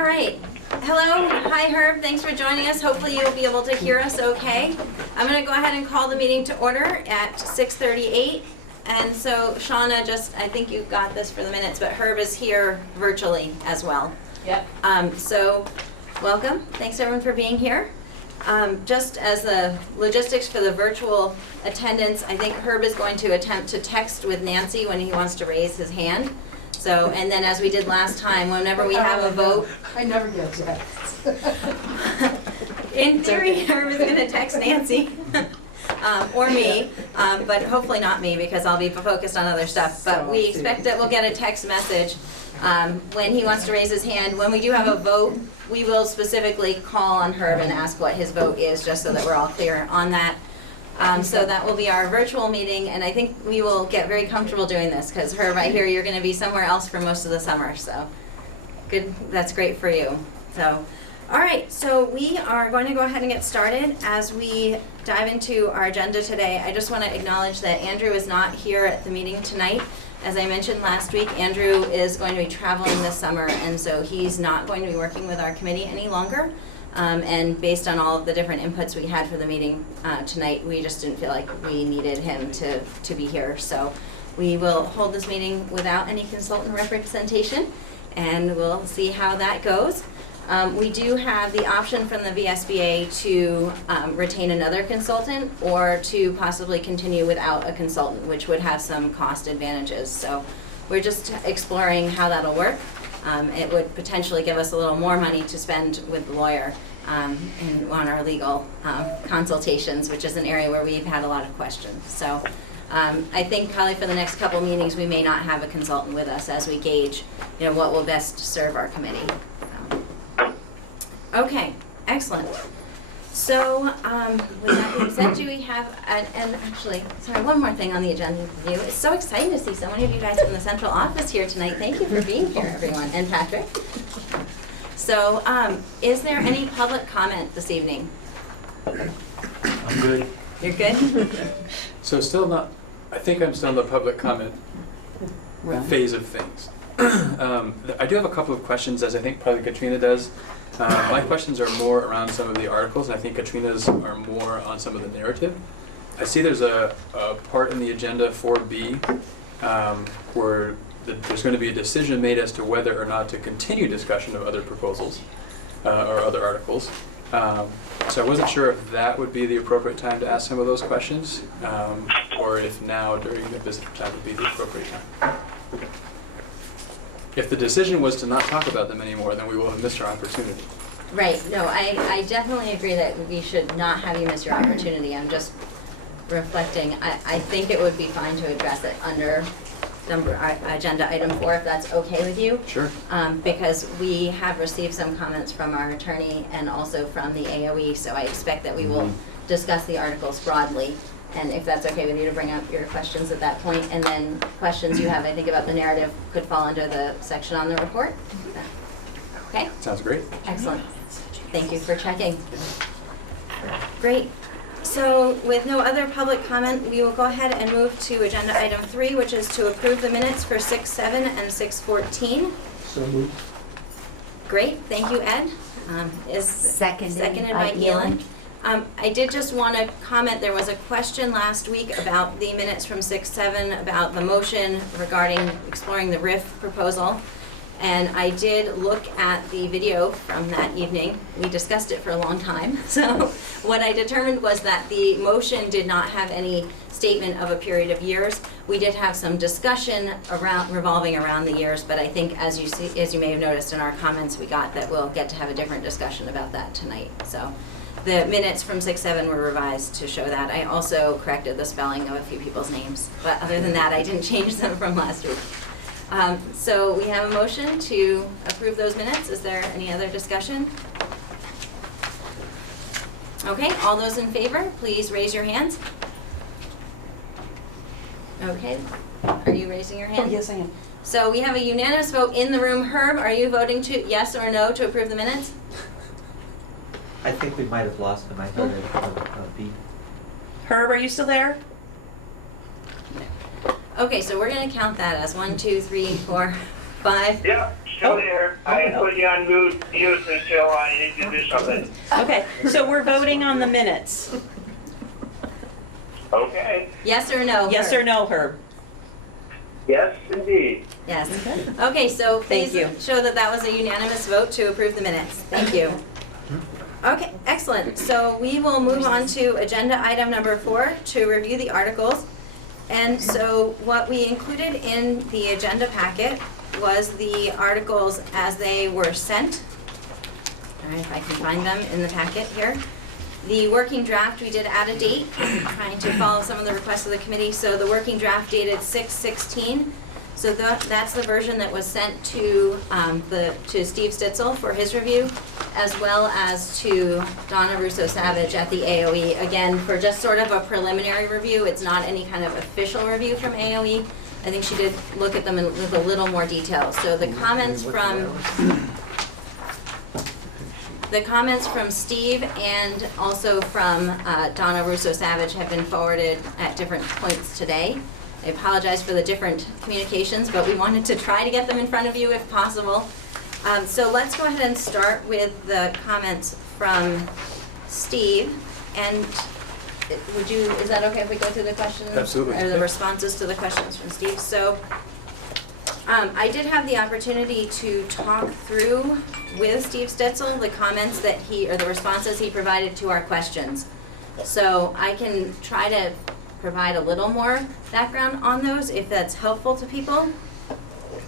All right. Hello. Hi, Herb. Thanks for joining us. Hopefully you'll be able to hear us okay. I'm going to go ahead and call the meeting to order at 6:38. And so, Shauna, I think you got this for the minutes, but Herb is here virtually as well. Yep. So, welcome. Thanks everyone for being here. Just as the logistics for the virtual attendance, I think Herb is going to attempt to text with Nancy when he wants to raise his hand. So, and then as we did last time, whenever we have a vote. I never get texts. In theory, Herb is going to text Nancy. Or me, but hopefully not me because I'll be focused on other stuff. But we expect that we'll get a text message when he wants to raise his hand. When we do have a vote, we will specifically call on Herb and ask what his vote is, just so that we're all clear on that. So that will be our virtual meeting, and I think we will get very comfortable doing this because Herb, I hear you're going to be somewhere else for most of the summer, so good. That's great for you. So, all right, so we are going to go ahead and get started. As we dive into our agenda today, I just want to acknowledge that Andrew is not here at the meeting tonight. As I mentioned last week, Andrew is going to be traveling this summer, and so he's not going to be working with our committee any longer. And based on all of the different inputs we had for the meeting tonight, we just didn't feel like we needed him to be here. So we will hold this meeting without any consultant representation, and we'll see how that goes. We do have the option from the VSBA to retain another consultant or to possibly continue without a consultant, which would have some cost advantages. So we're just exploring how that'll work. It would potentially give us a little more money to spend with the lawyer on our legal consultations, which is an area where we've had a lot of questions. So I think probably for the next couple meetings we may not have a consultant with us as we gauge what will best serve our committee. Okay, excellent. So with that being said, do we have, and actually, sorry, one more thing on the agenda review. It's so exciting to see so many of you guys from the central office here tonight. Thank you for being here, everyone, and Patrick. So is there any public comment this evening? I'm good. You're good? So still not, I think I'm still in the public comment phase of things. I do have a couple of questions, as I think probably Katrina does. My questions are more around some of the articles, and I think Katrina's are more on some of the narrative. I see there's a part in the agenda 4B where there's going to be a decision made as to whether or not to continue discussion of other proposals or other articles. So I wasn't sure if that would be the appropriate time to ask some of those questions, or if now during the visit time would be the appropriate time. If the decision was to not talk about them anymore, then we will have missed our opportunity. Right. No, I definitely agree that we should not have you miss your opportunity. I'm just reflecting. I think it would be fine to address it under agenda item 4, if that's okay with you. Sure. Because we have received some comments from our attorney and also from the AOE, so I expect that we will discuss the articles broadly. And if that's okay with you to bring up your questions at that point, and then questions you have, I think, about the narrative could fall under the section on the report. Okay? Sounds great. Excellent. Thank you for checking. Great. So with no other public comment, we will go ahead and move to agenda item 3, which is to approve the minutes for 6/7 and 6/14. So moved. Great. Thank you, Ed. Is seconded by Elin. I did just want to comment, there was a question last week about the minutes from 6/7 about the motion regarding exploring the RIF proposal. And I did look at the video from that evening. We discussed it for a long time. So what I determined was that the motion did not have any statement of a period of years. We did have some discussion revolving around the years, but I think as you may have noticed in our comments we got, that we'll get to have a different discussion about that tonight. So the minutes from 6/7 were revised to show that. I also corrected the spelling of a few people's names, but other than that, I didn't change them from last week. So we have a motion to approve those minutes. Is there any other discussion? Okay, all those in favor, please raise your hands. Okay, are you raising your hand? Oh, yes, I am. So we have a unanimous vote in the room. Herb, are you voting to yes or no to approve the minutes? I think we might have lost him. I heard a beep. Herb, are you still there? Okay, so we're going to count that as 1, 2, 3, 4, 5. Yep, still Oh. here. I put you on mute until I need to do something. Okay, so we're voting on the minutes. Okay. Yes or no? Yes or no, Herb? Yes, indeed. Yes. Okay, so Thank please you. show that that was a unanimous vote to approve the minutes. Thank you. Okay, excellent. So we will move on to agenda item number 4 to review the articles. And so what we included in the agenda packet was the articles as they were sent. All right, if I can find them in the packet here. The working draft, we did add a date, trying to follow some of the requests of the committee. So the working draft dated 6/16. So that's the version that was sent to Steve Stitzel for his review, as well as to Donna Russo Savage at the AOE. Again, for just sort of a preliminary review. It's not any kind of official review from AOE. I think she did look at them with a little more detail. So the comments from Steve and also from Donna Russo Savage have been forwarded at different points today. I apologize for the different communications, but we wanted to try to get them in front of you if possible. So let's go ahead and start with the comments from Steve. And is that okay if we go through the questions? Absolutely. Or the responses to the questions from Steve? So I did have the opportunity to talk through with Steve Stitzel the comments that or the responses he provided to our questions. So I can try to provide a little more background on those if that's helpful to people.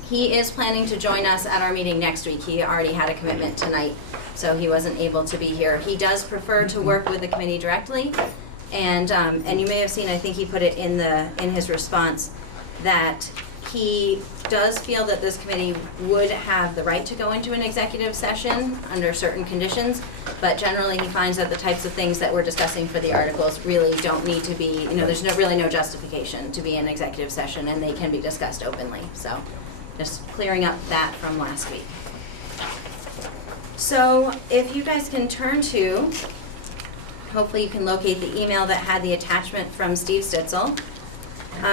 He is planning to join us at our meeting next week. He already had a commitment tonight, so he wasn't able to be here. He does prefer to work with the committee directly, and you may have seen, I think he put it in his response, that he does feel that this committee would have the right to go into an executive session under certain conditions, but generally he finds that the types of things that we're discussing for the articles really don't need to be, there's really no justification to be in executive session, and they can be discussed openly. So just clearing up that from last week. So if you guys can turn to, hopefully you can locate the email that had the attachment from Steve Stitzel.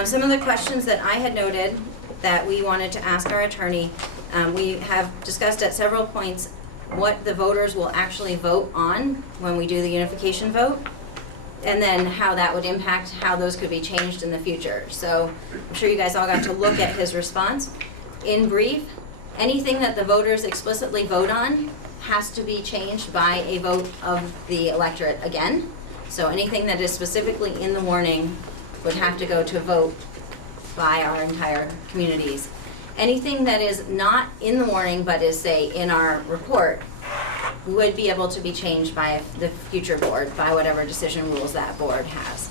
Some of the questions that I had noted that we wanted to ask our attorney, we have discussed at several points what the voters will actually vote on when we do the unification vote, and then how that would impact how those could be changed in the future. So I'm sure you guys all got to look at his response. In brief, anything that the voters explicitly vote on has to be changed by a vote of the electorate again. So anything that is specifically in the warning would have to go to a vote by our entire communities. Anything that is not in the warning but is, say, in our report would be able to be changed by the future board, by whatever decision rules that board has.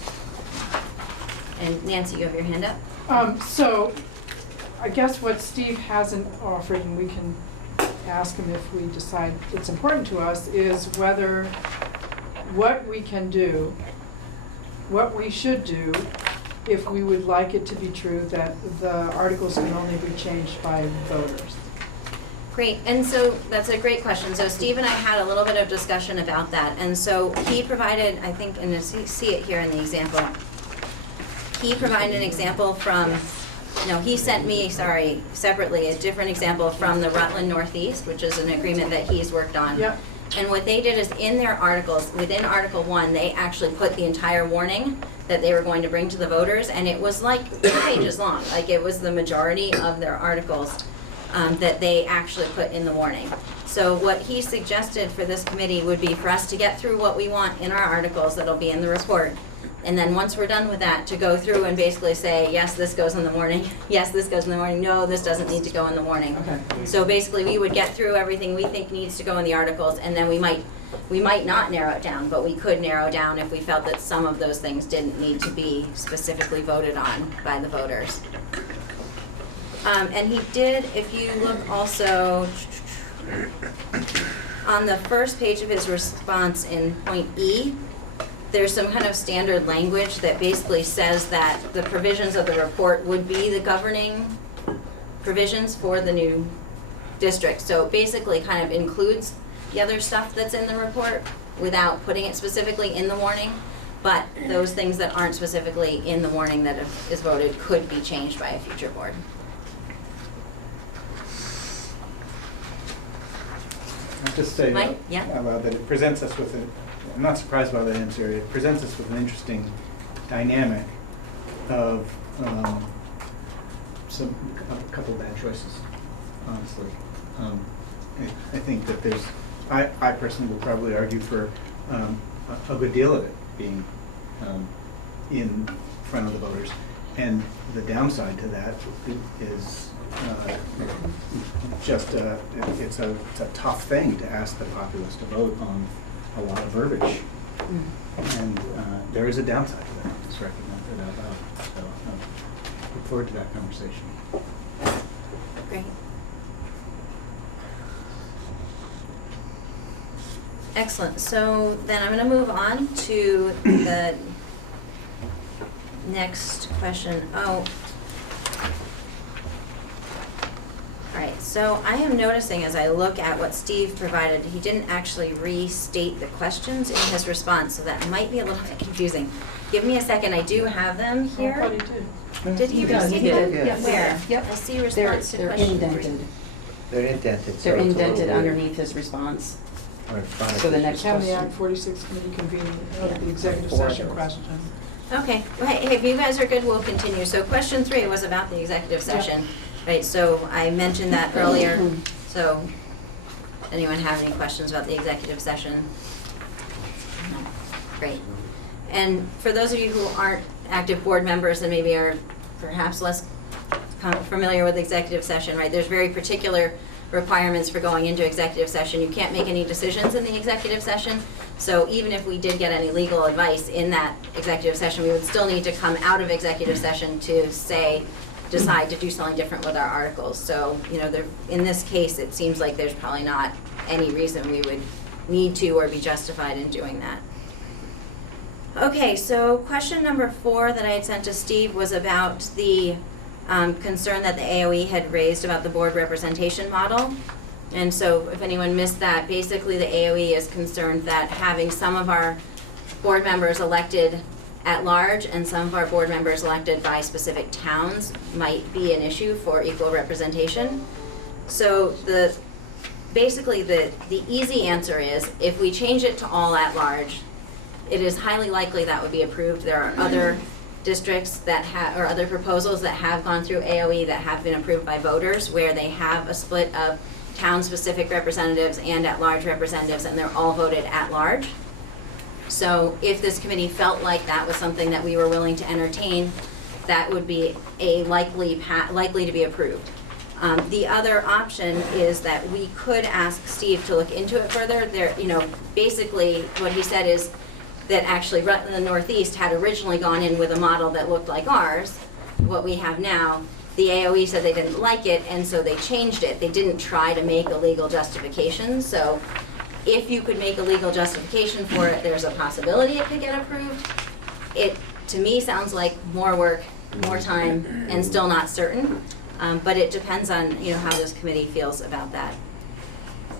And Nancy, you have your hand up? So I guess what Steve hasn't offered, and we can ask him if we decide it's important to us, is whether what we can do, what we should do, if we would like it to be true that the articles can only be changed by voters. Great, and so that's a great question. So Steve and I had a little bit of discussion about that, and so he provided, I think, and you see it here in the example, he provided an example from, he sent me, separately, a different example from the Rutland Northeast, which is an agreement that he's worked on. Yep. And what they did is in their articles, within Article 1, they actually put the entire warning that they were going to bring to the voters, and it was like 2 pages long. Like, it was the majority of their articles that they actually put in the warning. So what he suggested for this committee would be for us to get through what we want in our articles that'll be in the report. And then once we're done with that, to go through and basically say, yes, this goes in the warning, yes, this goes in the warning, no, this doesn't need to go in the warning. Okay. So basically, we would get through everything we think needs to go in the articles, and then we might not narrow it down, but we could narrow down if we felt that some of those things didn't need to be specifically voted on by the voters. And he did, if you look also on the first page of his response in point E, there's some kind of standard language that basically says that the provisions of the report would be the governing provisions for the new district. So it basically kind of includes the other stuff that's in the report without putting it specifically in the warning, but those things that aren't specifically in the warning that is voted could be changed by a future board. I'll just say Mike? Yeah. out loud that it presents us with I'm not surprised by that answer. It presents us with an interesting dynamic of a couple bad choices, honestly. I think that I personally will probably argue for a good deal of it being in front of the voters. And the downside to that is just it's a tough thing to ask the populace to vote on a lot of verbiage. And there is a downside to that. Just recognize it out loud. So look forward to that conversation. Great. Excellent. So then I'm going to move on to the next question. Oh. All right. So I am noticing as I look at what Steve provided, he didn't actually restate the questions in his response, so that might be a little bit confusing. Give me a second. I do have them I here. thought he did. Did he does, restate he them? did. Yes. Where? Yep. I see response to They're question indented. They're indented. so They're it's a little indented weird. underneath his response. Or in front of So the it. next County question. Act 46 committee convening, Yeah. the executive Four session of those. question. Okay, well, hey, if you guys are good, we'll continue. So question 3 was about the executive session, right? So I mentioned that earlier. So, anyone have any questions about the executive session? No. Great. And for those of you who aren't active board members and maybe are perhaps less familiar with executive session, right? There's very particular requirements for going into executive session. You can't make any decisions in the executive session. So even if we did get any legal advice in that executive session, we would still need to come out of executive session to decide to do something different with our articles. So, in this case, it seems like there's probably not any reason we would need to or be justified in doing that. Okay, so question number 4 that I had sent to Steve was about the concern that the AOE had raised about the board representation model. And so if anyone missed that, basically the AOE is concerned that having some of our board members elected at large and some of our board members elected by specific towns might be an issue for equal representation. So basically the easy answer is if we change it to all at large, it is highly likely that would be approved. There are other districts that or other proposals that have gone through AOE that have been approved by voters where they have a split of town-specific representatives and at-large representatives, and they're all voted at large. So if this committee felt like that was something that we were willing to entertain, that would be a likely to be approved. The other option is that we could ask Steve to look into it further. Basically what he said is that actually Rutland and the Northeast had originally gone in with a model that looked like ours, what we have now. The AOE said they didn't like it, and so they changed it. They didn't try to make a legal justification. So if you could make a legal justification for it, there's a possibility it could get approved. It, to me, sounds like more work, more time, and still not certain. But it depends on how this committee feels about that.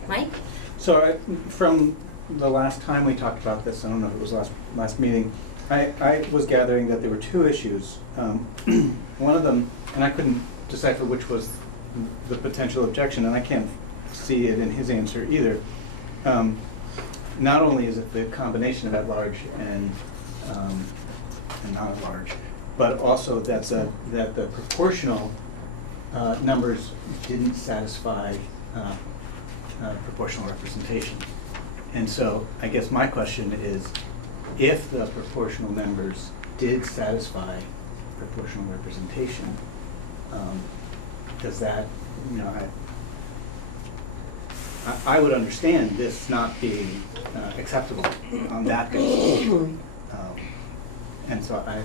Mike? So from the last time we talked about this, I don't know if it was last meeting, I was gathering that there were 2 issues. One of them, and I couldn't decipher which was the potential objection, and I can't see it in his answer either. Not only is it the combination of at-large and not at-large, but also that the proportional numbers didn't satisfy proportional representation. And so I guess my question is, if the proportional members did satisfy proportional representation, does that, I would understand this not being acceptable on that basis. And so I'm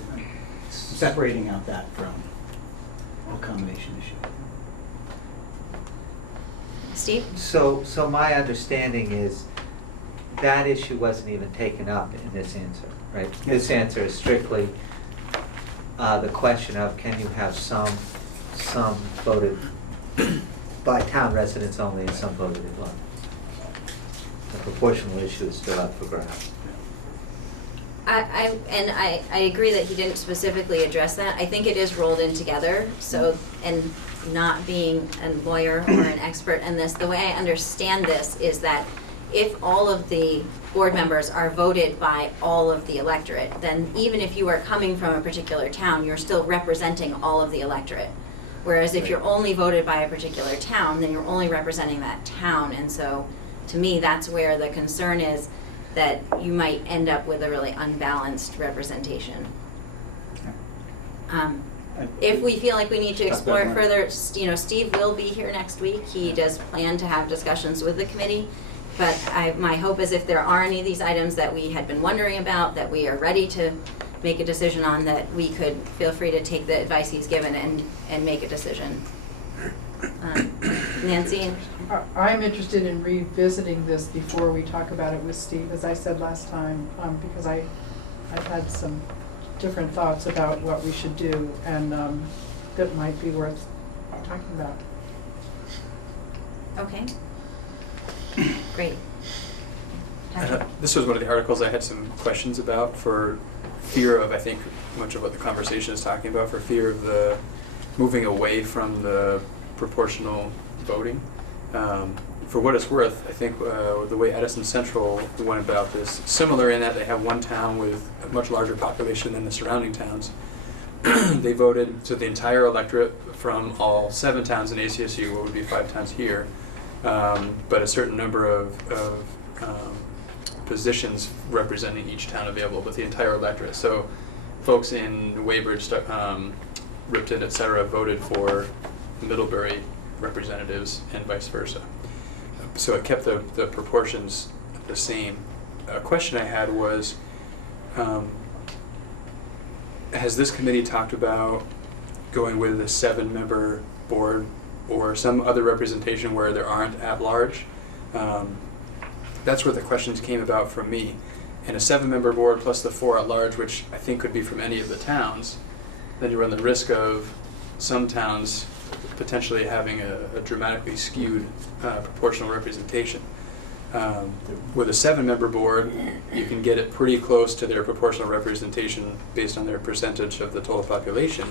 separating out that from a combination issue. Steve? So my understanding is that issue wasn't even taken up in this answer, right? This answer is strictly the question of can you have some voted by town residents only and some voted at large. The proportional issue is still up for grabs. I agree that he didn't specifically address that. I think it is rolled in together, so, and not being a lawyer or an expert in this, the way I understand this is that if all of the board members are voted by all of the electorate, then even if you are coming from a particular town, you're still representing all of the electorate. Whereas if you're only voted by a particular town, then you're only representing that town. And so, to me, that's where the concern is, that you might end up with a really unbalanced representation. If we feel like we need to explore it further, Steve will be here next week. He does plan to have discussions with the committee. But my hope is if there are any of these items that we had been wondering about, that we are ready to make a decision on, that we could feel free to take the advice he's given and make a decision. Nancy? I'm interested in revisiting this before we talk about it with Steve, as I said last time, because I've had some different thoughts about what we should do, and that might be worth talking about. Okay. Great. This was one of the articles I had some questions about, for fear of, I think, much of what the conversation is talking about, for fear of the moving away from the proportional voting. For what it's worth, I think the way Edison Central went about this, similar in that they have one town with a much larger population than the surrounding towns. They voted to the entire electorate from all 7 towns in ACSU, what would be 5 towns here, but a certain number of positions representing each town available, but the entire electorate. So folks in Weybridge, Ripton, etc., voted for Middlebury representatives and vice versa. So it kept the proportions the same. A question I had was, has this committee talked about going with a 7-member board or some other representation where there aren't at-large? That's where the questions came about from me. In a 7-member board plus the 4 at-large, which I think could be from any of the towns, then you run the risk of some towns potentially having a dramatically skewed proportional representation. With a 7-member board, you can get it pretty close to their proportional representation based on their percentage of the total population.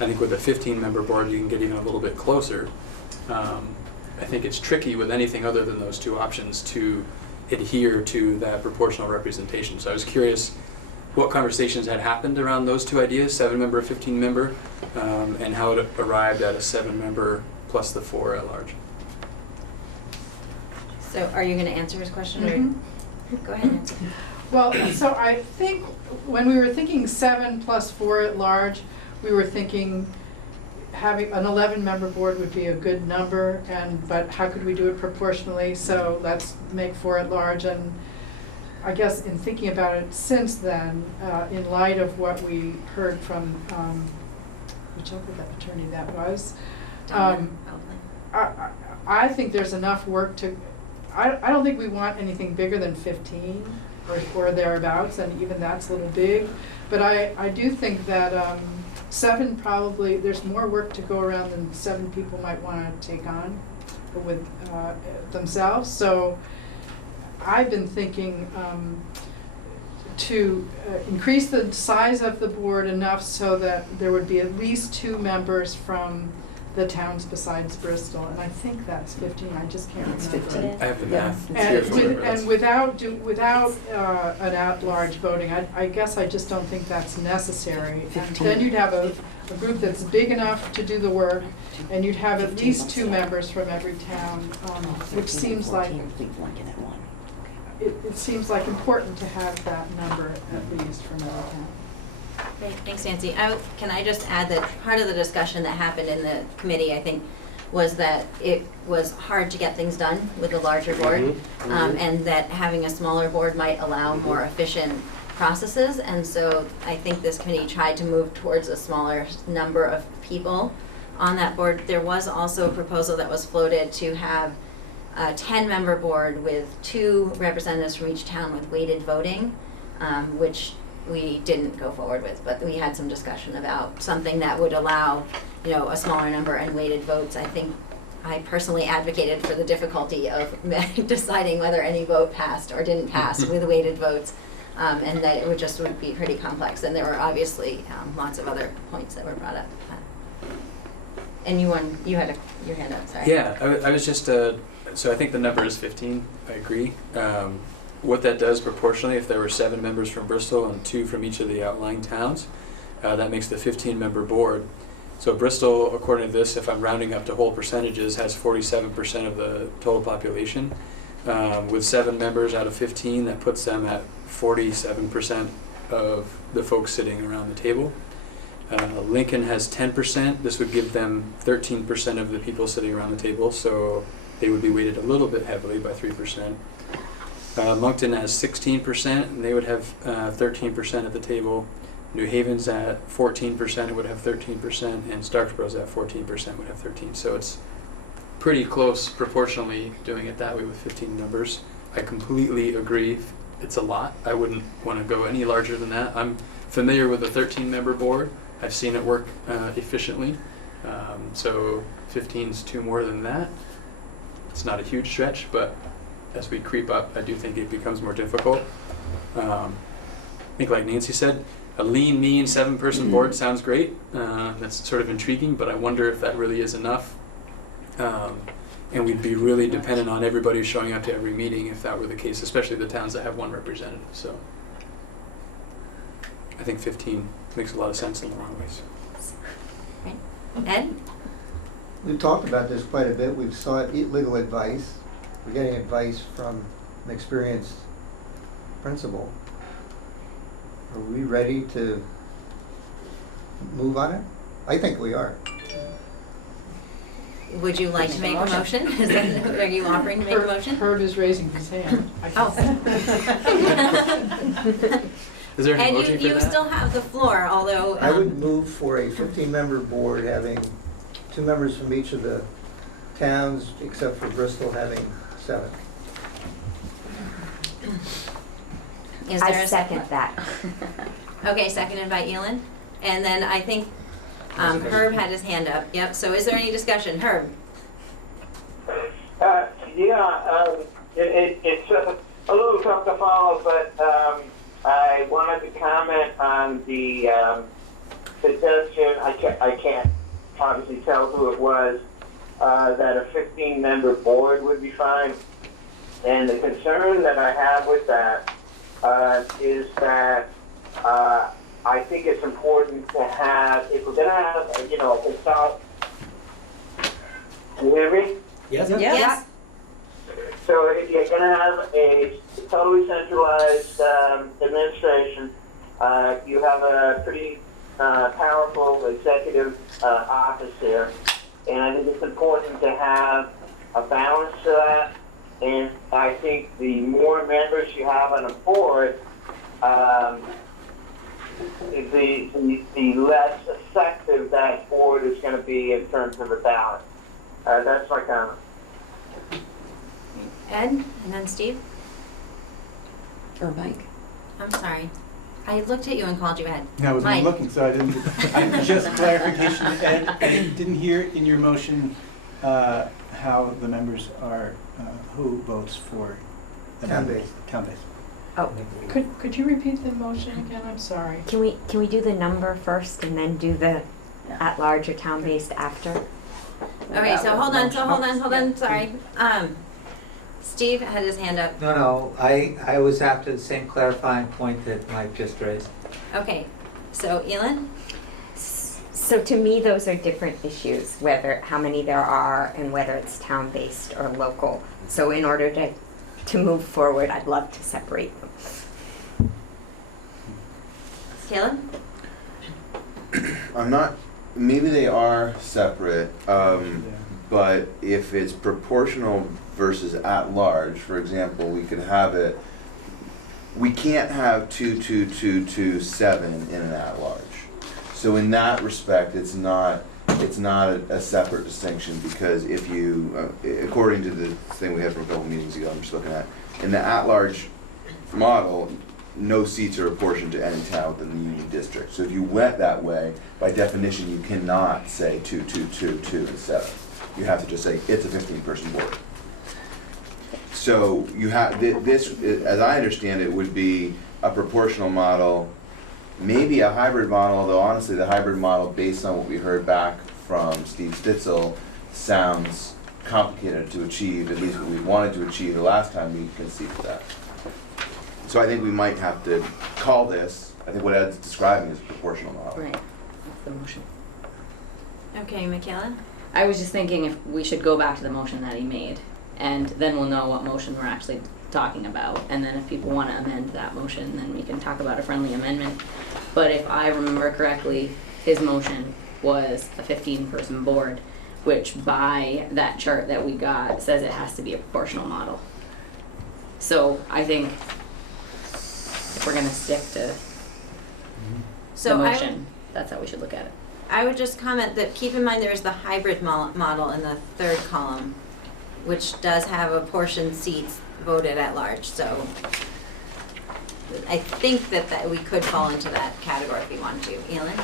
I think with a 15-member board, you can get even a little bit closer. I think it's tricky with anything other than those 2 options to adhere to that proportional representation. So I was curious what conversations had happened around those 2 ideas, 7-member, 15-member, and how it arrived at a 7-member plus the 4 at large. So are you going to answer his question? Or go ahead, Nancy. Well, so I think when we were thinking 7 plus 4 at large, we were thinking having an 11-member board would be a good number, but how could we do it proportionally? So let's make 4 at large. And I guess in thinking about it since then, in light of what we heard from whichever that attorney that was, I think there's enough work to. I don't think we want anything bigger than 15 or thereabouts, and even that's a little big. But I do think that 7 probably, there's more work to go around than 7 people might want to take on with themselves. So I've been thinking to increase the size of the board enough so that there would be at least 2 members from the towns besides Bristol, and I think that's 15. I just can't remember. 15. I have the math. And without an at-large voting, I guess I just don't think that's necessary. And then you'd have a group that's big enough to do the work, and you'd have at least 2 members from every town, which seems like it seems like important to have that number at least from every town. Great, thanks, Nancy. Can I just add that part of the discussion that happened in the committee, I think, was that it was hard to get things done with a larger board, and that having a smaller board might allow more efficient processes. And so I think this committee tried to move towards a smaller number of people on that board. There was also a proposal that was floated to have a 10-member board with 2 representatives from each town with weighted voting, which we didn't go forward with, but we had some discussion about something that would allow, a smaller number and weighted votes. I think I personally advocated for the difficulty of deciding whether any vote passed or didn't pass with weighted votes. and that it would be pretty complex. And there were obviously lots of other points that were brought up. And you had your hand up, sorry. Yeah, I was just, so I think the number is 15, I agree. What that does proportionally, if there were 7 members from Bristol and 2 from each of the outlying towns, that makes the 15-member board. So Bristol, according to this, if I'm rounding up to whole percentages, has 47% of the total population. With 7 members out of 15, that puts them at 47% of the folks sitting around the table. Lincoln has 10%. This would give them 13% of the people sitting around the table, so they would be weighted a little bit heavily by 3%. Moncton has 16%, and they would have 13% at the table. New Haven's at 14%, it would have 13%, and Starksborough's at 14%, would have 13%. So it's pretty close proportionally doing it that way with 15 numbers. I completely agree. It's a lot. I wouldn't want to go any larger than that. I'm familiar with a 13-member board. I've seen it work efficiently. So 15's 2 more than that. It's not a huge stretch, but as we creep up, I do think it becomes more difficult. I think like Nancy said, a lean, mean 7-person board sounds great. That's sort of intriguing, but I wonder if that really is enough. And we'd be really dependent on everybody showing up to every meeting if that were the case, especially the towns that have 1 representative. So I think 15 makes a lot of sense in the long ways. Right. Ed? We've talked about this quite a bit. We've sought legal advice. We're getting advice from an experienced principal. Are we ready to move on it? I think we are. Would you like to make a motion? Are you offering to make a motion? Herb is raising his hand. Oh. Is there any And motion for you that? still have the floor, although. I would move for a 15-member board having 2 members from each of the towns, except for Bristol having 7. Is there I a second that. Okay, seconded by Elin. And then I think Herb had his hand up. Yep, so is there any discussion? Herb? It's a little tough to follow, but I wanted to comment on the suggestion, I can't obviously tell who it was, that a 15-member board would be fine. And the concern that I have with that is that I think it's important to have, if we're going to have, a consult. Can you hear me? Yes. Yes. So if you're going to have a totally centralized administration, you have a pretty powerful executive office there. And I think it's important to have a balance to that. And I think the more members you have on a board, the less effective that board is going to be in terms of the balance. That's my comment. Ed? And then Steve? Or Mike. I'm sorry. I looked at you and called you Ed. No, I wasn't Mike. looking, so I didn't. Just clarification, Ed, I didn't hear in your motion how the members are, who votes for Town-based. Town-based. Oh, Could you repeat the motion again? I'm sorry. can we do the number first and then do the at-large or town-based after? Okay, so hold on, sorry. Steve had his hand up. No, I was after the same clarifying point that Mike just raised. Okay, so Elin? So to me, those are different issues, whether, how many there are and whether it's town-based or local. So in order to move forward, I'd love to separate them. Caleb? I'm not, maybe they are separate, but if it's proportional versus at large, for example, we could have it, we can't have 2, 2, 2, 2, 7 in an at large. So in that respect, it's not a separate distinction, because if you, according to the thing we had from a couple meetings ago, I'm just looking at, in the at-large model, no seats are apportioned to any town within the union district. So if you went that way, by definition, you cannot say 2, 2, 2, 2, and 7. You have to just say it's a 15-person board. So you have, this, as I understand it, would be a proportional model, maybe a hybrid model, although honestly, the hybrid model, based on what we heard back from Steve Stitzel, sounds complicated to achieve, at least what we wanted to achieve the last time we conceived that. So I think we might have to call this, I think what Ed's describing is a proportional model. Right, that's the motion. Okay, Michaela? I was just thinking if we should go back to the motion that he made, and then we'll know what motion we're actually talking about, and then if people want to amend that motion, then we can talk about a friendly amendment. But if I remember correctly, his motion was a 15-person board, which by that chart that we got says it has to be a proportional model. So I think if we're going to stick to the So motion, that's how we should look at it. I would just comment that keep in mind there is the hybrid model in the third column, which does have apportioned seats voted at large. So I think that we could fall into that category if we wanted to. Elin?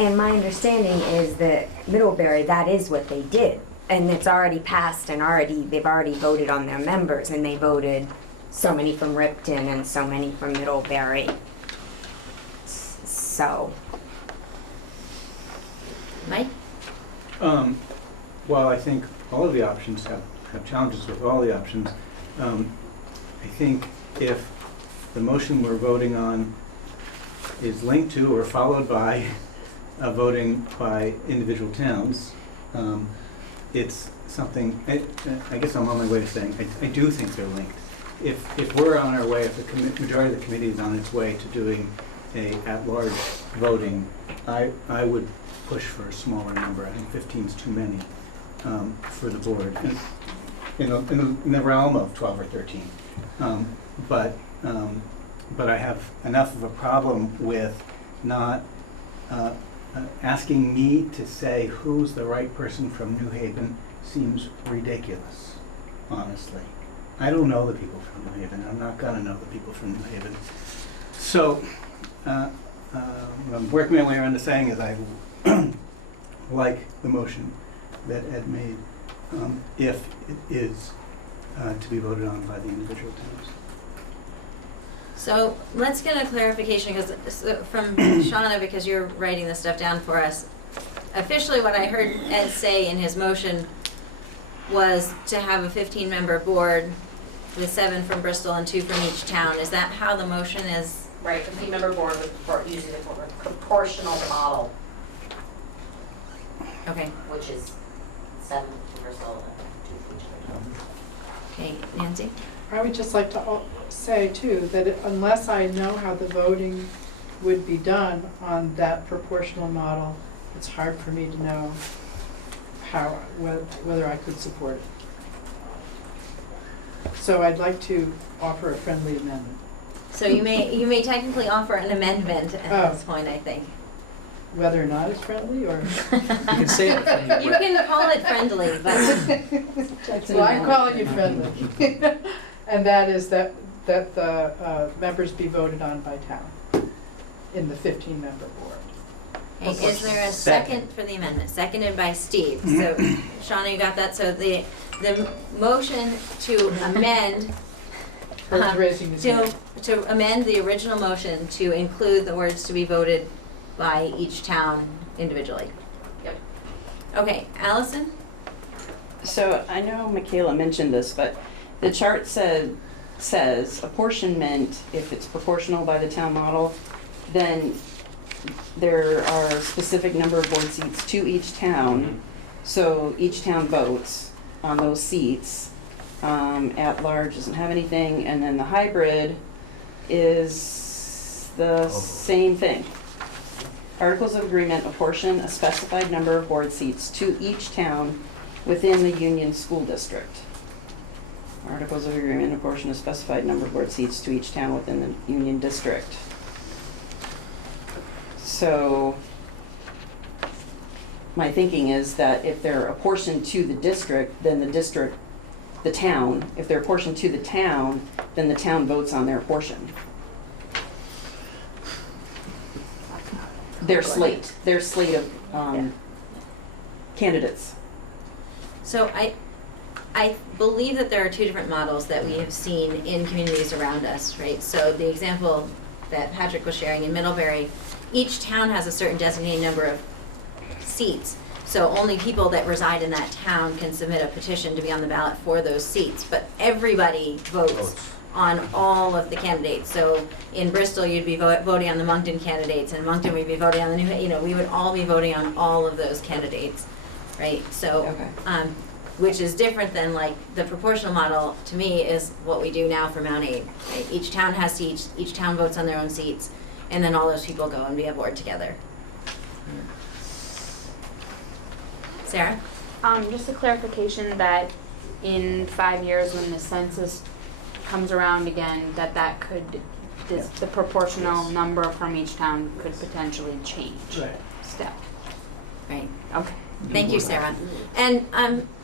And my understanding is that Middlebury, that is what they did. And it's already passed and they've already voted on their members, and they voted so many from Ripton and so many from Middlebury. So. Mike? Well, I think all of the options have challenges with all the options. I think if the motion we're voting on is linked to or followed by voting by individual towns, it's something, I guess I'm on my way to saying, I do think they're linked. If we're on our way, if the majority of the committee is on its way to doing a at-large voting, I would push for a smaller number. I think 15 is too many for the board, in the realm of 12 or 13. But I have enough of a problem with not asking me to say who's the right person from New Haven seems ridiculous, honestly. I don't know the people from New Haven. I'm not going to know the people from New Haven. So what I'm working my way around to saying is I like the motion that Ed made if it is to be voted on by the individual towns. So let's get a clarification from Shauna, because you're writing this stuff down for us. Officially, what I heard Ed say in his motion was to have a 15-member board with 7 from Bristol and 2 from each town. Is that how the motion is? Right, 15-member board using the proportional model, Okay. which is 7 for Bristol and 2 for each other town. Okay, Nancy? I would just like to say too, that unless I know how the voting would be done on that proportional model, it's hard for me to know whether I could support it. So I'd like to offer a friendly amendment. So you may technically offer an amendment at this point, I think. Whether or not it's friendly, or? You can say it from You can call it friendly, but Well, I'm calling you friendly. And that is that the members be voted on by town in the 15-member board. hey, is there a second for the amendment? Seconded by Steve. So, Shauna, you got that? So the motion to amend Kurt's raising his hand. to amend the original motion to include the words to be voted by each town individually. Yep. Okay, Allison? So I know Michaela mentioned this, but the chart says apportionment, if it's proportional by the town model, then there are a specific number of board seats to each town. So each town votes on those seats. At large doesn't have anything, and then the hybrid is the same thing. Articles of agreement apportion a specified number of board seats to each town within the Union School District. Articles of agreement apportion a specified number of board seats to each town within the Union District. So my thinking is that if they're apportioned to the district, then the town, if they're apportioned to the town, then the town votes on their portion. Their slate of candidates. So I believe that there are two different models that we have seen in communities around us, right? So the example that Patrick was sharing in Middlebury, each town has a certain designated number of seats. So only people that reside in that town can submit a petition to be on the ballot for those seats. But everybody votes on all of the candidates. So in Bristol, you'd be voting on the Moncton candidates, and Moncton we'd be voting on the New, we would all be voting on all of those candidates, right? So, Okay. which is different than like the proportional model, to me, is what we do now for Mount Aid, right? Each town has seats, each town votes on their own seats, and then all those people go and be a board together. Sarah? Just a clarification that in 5 years, when the census comes around again, that could, the proportional number from each town could potentially change. Right. Still. Right. Okay. Thank you, Sarah. And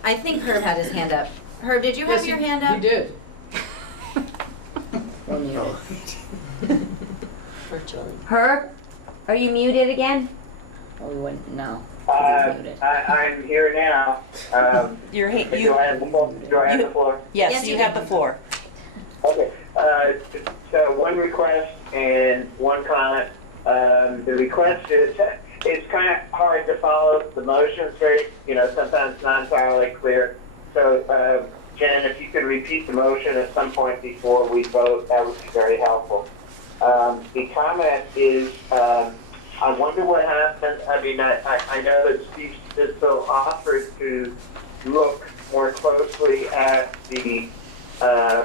I think Herb had his hand up. Herb, did you have your hand up? He did. Virtually. Herb, are you muted again? Oh, we wouldn't, no. 'cause he's muted. I'm here now. Your hand, Do I have the floor? Yes, yes, you you do. have the floor. Okay, so one request and one comment. The request is, it's kind of hard to follow the motions, very, sometimes not entirely clear. So, Jen, if you could repeat the motion at some point before we vote, that would be very helpful. The comment is, I wonder what happened. I mean, I know that Steve Stitzel offered to look more closely at the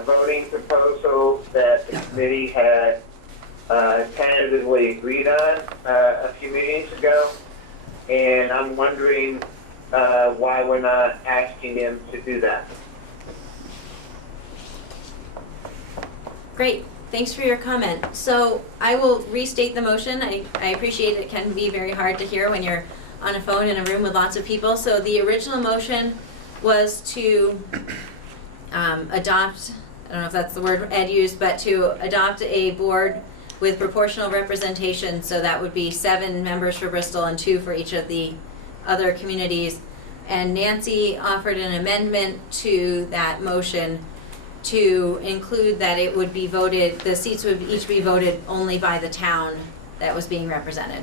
voting proposal that the committee had tentatively agreed on a few meetings ago, and I'm wondering why we're not asking him to do that. Great. Thanks for your comment. So I will restate the motion. I appreciate it can be very hard to hear when you're on a phone in a room with lots of people. So the original motion was to adopt, I don't know if that's the word Ed used, but to adopt a board with proportional representation. So that would be 7 members for Bristol and 2 for each of the other communities. And Nancy offered an amendment to that motion to include that it would be voted, the seats would each be voted only by the town that was being represented.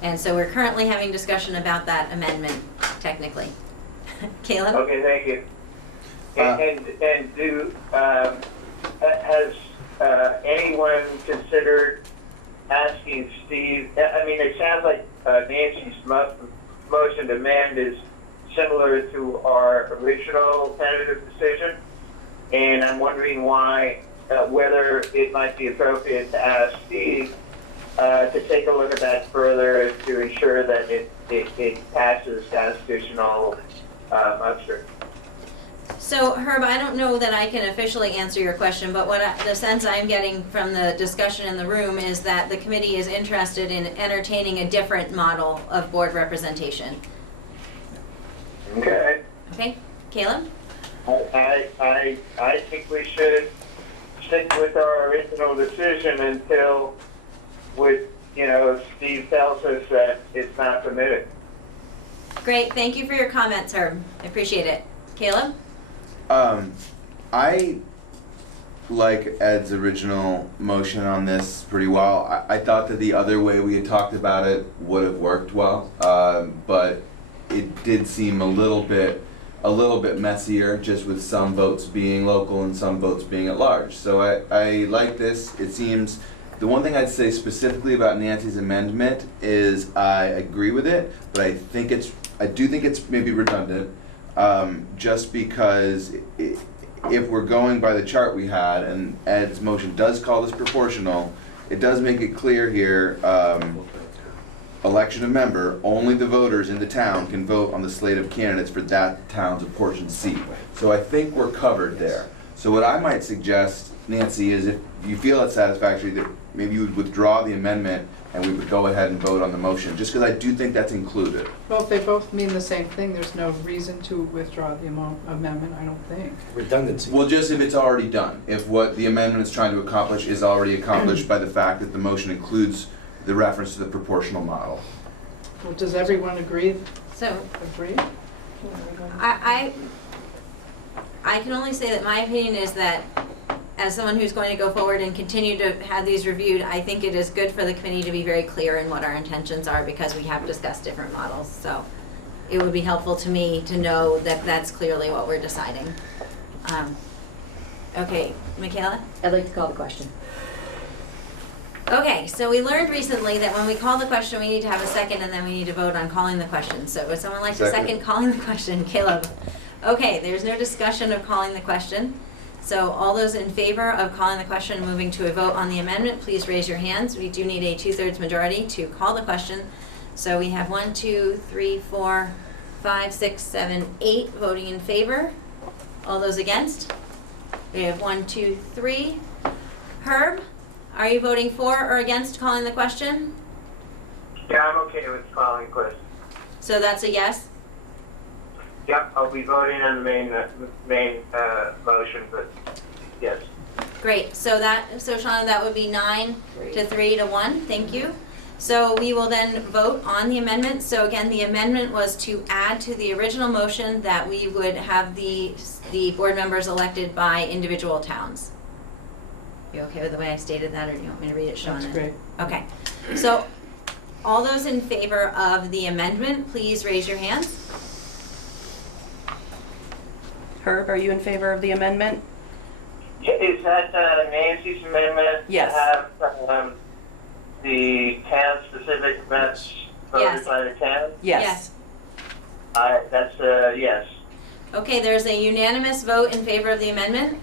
And so we're currently having discussion about that amendment, technically. Caleb? Okay, thank you. And do, has anyone considered asking Steve, I mean, it sounds like Nancy's motion to amend is similar to our original tentative decision, and I'm wondering why, whether it might be appropriate to ask Steve to take a look at that further to ensure that it passes constitutional muster. So Herb, I don't know that I can officially answer your question, but the sense I'm getting from the discussion in the room is that the committee is interested in entertaining a different model of board representation. Okay. Okay, Caleb? I think we should stick with our original decision until Steve tells us that it's not permitted. Great, thank you for your comments, Herb. I appreciate it. Caleb? I like Ed's original motion on this pretty well. I thought that the other way we had talked about it would have worked well, but it did seem a little bit messier, just with some votes being local and some votes being at large. So I like this. It seems, the one thing I'd say specifically about Nancy's amendment is I agree with it, but I do think it's maybe redundant, just because if we're going by the chart we had, and Ed's motion does call this proportional, it does make it clear here, election of member, only the voters in the town can vote on the slate of candidates for that town's apportioned seat. So I think we're covered there. So what I might suggest, Nancy, is if you feel it's satisfactory, that maybe you would withdraw the amendment and we would go ahead and vote on the motion, just because I do think that's included. Well, if they both mean the same thing, there's no reason to withdraw the amendment, I don't think. Redundancy. Well, just if it's already done. If what the amendment is trying to accomplish is already accomplished by the fact that the motion includes the reference to the proportional model. Well, does everyone agree? So, Agree? I can only say that my opinion is that as someone who's going to go forward and continue to have these reviewed, I think it is good for the committee to be very clear in what our intentions are because we have discussed different models. So it would be helpful to me to know that that's clearly what we're deciding. Okay, Michaela? I'd like to call the question. Okay, so we learned recently that when we call the question, we need to have a second and then we need to vote on calling the question. So would someone like to second calling the question? Caleb? Okay, there's no discussion of calling the question. So all those in favor of calling the question and moving to a vote on the amendment, please raise your hands. We do need a 2/3 majority to call the question. So we have 1, 2, 3, 4, 5, 6, 7, 8 voting in favor. All those against? We have 1, 2, 3. Herb, are you voting for or against calling the question? Yeah, I'm okay with calling the question. So that's a yes? Yep, I'll be voting on the main motion, but yes. Great, so Shauna, that would be 9 to 3 to 1, thank you. So we will then vote on the amendment. So again, the amendment was to add to the original motion that we would have the board members elected by individual towns. You okay with the way I stated that, or do you want me to read it, Shauna? That's great. Okay, so all those in favor of the amendment, please raise your hands. Herb, are you in favor of the amendment? Yeah, is that Nancy's amendment? Yes. To have the town-specific events Yes. voted by the town? Yes. That's yes. Okay, there's a unanimous vote in favor of the amendment.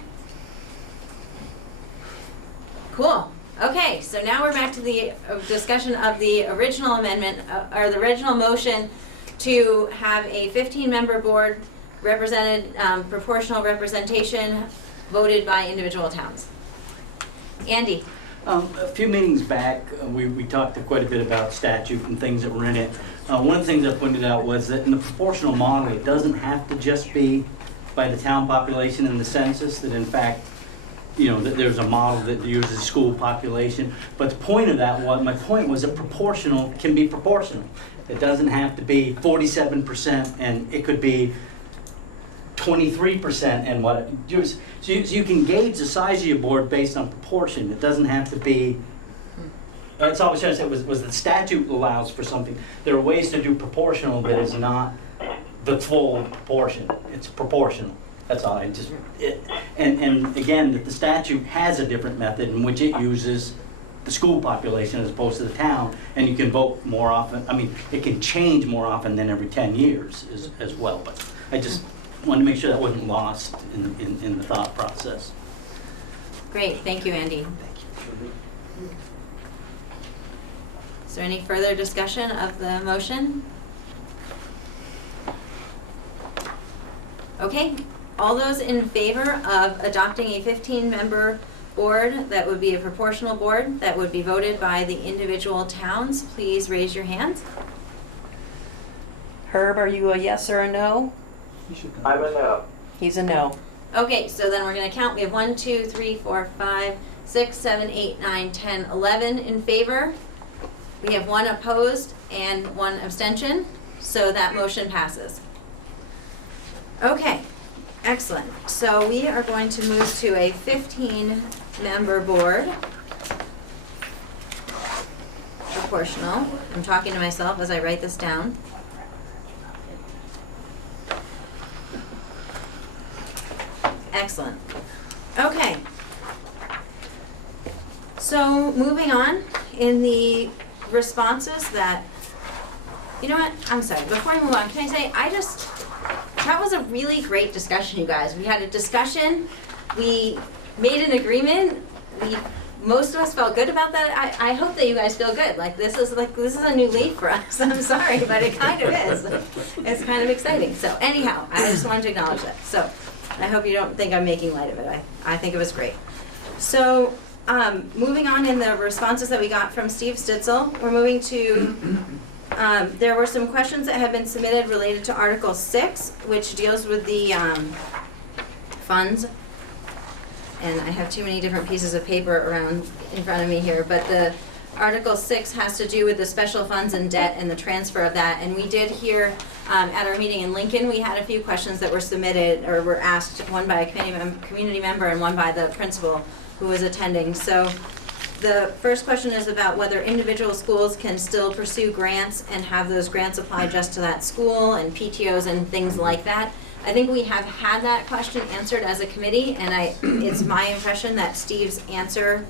Cool. Okay, so now we're back to the discussion of the original amendment, or the original motion to have a 15-member board represented, proportional representation voted by individual towns. Andy? A few meetings back, we talked quite a bit about statute and things that were in it. One of the things I pointed out was that in the proportional model, it doesn't have to just be by the town population in the census, that in fact, you know, that there's a model that uses school population. But the point of that was, my point was that proportional can be proportional. It doesn't have to be 47% and it could be 23% and what, so you can gauge the size of your board based on proportion. It doesn't have to be, that's all I was trying to say was the statute allows for something. There are ways to do proportional that is not the full proportion. It's proportional. That's all. And again, that the statute has a different method in which it uses the school population as opposed to the town, and you can vote more often. I mean, it can change more often than every 10 years as well. But I just wanted to make sure that wasn't lost in the thought process. Great, thank you, Andy. Is there any further discussion of the motion? Okay, all those in favor of adopting a 15-member board that would be a proportional board that would be voted by the individual towns, please raise your hands. Herb, are you a yes or a no? I'm a no. He's a no. Okay, so then we're going to count. We have 1, 2, 3, 4, 5, 6, 7, 8, 9, 10, 11 in favor. We have 1 opposed and 1 abstention, so that motion passes. Okay, excellent. So we are going to move to a 15-member board. Proportional. I'm talking to myself as I write this down. Excellent. Okay. So moving on, in the responses that, you know what, I'm sorry, before I move on, can I say, that was a really great discussion, you guys. We had a discussion, we made an agreement, most of us felt good about that. I hope that you guys feel good. This is a new leaf for us. I'm sorry, but it kind of is. It's kind of exciting. So anyhow, I just wanted to acknowledge that. So I hope you don't think I'm making light of it. I think it was great. So moving on in the responses that we got from Steve Stitzel, we're moving to, there were some questions that have been submitted related to Article 6, which deals with the funds. And I have too many different pieces of paper around in front of me here, but the Article 6 has to do with the special funds and debt and the transfer of that. And we did hear at our meeting in Lincoln, we had a few questions that were submitted or were asked, one by a community member and one by the principal who was attending. So the first question is about whether individual schools can still pursue grants and have those grants apply just to that school and PTOs and things like that. I think we have had that question answered as a committee, and it's my impression that Steve's answer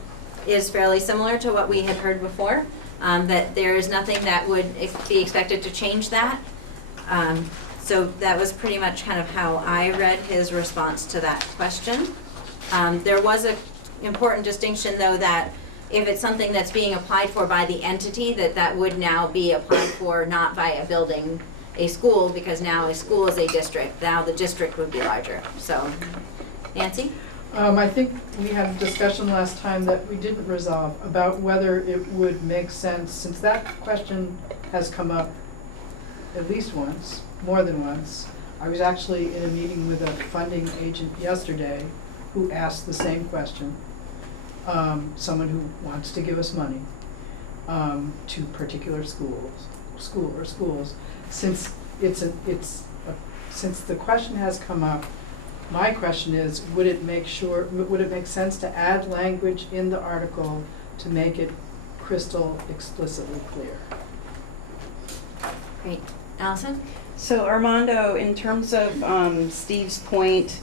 is fairly similar to what we had heard before, that there is nothing that would be expected to change that. So that was pretty much kind of how I read his response to that question. There was an important distinction, though, that if it's something that's being applied for by the entity, that would now be applied for not by a building, a school, because now a school is a district. Now the district would be larger. So, Nancy? I think we had a discussion last time that we didn't resolve about whether it would make sense, since that question has come up at least once, more than once. I was actually in a meeting with a funding agent yesterday who asked the same question. Someone who wants to give us money to particular schools. Since since the question has come up, my question is, would it make sense to add language in the article to make it crystal explicitly clear? Great. Allison? So Armando, in terms of Steve's point,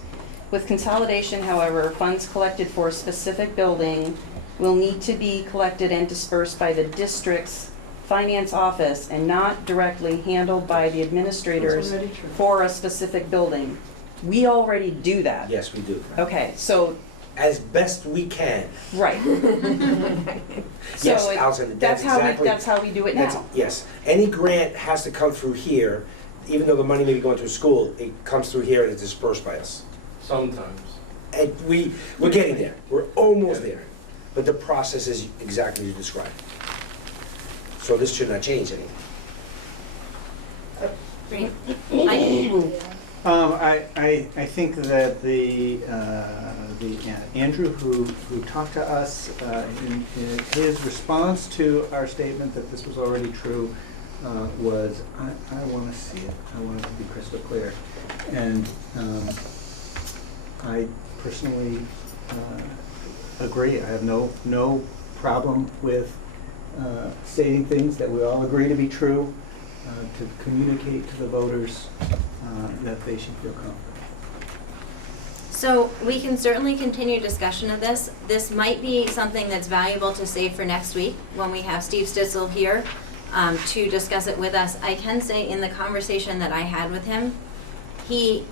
with consolidation, however, funds collected for a specific building will need to be collected and dispersed by the district's finance office and not directly handled by the administrators That's already true. for a specific building. We already do that. Yes, we do. Okay, so, As best we can. right. Yes, So Allison, that's that's how we do it that's- now. Yes. Any grant has to come through here, even though the money may be going to a school, it comes through here and it's dispersed by us. Sometimes. And we're getting there. We're almost there. But the process is exactly as you described. So this should not change anything. Great. I think that the Andrew who talked to us in his response to our statement that this was already true was I want to see it. I want it to be crystal clear, and I personally agree. I have no problem with stating things that we all agree to be true, to communicate to the voters that they should feel confident. So we can certainly continue discussion of this. This might be something that's valuable to save for next week when we have Steve Stitzel here to discuss it with us. I can say in the conversation that I had with him, he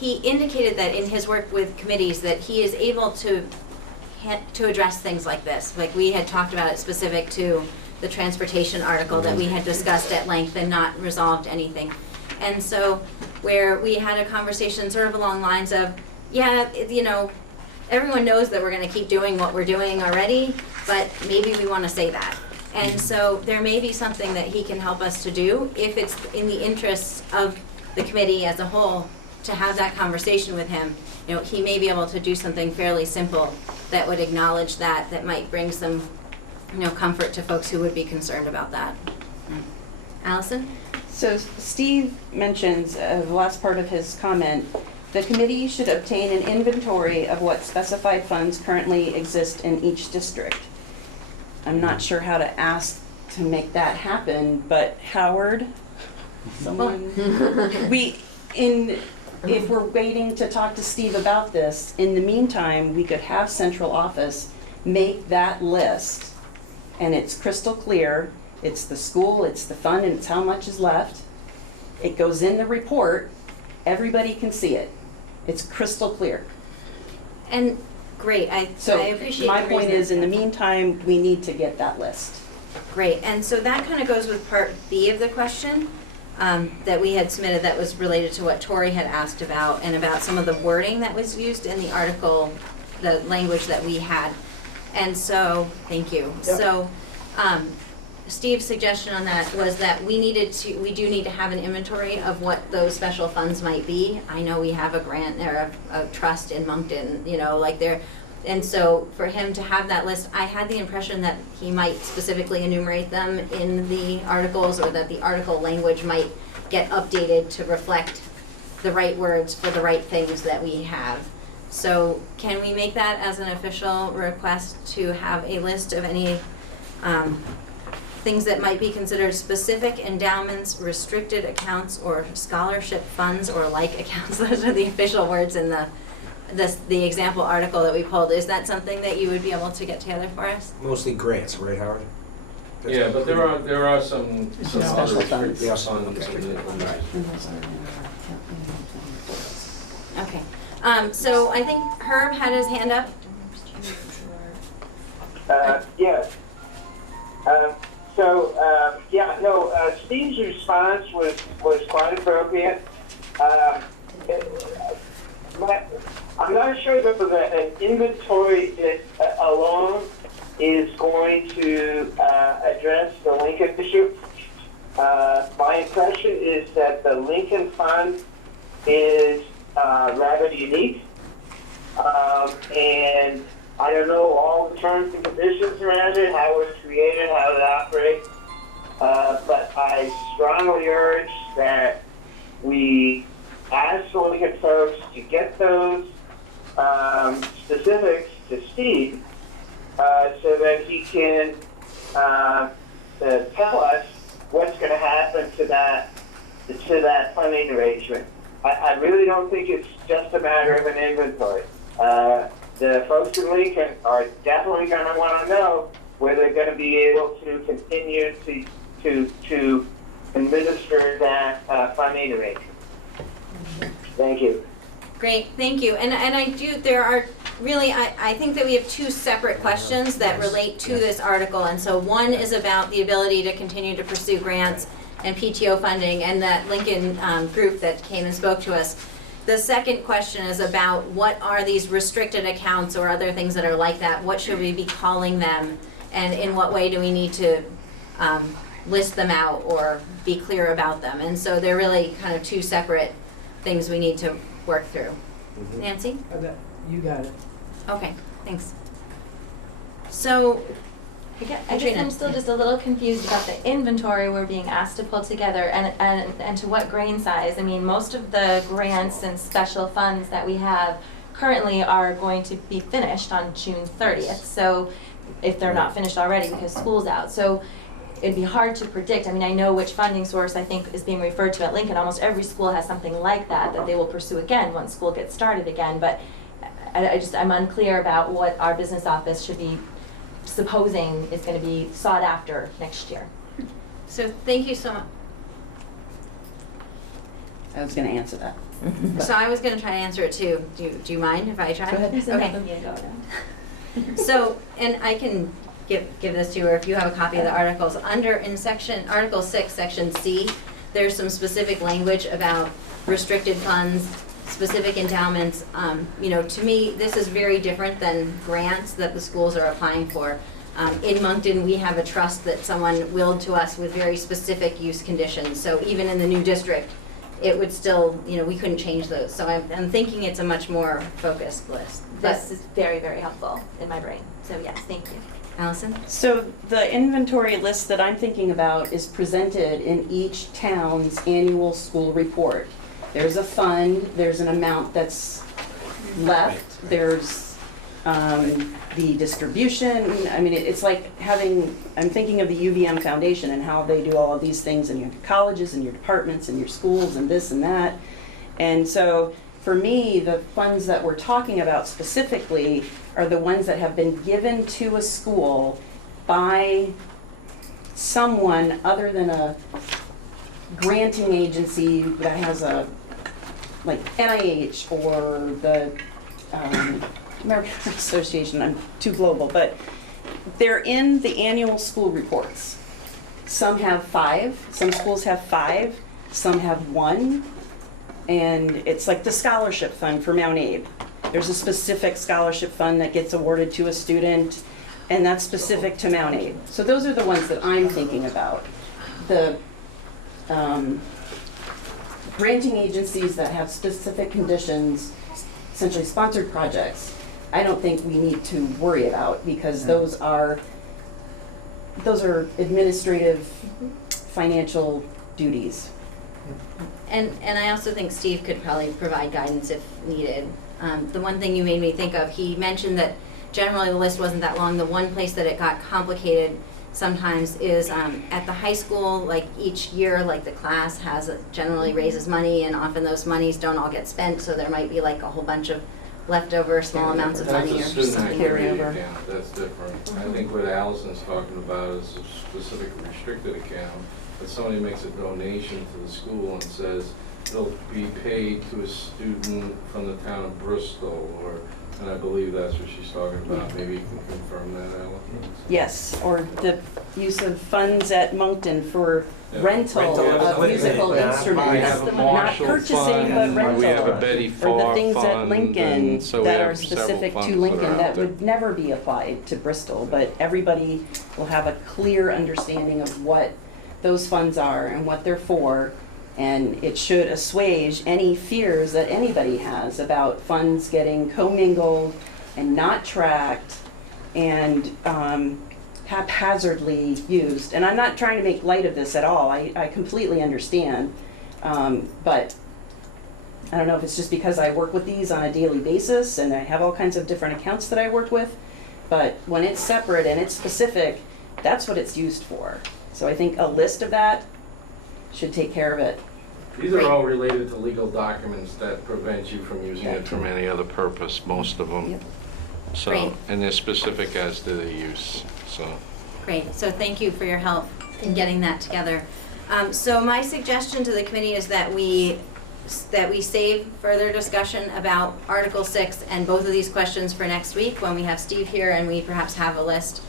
indicated that in his work with committees that he is able to address things like this. Like we had talked about it specific to the transportation article that we had discussed at length and not resolved anything. And so where we had a conversation sort of along lines of, yeah, everyone knows that we're going to keep doing what we're doing already, but maybe we want to say that. And so there may be something that he can help us to do if it's in the interests of the committee as a whole to have that conversation with him. He may be able to do something fairly simple that would acknowledge that might bring some comfort to folks who would be concerned about that. Allison? So Steve mentions, the last part of his comment, the committee should obtain an inventory of what specified funds currently exist in each district. I'm not sure how to ask to make that happen, but Howard, someone, if we're waiting to talk to Steve about this, in the meantime, we could have central office make that list, and it's crystal clear. It's the school, it's the fund, and it's how much is left. It goes in the report. Everybody can see it. It's crystal clear. And great, I appreciate my the point reason. is, in the meantime, we need to get that list. Great, and so that kind of goes with part B of the question that we had submitted that was related to what Tori had asked about and about some of the wording that was used in the article, the language that we had. And so, thank you. Yep. So, Steve's suggestion on that was that we do need to have an inventory of what those special funds might be. I know we have a grant or a trust in Moncton, And so for him to have that list, I had the impression that he might specifically enumerate them in the articles, or that the article language might get updated to reflect the right words for the right things that we have. So can we make that as an official request to have a list of any things that might be considered specific endowments, restricted accounts, or scholarship funds, or like accounts? Those are the official words in the example article that we pulled. Is that something that you would be able to get together for us? Mostly grants, right, Howard? That's Yeah, but there are some Special other funds. restricted Yeah, some- funds. okay. Okay. So I think Herb had his hand up. Yes. Steve's response was quite appropriate. I'm not sure that an inventory alone is going to address the Lincoln issue. My impression is that the Lincoln Fund is rather unique, and I don't know all the terms and conditions around it, how it was created, how it operates, but I strongly urge that we ask the Lincoln folks to get those specifics to Steve so that he can tell us what's going to happen to that funding arrangement. I really don't think it's just a matter of an inventory. The folks in Lincoln are definitely going to want to know whether they're going to be able to continue to administer that funding arrangement. Thank you. Great, thank you. And I do, there are really, I think that we have two separate questions that relate to this article. And so one is about the ability to continue to pursue grants and PTO funding, and that Lincoln group that came and spoke to us. The second question is about what are these restricted accounts or other things that are like that? What should we be calling them? And in what way do we need to list them out or be clear about them? And so they're really kind of two separate things we need to work through. Nancy? You got it. Okay, thanks. So, I guess Katrina. I'm still just a little confused about the inventory we're being asked to pull together and to what grain size. I mean, most of the grants and special funds that we have currently are going to be finished on June 30th. So if they're not finished already because school's out. So it'd be hard to predict. I mean, I know which funding source I think is being referred to at Lincoln. Almost every school has something like that they will pursue again once school gets started again. But I'm unclear about what our business office should be supposing is going to be sought after next year. So thank you so much. I was going to answer that. So I was going to try to answer it too. Do you mind if I try? Go ahead. Okay. So, and I can give this to you, or if you have a copy of the articles. In section, Article 6, Section C, there's some specific language about restricted funds, specific endowments. To me, this is very different than grants that the schools are applying for. In Moncton, we have a trust that someone willed to us with very specific use conditions. So even in the new district, it would still, we couldn't change those. So I'm thinking it's a much more focused list. This is very, very helpful in my brain. So yes, thank you. Allison? So the inventory list that I'm thinking about is presented in each town's annual school report. There's a fund, there's an amount that's left, there's the distribution. I mean, it's like I'm thinking of the UVM Foundation and how they do all of these things in your colleges and your departments and your schools and this and that. And so for me, the funds that we're talking about specifically are the ones that have been given to a school by someone other than a granting agency that has like NIH or the American Heart Association. I'm too global, but they're in the annual school reports. Some have 5, some schools have 5, some have 1, and it's like the scholarship fund for Mount Abe. There's a specific scholarship fund that gets awarded to a student, and that's specific to Mount Abe. So those are the ones that I'm thinking about. The granting agencies that have specific conditions, essentially sponsored projects, I don't think we need to worry about, because those are administrative, financial duties. And I also think Steve could probably provide guidance if needed. The one thing you made me think of, he mentioned that generally the list wasn't that long. The one place that it got complicated sometimes is at the high school, like each year, like the class generally raises money, and often those monies don't all get spent, so there might be like a whole bunch of leftover small amounts of money or That's a student something. activity account, that's different. I think what Allison's talking about is a specific restricted account, that somebody makes a donation to the school and says it'll be paid to a student from the town of Bristol, and I believe that's what she's talking about. Maybe you can confirm that, Allison? Yes, or the use of funds at Moncton for Yeah. rental of equipment. musical Yeah. instruments. We have a Not Marshall purchasing, fund, but rental. we have a Betty Or the Farr things at fund, Lincoln and so we that have are several specific funds to that are Lincoln out that there. would never be applied to Bristol, but everybody will have a clear understanding of what those funds are and what they're for, and it should assuage any fears that anybody has about funds getting commingled and not tracked and haphazardly used. And I'm not trying to make light of this at all. I completely understand. But I don't know if it's just because I work with these on a daily basis and I have all kinds of different accounts that I work with. But when it's separate and it's specific, that's what it's used for. So I think a list of that should take care of it. These are all related to legal documents that prevent you from using it from any other purpose, most of them. Yep. So, Great. and they're specific as to the use, so. Great, so thank you for your help in getting that together. So my suggestion to the committee is that we save further discussion about Article 6 and both of these questions for next week when we have Steve here and we perhaps have a list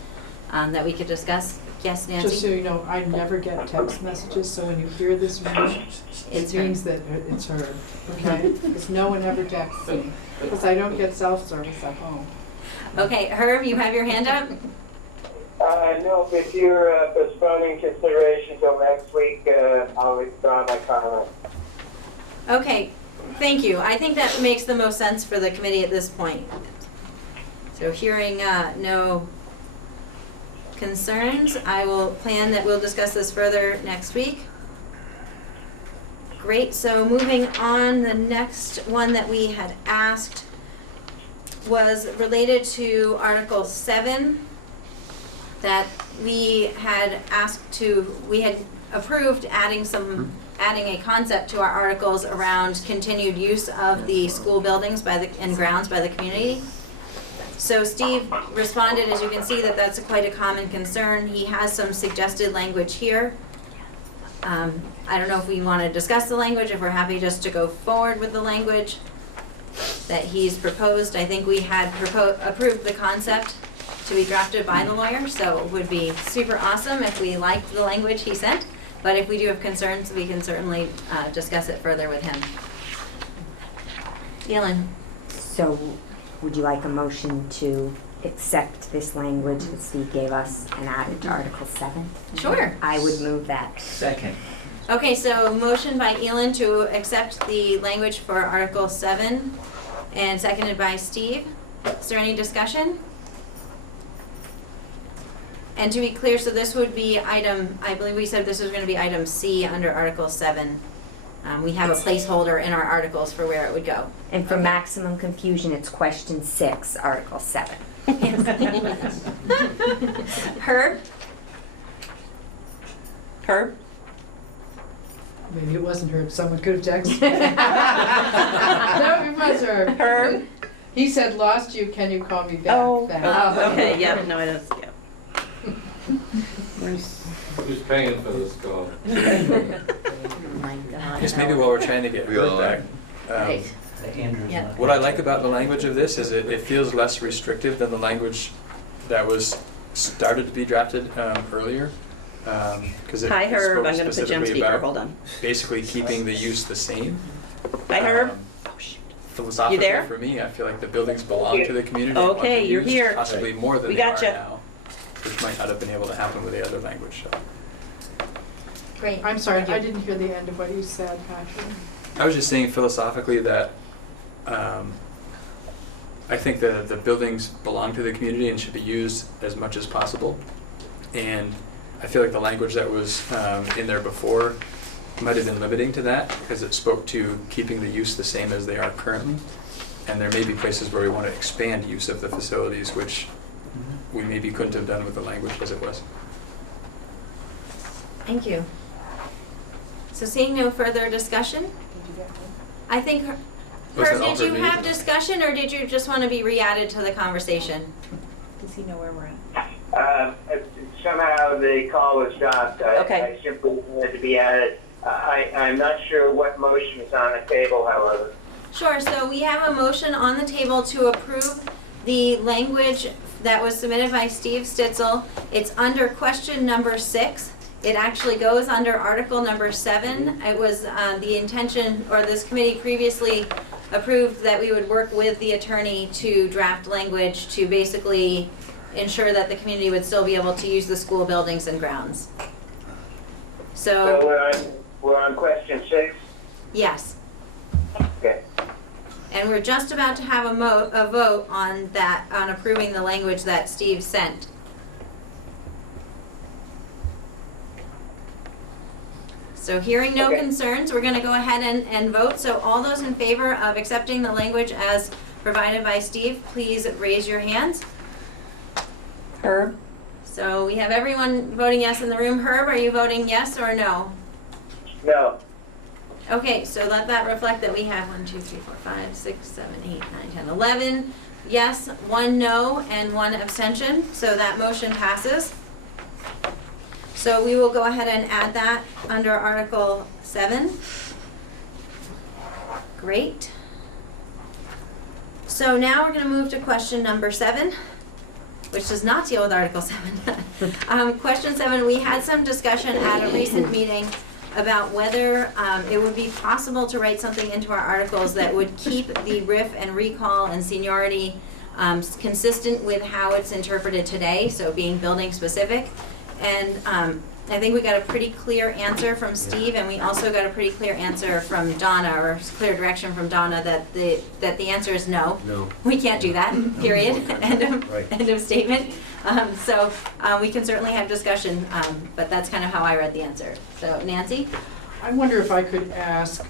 that we could discuss. Yes, Nancy? Just so you know, I never get text messages, so when you hear this ring, It's it her. means that it's her, okay? Because no one ever texts me, because I don't get self-service at home. Okay, Herb, you have your hand up? No, if you're postponing consideration till next week, I'll withdraw my comment. Okay, thank you. I think that makes the most sense for the committee at this point. So hearing no concerns, I will plan that we'll discuss this further next week. Great, so moving on, the next one that we had asked was related to Article 7, that we had approved adding a concept to our articles around continued use of the school buildings and grounds by the community. So Steve responded, as you can see, that that's quite a common concern. He has some suggested language here. I don't know if we want to discuss the language, if we're happy just to go forward with the language that he's proposed. I think we had approved the concept to be drafted by the lawyer, so it would be super awesome if we liked the language he sent. But if we do have concerns, we can certainly discuss it further with him. Elin? So would you like a motion to accept this language that Steve gave us and add it to Article 7? Sure. I would move that. Second. Okay, so motion by Elin to accept the language for Article 7 and seconded by Steve. Is there any discussion? And to be clear, so this would be I believe we said this was going to be item C under Article 7. We have a placeholder in our articles for where it would go. And for maximum confusion, it's question 6, Article 7. Herb? Herb? Maybe it wasn't Herb, someone could have texted me. No, it was Herb. Herb? He said, lost you, can you call me back? Oh, Thanks. okay, yeah, no, I don't, yeah. Who's paying for this call? I guess maybe while we're trying to get We all Herb back, Yeah. what I like about the language of this is it feels less restrictive than the language that was started to be drafted earlier. Because it Hi, Herb. spoke I'm gonna put you on specifically speaker. about Hold on. basically keeping the use the same. Hi, Herb. Philosophically, You there? for me, I feel like the buildings belong to the community. and Okay, want to you're use here. Possibly more than We they are gotcha. now, which might not have been able to happen with the other language. So. Great. I'm sorry, I didn't hear the end of what you said, Patrick. I was just saying philosophically that I think the buildings belong to the community and should be used as much as possible. And I feel like the language that was in there before might have been limiting to that because it spoke to keeping the use the same as they are currently. And there may be places where we want to expand use of the facilities, which we maybe couldn't have done with the language as it was. Thank you. So seeing no further discussion, I think, Was Herb, that did you offered have meeting? discussion or did you just want to be re-added to the conversation? Does he know where we're at? Somehow the call was dropped. Okay. I simply wanted to be added. I'm not sure what motion is on the table, however. Sure, so we have a motion on the table to approve the language that was submitted by Steve Stitzel. It's under question number 6. It actually goes under article number 7. It was the intention, or this committee previously approved that we would work with the attorney to draft language to basically ensure that the community would still be able to use the school buildings and grounds. So we're on question 6? Yes. Okay. And we're just about to have a vote on that, on approving the language that Steve sent. So hearing no concerns, we're going to go ahead and vote. So all those in favor of accepting the language as provided by Steve, please raise your hands. Herb? So we have everyone voting yes in the room. Herb, are you voting yes or no? No. Okay, so let that reflect that we have 1, 2, 3, 4, 5, 6, 7, 8, 9, 10, 11 yes, 1 no, and 1 abstention. So that motion passes. So we will go ahead and add that under Article 7. Great. So now we're going to move to question number 7, which does not deal with Article 7. Question 7, we had some discussion at a recent meeting about whether it would be possible to write something into our articles that would keep the RIF and recall and seniority consistent with how it's interpreted today, so being building specific. And I think we got a pretty clear answer from Steve, and we also got a pretty clear answer from Donna, or clear direction from Donna that the answer is no. No. We can't do that, period. Right. End of statement. So we can certainly have discussion, but that's kind of how I read the answer. So Nancy? I wonder if I could ask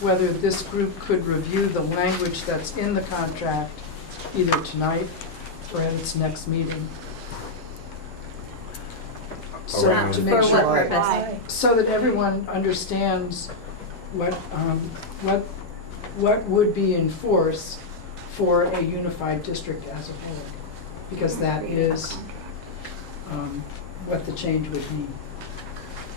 whether this group could review the language that's in the contract either tonight or at its next meeting. So Around- to make For sure, what purpose? so that everyone understands what would be in force for a unified district as a whole, because that is what the change would mean.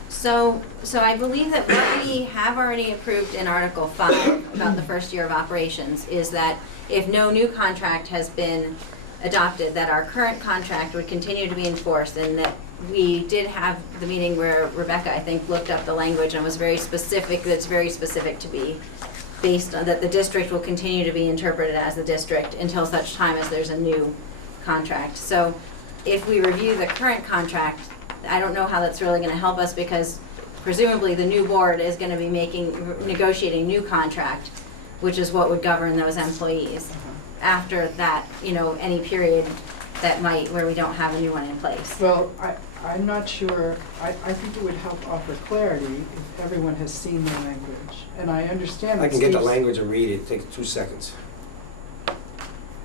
So I believe that what we have already approved in Article 5 about the first year of operations is that if no new contract has been adopted, that our current contract would continue to be enforced, and that we did have the meeting where Rebecca, I think, looked up the language and was very specific, that's very specific to be based on, that the district will continue to be interpreted as the district until such time as there's a new contract. So if we review the current contract, I don't know how that's really going to help us, because presumably the new board is going to be negotiating new contract, which is what would govern those employees. After that, any period that where we don't have a new one in place. Well, I'm not sure, I think it would help offer clarity if everyone has seen the language. And I understand that I can get the Steve's- language and read it, it takes 2 seconds.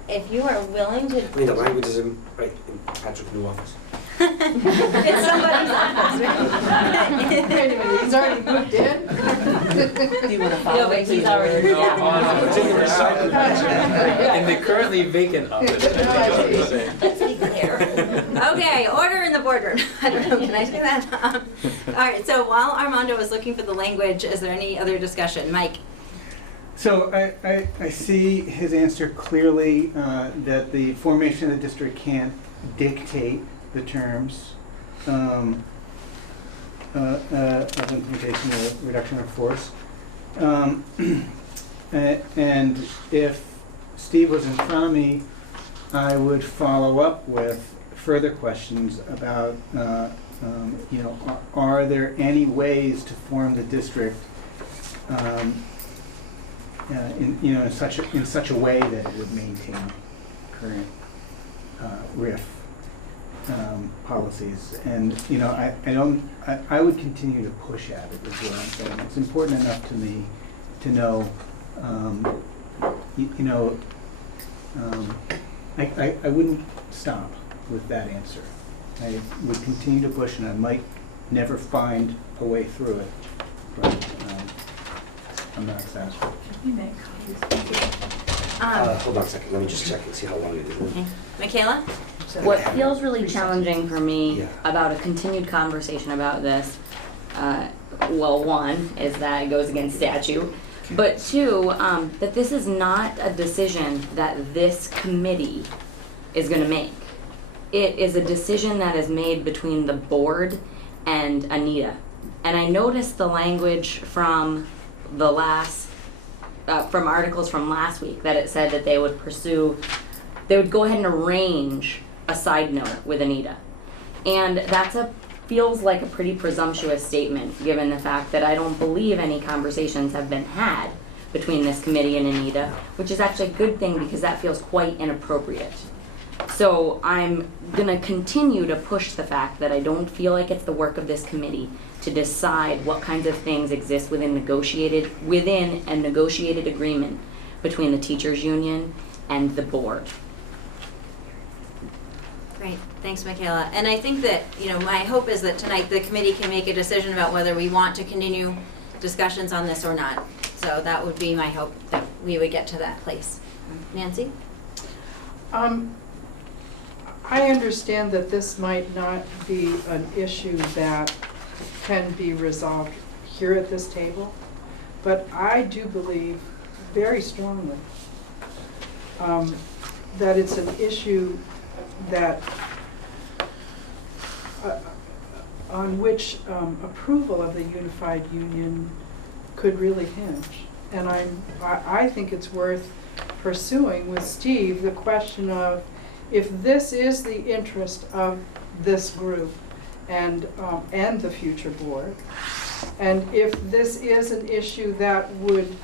If you are willing to. I mean, the language is right in Patrick's new office. It's somebody's office, right? Wait a minute, he's already moved in? Do you want to follow? No, but he's already. No, it's in the recycling bin. In the currently vacant office. Let's be clear. Okay, order in the boardroom. I don't know, can I say that? All right, so while Armando was looking for the language, is there any other discussion? Mike? So I see his answer clearly, that the formation of the district can't dictate the terms of implementation or reduction of force. And if Steve was in front of me, I would follow up with further questions about, are there any ways to form the district in such a way that it would maintain current RIF policies. And I would continue to push at it, is what I'm saying. It's important enough to me to know, I wouldn't stop with that answer. I would continue to push, and I might never find a way through it, but I'm not satisfied. Hold on a second, let me just check and see how long it is. Okay. Michaela? What feels really challenging for me Yeah. about a continued conversation about this, well, one, is that it goes against statute, but two, that this is not a decision that this committee is gonna make. It is a decision that is made between the board and Anita. And I noticed the language from the last, from articles from last week, that it said that they would go ahead and arrange a side note with Anita. And feels like a pretty presumptuous statement, given the fact that I don't believe any conversations have been had between this committee and Anita, which is actually a good thing because that feels quite inappropriate. So I'm gonna continue to push the fact that I don't feel like it's the work of this committee to decide what kinds of things exist within a negotiated agreement between the teachers union and the board. Great, thanks, Michaela. And I think that, my hope is that tonight the committee can make a decision about whether we want to continue discussions on this or not. So that would be my hope, that we would get to that place. Nancy? I understand that this might not be an issue that can be resolved here at this table, but I do believe very strongly that it's an issue that on which approval of the unified union could really hinge. And I think it's worth pursuing with Steve the question of, if this is the interest of this group and the future board, and if this is an issue that would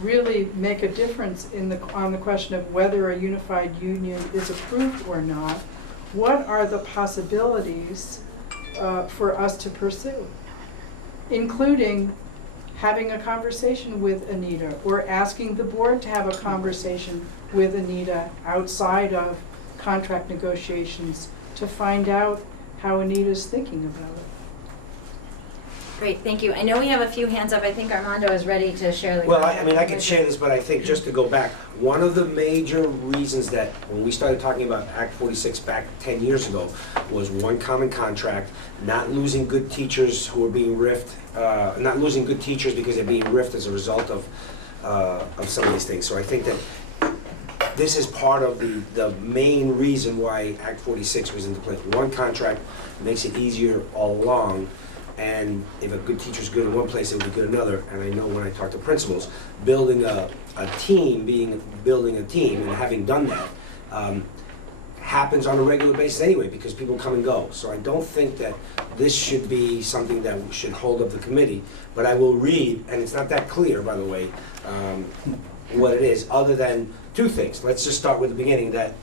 really make a difference on the question of whether a unified union is approved or not, what are the possibilities for us to pursue, including having a conversation with Anita, or asking the board to have a conversation with Anita outside of contract negotiations to find out how Anita's thinking about it. Great, thank you. I know we have a few hands up. I think Armando is ready to share the. Well, I can share this, but I think just to go back, one of the major reasons that when we started talking about Act 46 back 10 years ago was one common contract, not losing good teachers who are being riffed, not losing good teachers because they're being riffed as a result of some of these things. So I think that this is part of the main reason why Act 46 was into place. One contract makes it easier all along. And if a good teacher's good in one place, it will be good in another. And I know when I talk to principals, building a team and having done that happens on a regular basis anyway, because people come and go. So I don't think that this should be something that should hold up the committee. But I will read, and it's not that clear, by the way, what it is, other than two things. Let's just start with the beginning, that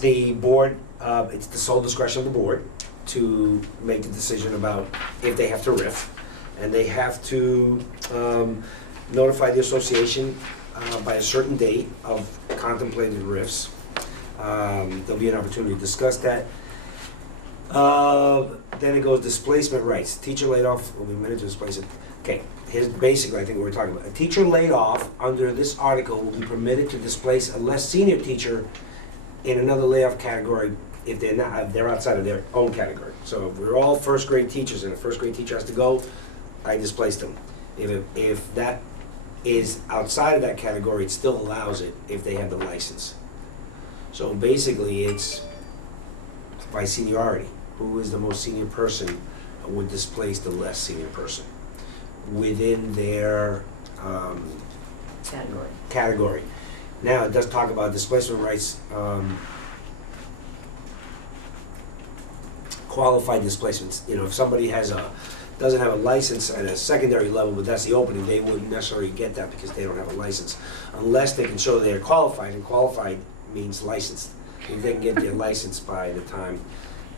the board, it's the sole discretion of the board to make the decision about if they have to riff, and they have to notify the association by a certain date of contemplated riffs. There'll be an opportunity to discuss that. Then it goes displacement rights. Teacher laid off will be managed to displace it. Okay, here's basically I think what we're talking about. A teacher laid off under this article will be permitted to displace a less senior teacher in another layoff category if they're outside of their own category. So if we're all first grade teachers and a first grade teacher has to go, I displace them. If that is outside of that category, it still allows it if they have the license. So basically it's by seniority. Who is the most senior person would displace the less senior person within their category. Now, it does talk about displacement rights, qualified displacements. If somebody has doesn't have a license at a secondary level, but that's the opening, they wouldn't necessarily get that because they don't have a license, unless they can show they're qualified, and qualified means licensed. If they can get their license by the time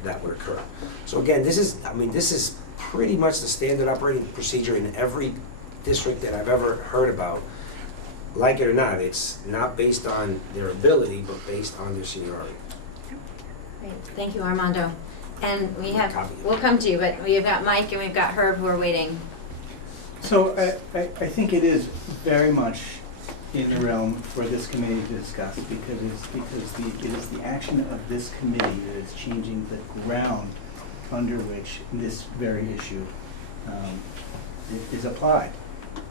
that would occur. So again, this is pretty much the standard operating procedure in every district that I've ever heard about. Like it or not, it's not based on their ability, but based on their seniority. Great, thank you, Armando. And Copy. we'll come to you, but we've got Mike and we've got Herb who are waiting. So I think it is very much in the realm for this committee to discuss, because it is the action of this committee that is changing the ground under which this very issue is applied.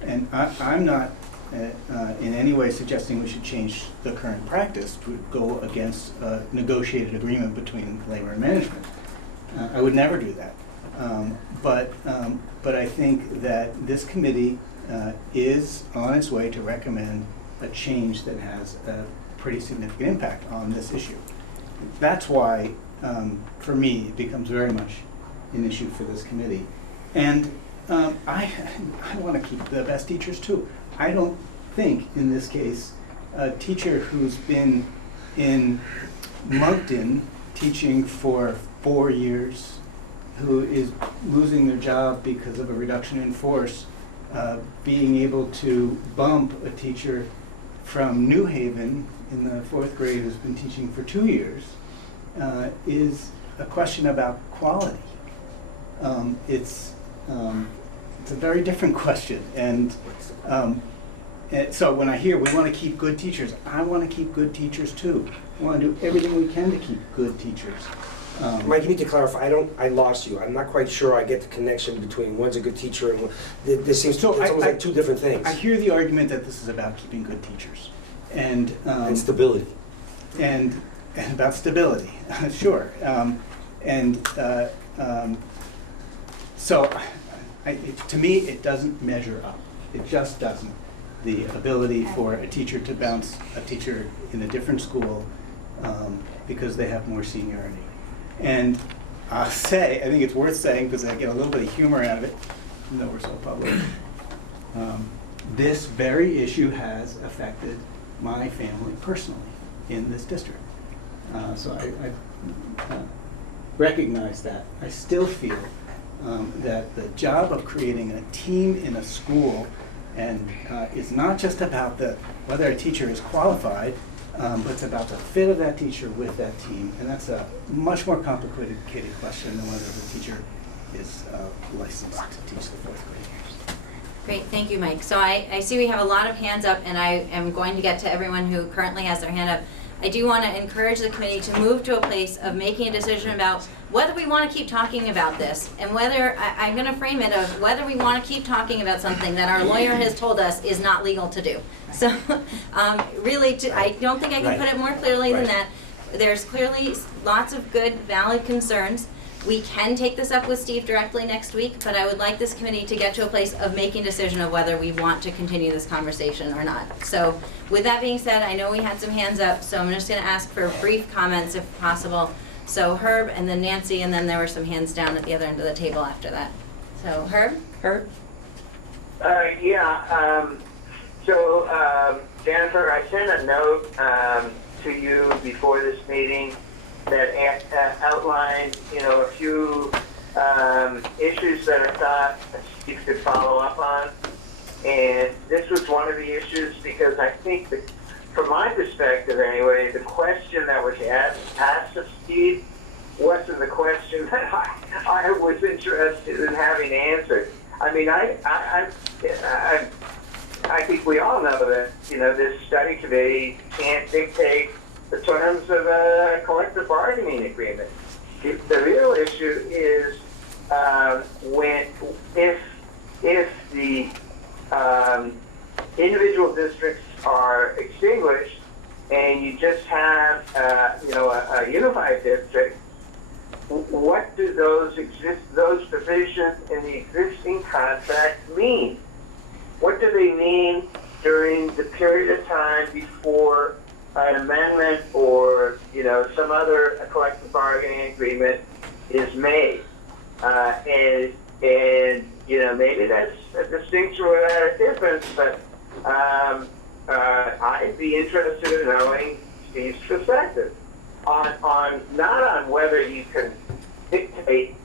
And I'm not in any way suggesting we should change the current practice to go against a negotiated agreement between labor and management. I would never do that. But I think that this committee is on its way to recommend a change that has a pretty significant impact on this issue. That's why, for me, it becomes very much an issue for this committee. And I want to keep the best teachers too. I don't think, in this case, a teacher who's been in Moncton teaching for 4 years, who is losing their job because of a reduction in force, being able to bump a teacher from New Haven in the 4th grade who's been teaching for 2 years is a question about quality. It's a very different question, and so when I hear we want to keep good teachers, I want to keep good teachers too. We want to do everything we can to keep good teachers. Mike, you need to clarify. I lost you. I'm not quite sure I get the connection between one's a good teacher and one. This seems it's almost like two different things. I hear the argument that this is about keeping good teachers, and stability, and about stability, sure. So, to me, it doesn't measure up. It just doesn't. The ability for a teacher to bounce a teacher in a different school because they have more seniority. And I'll say, I think it's worth saying, because I get a little bit of humor out of it, even though we're so public, this very issue has affected my family personally in this district. So I recognize that. I still feel that the job of creating a team in a school and it's not just about whether a teacher is qualified, but it's about the fit of that teacher with that team. And that's a much more complicated question than whether the teacher is licensed to teach the 4th graders. Great, thank you, Mike. So I see we have a lot of hands up, and I am going to get to everyone who currently has their hand up. I do want to encourage the committee to move to a place of making a decision about whether we want to keep talking about this, and whether, I'm going to frame it of whether we want to keep talking about something that our lawyer has told us is not legal to do. So really, I don't think I can put it more clearly than that. There's clearly lots of good, valid concerns. We can take this up with Steve directly next week, but I would like this committee to get to a place of making a decision of whether we want to continue this conversation or not. So with that being said, I know we had some hands up, so I'm just going to ask for brief comments if possible. So Herb, and then Nancy, and then there were some hands down at the other end of the table after that. So Herb? Jennifer, I sent a note to you before this meeting that outlined, a few issues that I thought Steve could follow up on. And this was one of the issues, because I think that, from my perspective anyway, the question that was asked of Steve wasn't the question that I was interested in having answered. I mean, I think we all know that, this study committee can't dictate the terms of a collective bargaining agreement. The real issue is if the individual districts are extinguished and you just have a unified district, what do those provisions in the existing contract mean? What do they mean during the period of time before an amendment or some other collective bargaining agreement is made? And And, you know, maybe that's a distinction without a difference, but I'd be interested in knowing Steve's perspective on not on whether you can dictate,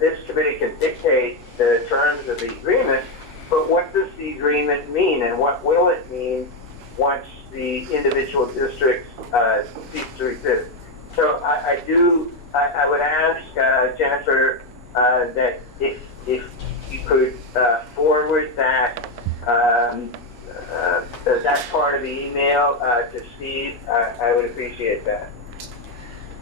this committee can dictate the terms of the agreement, but what does the agreement mean and what will it mean once the individual districts cease to exist? So I would ask Jennifer that if you could forward that that part of the email to Steve, I would appreciate that.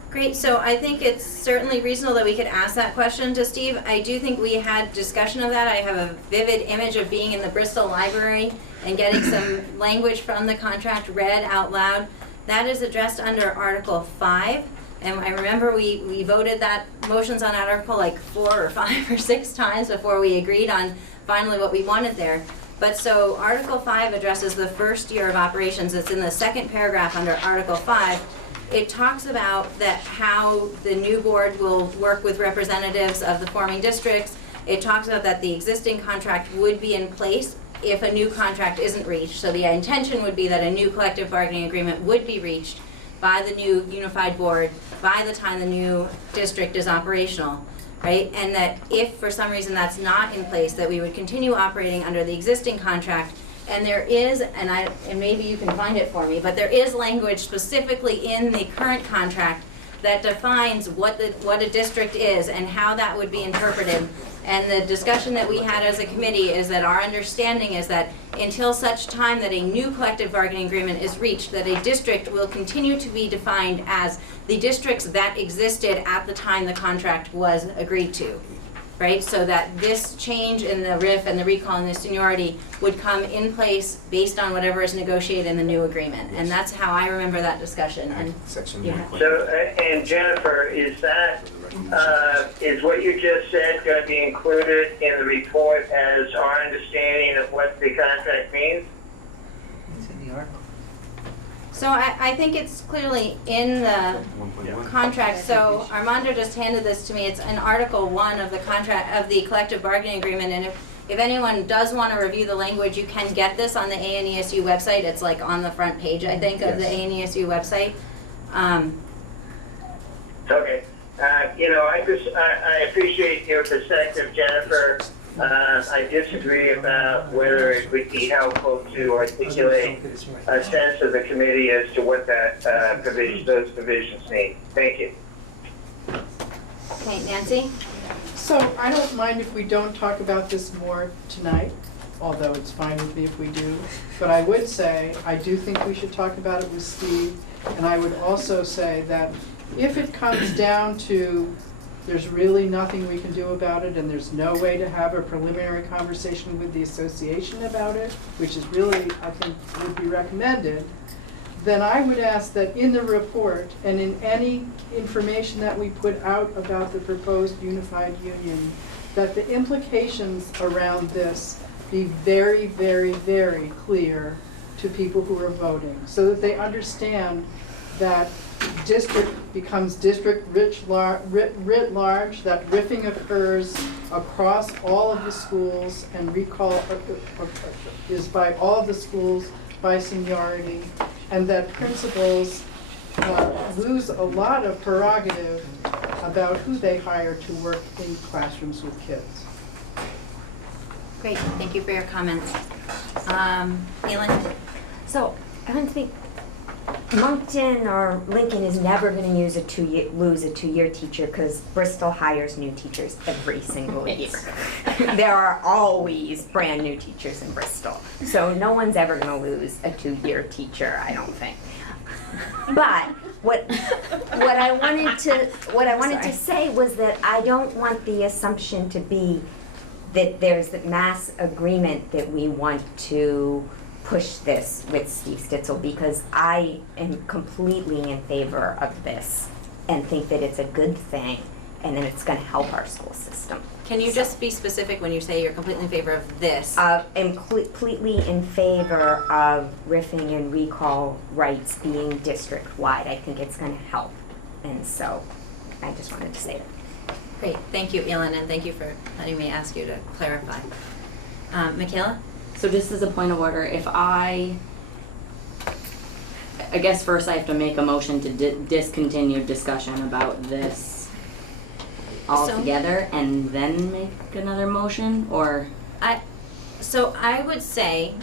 Great, so I think it's certainly reasonable that we could ask that question to Steve. I do think we had discussion of that. I have a vivid image of being in the Bristol Library and getting some language from the contract read out loud. That is addressed under Article 5. And I remember we voted that motions on that article like 4 or 5 or 6 times before we agreed on finally what we wanted there. But so Article 5 addresses the first year of operations. It's in the second paragraph under Article 5. It talks about that how the new board will work with representatives of the forming districts. It talks about that the existing contract would be in place if a new contract isn't reached. So the intention would be that a new collective bargaining agreement would be reached by the new unified board by the time the new district is operational, right? And that if for some reason that's not in place, that we would continue operating under the existing contract. And there is, and maybe you can find it for me, but there is language specifically in the current contract that defines what a district is and how that would be interpreted. And the discussion that we had as a committee is that our understanding is that until such time that a new collective bargaining agreement is reached, that a district will continue to be defined as the districts that existed at the time the contract was agreed to. Right, so that this change in the RIF and the recall and the seniority would come in place based on whatever is negotiated in the new agreement, and that's how I remember that discussion. And yeah. So, and Jennifer, is that is what you just said going to be included in the report as our understanding of what the contract means? It's in the article. So I think it's clearly in the contract. So Armando just handed this to me. It's in Article 1 of the contract of the collective bargaining agreement. And if anyone does want to review the language, you can get this on the ANESU website. It's like on the front page, I think, of the ANESU website. Okay. You know, I appreciate your perspective, Jennifer. I disagree about whether it would be helpful to articulate a sense of the committee as to what that those provisions mean. Thank you. Okay, Nancy? So I don't mind if we don't talk about this more tonight, although it's fine with me if we do. But I would say, I do think we should talk about it with Steve. And I would also say that if it comes down to there's really nothing we can do about it, and there's no way to have a preliminary conversation with the association about it, which is really, I think, would be recommended, then I would ask that in the report and in any information that we put out about the proposed unified union, that the implications around this be very, very, very clear to people who are voting, so that they understand that district becomes district writ large, that riffing occurs across all of the schools, and recall is by all of the schools by seniority, and that principals lose a lot of prerogative about who they hire to work in classrooms with kids. Great, thank you for your comments. Elin? So I don't think Moncton or Lincoln is never going to lose a two-year teacher, because Bristol hires new teachers every single year. There are always brand new teachers in Bristol, so no one's ever going to lose a two-year teacher, I don't think. But what I wanted to say was that I don't want the assumption to be that there's the mass agreement that we want to push this with Steve Stitzel, because I am completely in favor of this and think that it's a good thing and that it's going to help our school system. Can you just be specific when you say you're completely in favor of this? I'm completely in favor of riffing and recall rights being district-wide. I think it's going to help, and so I just wanted to say that. Great, thank you, Elin, and thank you for letting me ask you to clarify. Michaela? So just as a point of order, if I guess first I have to make a motion to discontinue discussion about this altogether and then make another motion, or? So I would say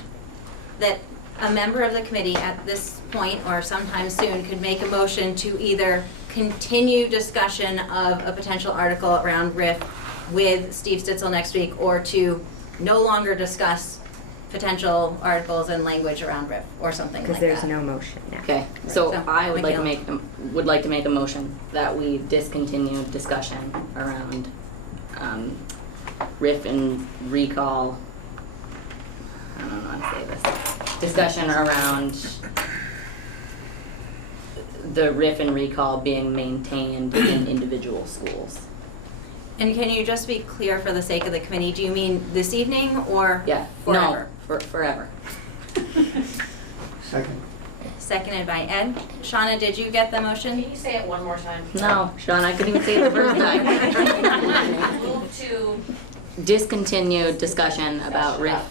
that a member of the committee at this point or sometime soon could make a motion to either continue discussion of a potential article around RIF with Steve Stitzel next week, or to no longer discuss potential articles and language around RIF or something like that. Because there's no motion now. Okay, so I would like Michaela. to make a motion that we discontinue discussion around RIF and recall. I don't know how to say this. Discussion around the RIF and recall being maintained in individual schools. And can you just be clear for the sake of the committee, do you mean this evening or forever? No, forever. Second. Seconded by Ed. Shauna, did you get the motion? Can you say it one more time? No, Sean, I couldn't even say it the first time. Move to Discontinue discussion about RIF.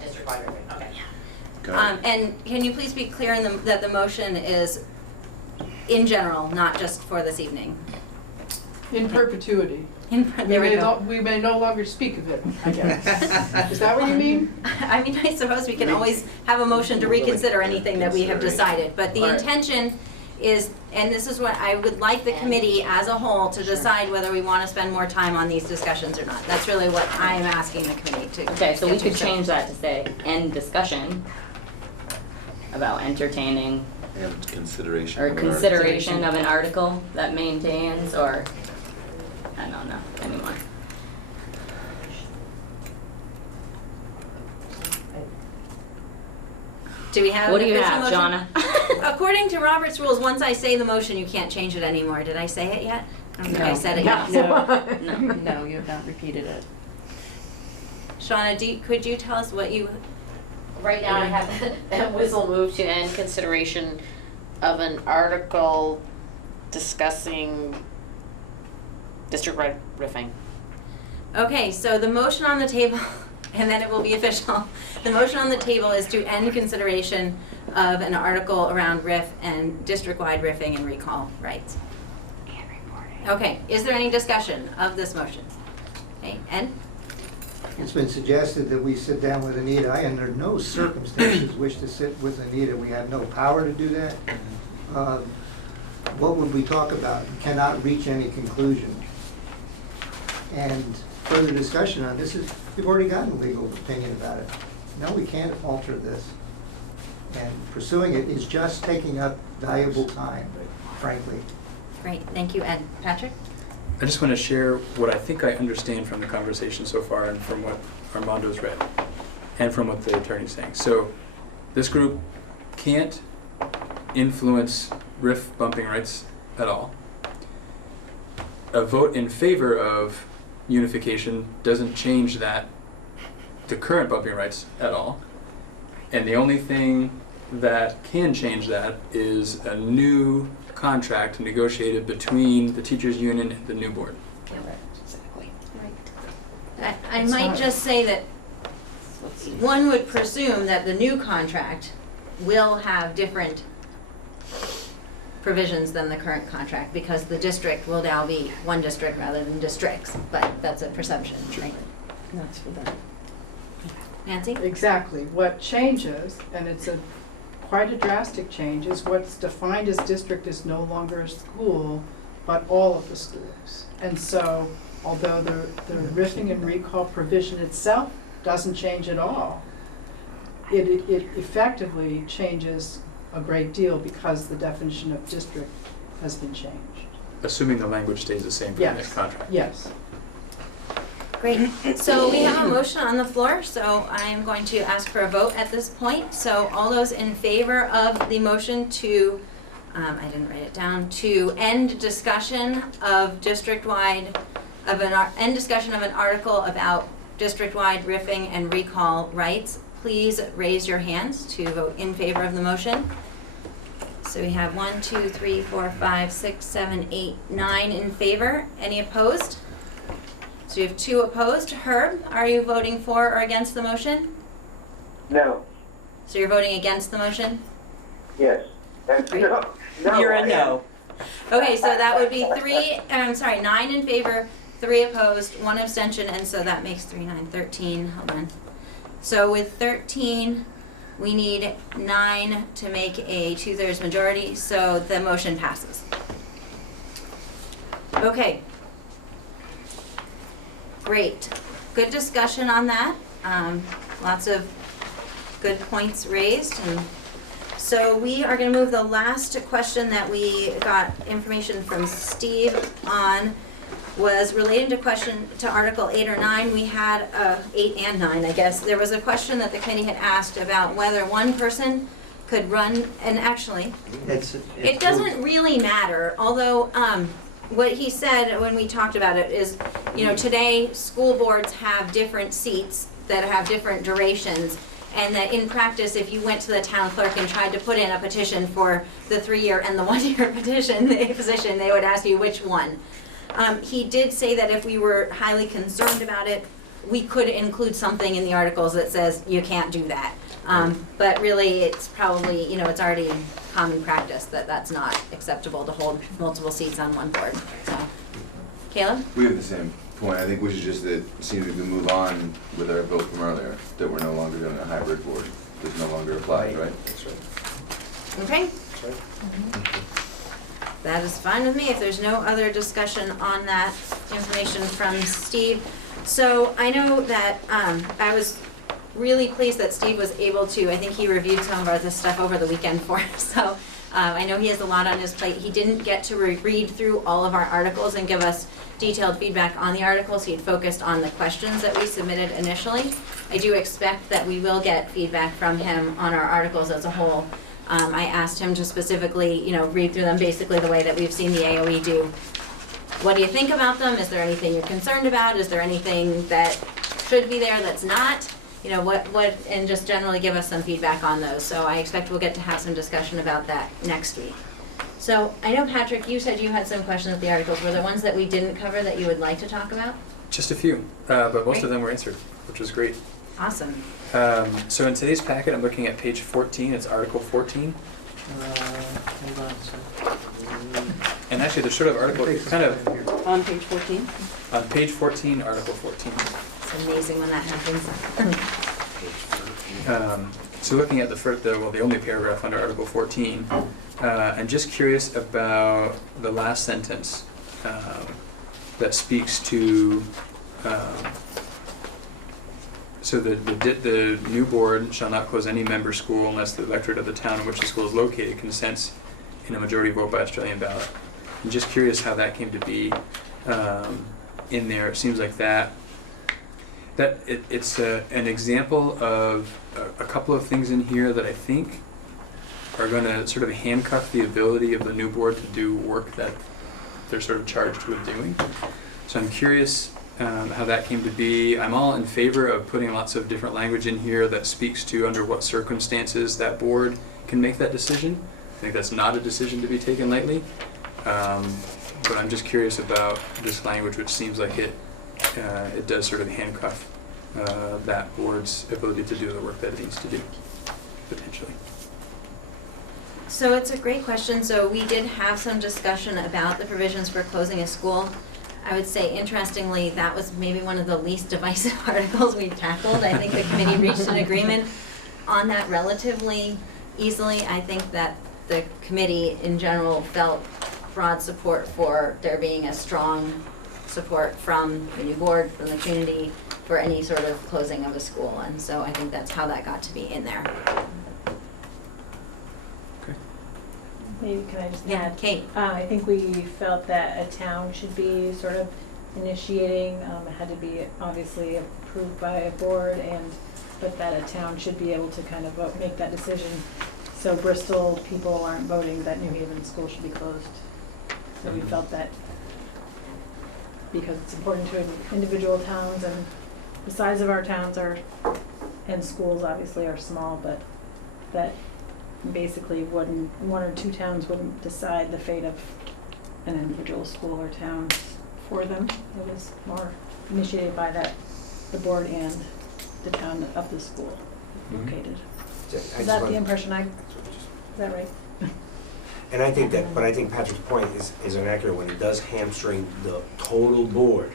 district-wide ribbon, okay. And can you please be clear that the motion is in general, not just for this evening? In perpetuity. There we go. We may no longer speak of it, I guess. Is that what you mean? I mean, I suppose we can always have a motion to reconsider anything that we have decided, but the intention is, and this is what I would like the committee as a whole to decide whether we want to spend more time on these discussions or not. That's really what I am asking the committee to. Okay, so we could to. change that to say end discussion about entertaining And consideration. or of an consideration of an article that maintains, or I don't know, anyone. Do we have What an do you official have, motion? Shauna? According to Robert's rules, once I say the motion, you can't change it anymore. Did I say it yet? I don't think I said it yet. No, you have not repeated it. Shauna, could you tell us what you? Right now, I have a whistle move to end consideration of an article discussing district-wide riffing. Okay, so the motion on the table, and then it will be official. The motion on the table is to end consideration of an article around RIF and district-wide riffing and recall rights. Okay, is there any discussion of this motion? Okay, Ed? It's been suggested that we sit down with Anita. I under no circumstances wish to sit with Anita. We have no power to do that. What would we talk about? We cannot reach any conclusion. And further discussion on this is, we've already gotten a legal opinion about it. No, we can't alter this. And pursuing it is just taking up valuable time, frankly. Great, thank you, Ed. Patrick? I just want to share what I think I understand from the conversation so far and from what Armando's read and from what the attorney's saying. So this group can't influence RIF bumping rights at all. A vote in favor of unification doesn't change that, the current bumping rights at all. And the only thing that can change that is a new contract negotiated between the teachers' union and the new board. Exactly. I might just say that one would presume that the new contract will have different provisions than the current contract, because the district will now be one district rather than districts, but that's a presumption, right? That's for them. Nancy? Exactly. What changes, and it's quite a drastic change, is what's defined as district is no longer a school, but all of the schools. And so, although the riffing and recall provision itself doesn't change at all, it effectively changes a great deal because the definition of district has been changed. Assuming the language stays the same for the next contract. Yes. Great. So we have a motion on the floor, so I am going to ask for a vote at this point. So all those in favor of the motion to, I didn't write it down, to end discussion of district-wide, end discussion of an article about district-wide riffing and recall rights, please raise your hands to vote in favor of the motion. So we have 1, 2, 3, 4, 5, 6, 7, 8, 9 in favor. Any opposed? So we have 2 opposed. Herb, are you voting for or against the motion? No. So you're voting against the motion? Yes. And no. You're a no. Okay, so that would be 9 in favor, 3 opposed, 1 abstention, and so that makes 3, 9, 13. Hold on. So with 13, we need 9 to make a 2/3 majority, so the motion passes. Okay. Great. Good discussion on that. Lots of good points raised. And so we are going to move the last question that we got information from Steve on was related to Article 8 or 9. We had 8 and 9, I guess. There was a question that the committee had asked about whether one person could run, and actually, it doesn't really matter, although what he said when we talked about it is, today school boards have different seats that have different durations, and that in practice, if you went to the town clerk and tried to put in a petition for the 3-year and the 1-year position, they would ask you which one. He did say that if we were highly concerned about it, we could include something in the articles that says you can't do that. But really, it's probably, it's already common practice that that's not acceptable to hold multiple seats on one board. So, Caleb? We have the same point. I think we should just seem to move on with our vote from earlier, that we're no longer doing a hybrid board. This no longer applies, right? That's right. Okay. That's right. That is fine with me if there's no other discussion on that information from Steve. So I know that I was really pleased that Steve was able to, I think he reviewed some of this stuff over the weekend for us. So I know he has a lot on his plate. He didn't get to read through all of our articles and give us detailed feedback on the articles. He had focused on the questions that we submitted initially. I do expect that we will get feedback from him on our articles as a whole. I asked him to specifically, read through them basically the way that we've seen the AOE do. What do you think about them? Is there anything you're concerned about? Is there anything that should be there that's not? And just generally give us some feedback on those. So I expect we'll get to have some discussion about that next week. So I know, Patrick, you said you had some questions with the articles. Were there ones that we didn't cover that you would like to talk about? Just a few, but most Great. of them were answered, which was great. Awesome. So in today's packet, I'm looking at page 14. It's Article 14. Hold on a second. And actually, there's sort of article, kind of On page 14? on page 14, Article 14. It's amazing when that happens. So looking at the only paragraph under Article 14, I'm just curious about the last sentence that speaks to. So the new board shall not close any member school unless the electorate of the town in which the school is located consents in a majority vote by Australian ballot. I'm just curious how that came to be in there. It seems like it's an example of a couple of things in here that I think are going to sort of handcuff the ability of the new board to do work that they're sort of charged with doing. So I'm curious how that came to be. I'm all in favor of putting lots of different language in here that speaks to under what circumstances that board can make that decision. I think that's not a decision to be taken lightly. But I'm just curious about this language, which seems like it does sort of handcuff that board's ability to do the work that it needs to do, potentially. So it's a great question. So we did have some discussion about the provisions for closing a school. I would say, interestingly, that was maybe one of the least divisive articles we tackled. I think the committee reached an agreement on that relatively easily. I think that the committee in general felt broad support for there being a strong support from the new board, from the community, for any sort of closing of a school. And so I think that's how that got to be in there. Maybe can I just Yeah, add? Kate. I think we felt that a town should be sort of initiating. It had to be obviously approved by a board, but that a town should be able to kind of make that decision. So Bristol people aren't voting that New Haven School should be closed. So we felt that because it's important to individual towns, and the size of our towns and schools obviously are small, but that basically one or two towns wouldn't decide the fate of an individual school or town for them. It was more initiated by the board and the town of the school located. Is that the impression is that right? And I think that, but I think Patrick's point is inaccurate when it does hamstring the total board.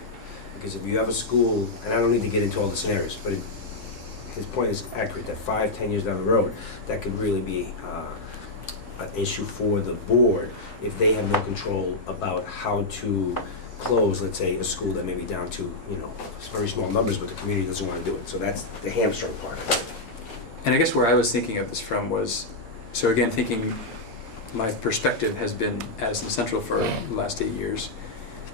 Because if you have a school, and I don't need to get into all the scenarios, but his point is accurate, that 5-10 years down the road, that could really be an issue for the board if they have no control about how to close, let's say, a school that may be down to, very small numbers, but the community doesn't want to do it. So that's the hamstring part of it. And I guess where I was thinking of this from was, so again, thinking my perspective has been Addison Central for the last 8 years.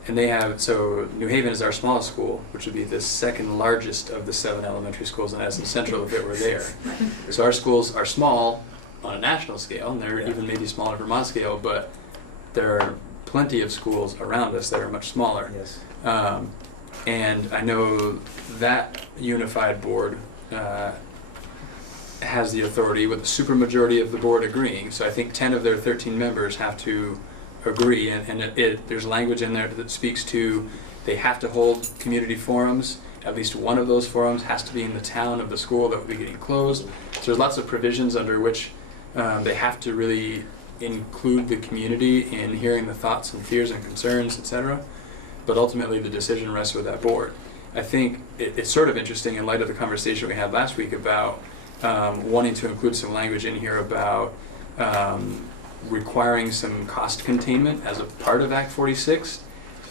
And they have, so New Haven is our smallest school, which would be the second largest of the 7 elementary schools in Addison Central if it were there. So our schools are small on a national scale, and they're even maybe smaller Vermont scale, but there are plenty of schools around us that are much smaller. Yes. And I know that unified board has the authority with a supermajority of the board agreeing. So I think 10 of their 13 members have to agree, and there's language in there that speaks to they have to hold community forums. At least one of those forums has to be in the town of the school that will be getting closed. So there's lots of provisions under which they have to really include the community in hearing the thoughts and fears and concerns, etc. But ultimately the decision rests with that board. I think it's sort of interesting in light of the conversation we had last week about wanting to include some language in here about requiring some cost containment as a part of Act 46,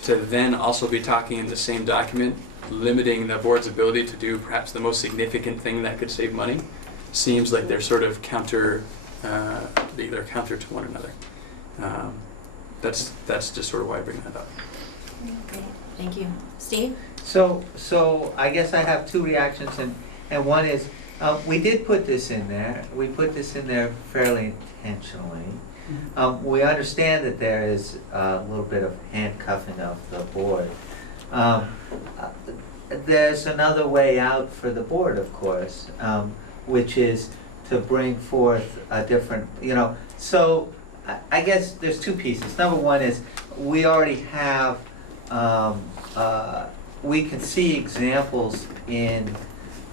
to then also be talking in the same document, limiting the board's ability to do perhaps the most significant thing that could save money. Seems like they're sort of counter to one another. That's just sort of why I bring that up. Great, thank you. Steve? So I guess I have two reactions, and one is, we did put this in there. We put this in there fairly intentionally. We understand that there is a little bit of handcuffing of the board. There's another way out for the board, of course, which is to bring forth a different, so I guess there's two pieces. Number one is we already have, we can see examples in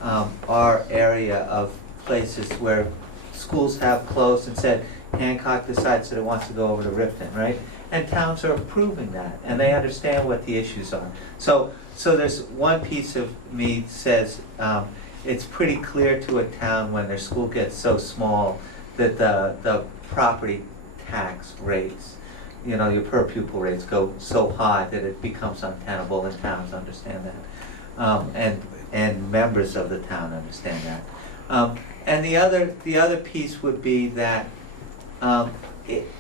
our area of places where schools have closed and said, Hancock decides that it wants to go over to Ripton, right? And towns are approving that, and they understand what the issues are. So there's one piece of me says it's pretty clear to a town when their school gets so small that the property tax rates, your per pupil rates go so high that it becomes untenable, and towns understand that, and members of the town understand that. And the other piece would be that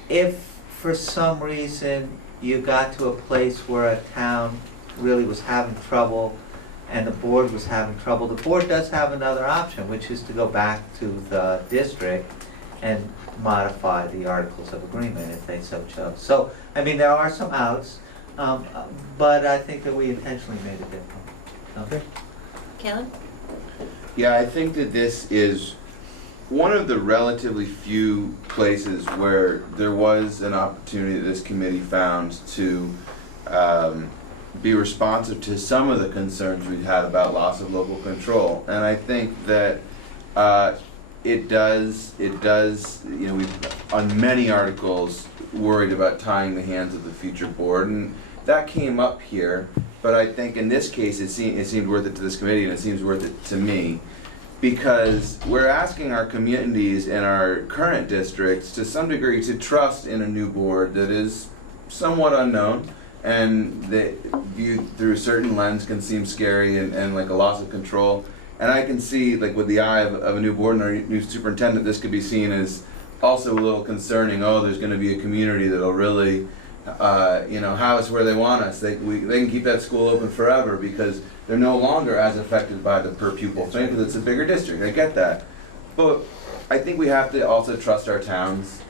if for some reason you got to a place where a town really was having trouble and the board was having trouble, the board does have another option, which is to go back to the district and modify the Articles of Agreement if they so chose. So, there are some outs, but I think that we intentionally made it different. Okay? Caleb? Yeah, I think that this is one of the relatively few places where there was an opportunity that this committee found to be responsive to some of the concerns we've had about loss of local control. And I think that it does, we've on many articles worried about tying the hands of the future board, and that came up here, but I think in this case it seemed worth it to this committee, and it seems worth it to me, because we're asking our communities and our current districts to some degree to trust in a new board that is somewhat unknown, and that viewed through a certain lens can seem scary and like a loss of control. And I can see, like, with the eye of a new board and our new superintendent, this could be seen as also a little concerning. Oh, there's going to be a community that'll really have us where they want us. They can keep that school open forever because they're no longer as affected by the per pupil thing because it's a bigger district. I get that. But I think we have to also trust our towns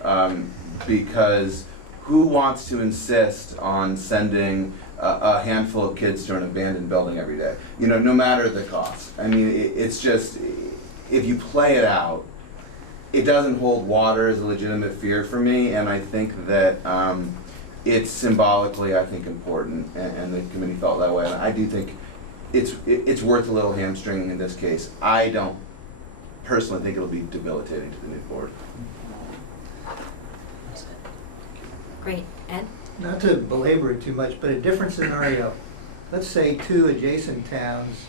because who wants to insist on sending a handful of kids to an abandoned building every day? No matter the cost. It's just, if you play it out, it doesn't hold water as a legitimate fear for me, and I think that it's symbolically, I think, important, and the committee felt that way. And I do think it's worth a little hamstringing in this case. I don't personally think it'll be debilitating to the new board. Great. Ed? Not to belabor it too much, but a different scenario. Let's say two adjacent towns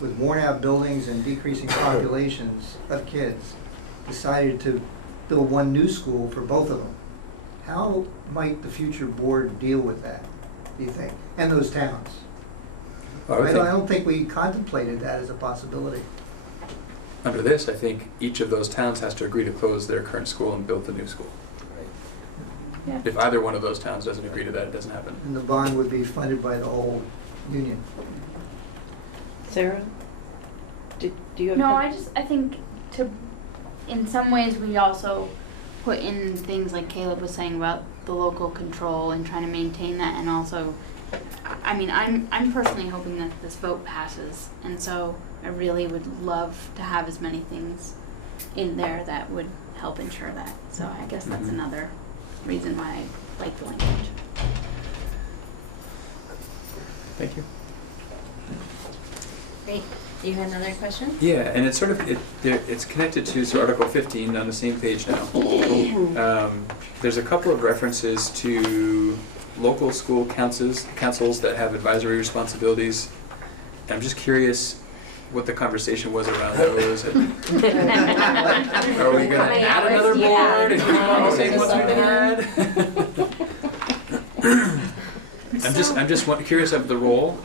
with worn-out buildings and decreasing populations of kids decided to build one new school for both of them. How might the future board deal with that, do you think? And those towns? I don't think we contemplated that as a possibility. Under this, I think each of those towns has to agree to close their current school and build the new school. Yeah. If either one of those towns doesn't agree to that, it doesn't happen. And the bond would be funded by the whole union. Sarah? Do you have? No, I think in some ways we also put in things like Caleb was saying about the local control and trying to maintain that, and also, I mean, I'm personally hoping that this vote passes, and so I really would love to have as many things in there that would help ensure that. So I guess that's another reason why I like the language. Thank you. Great. You had another question? Yeah, and it's sort of, it's connected to Article 15 on the same page now. There's a couple of references to local school councils that have advisory responsibilities. I'm just curious what the conversation was around those. Are we going to add another board and keep on the same ones we've had? I'm just curious of the role.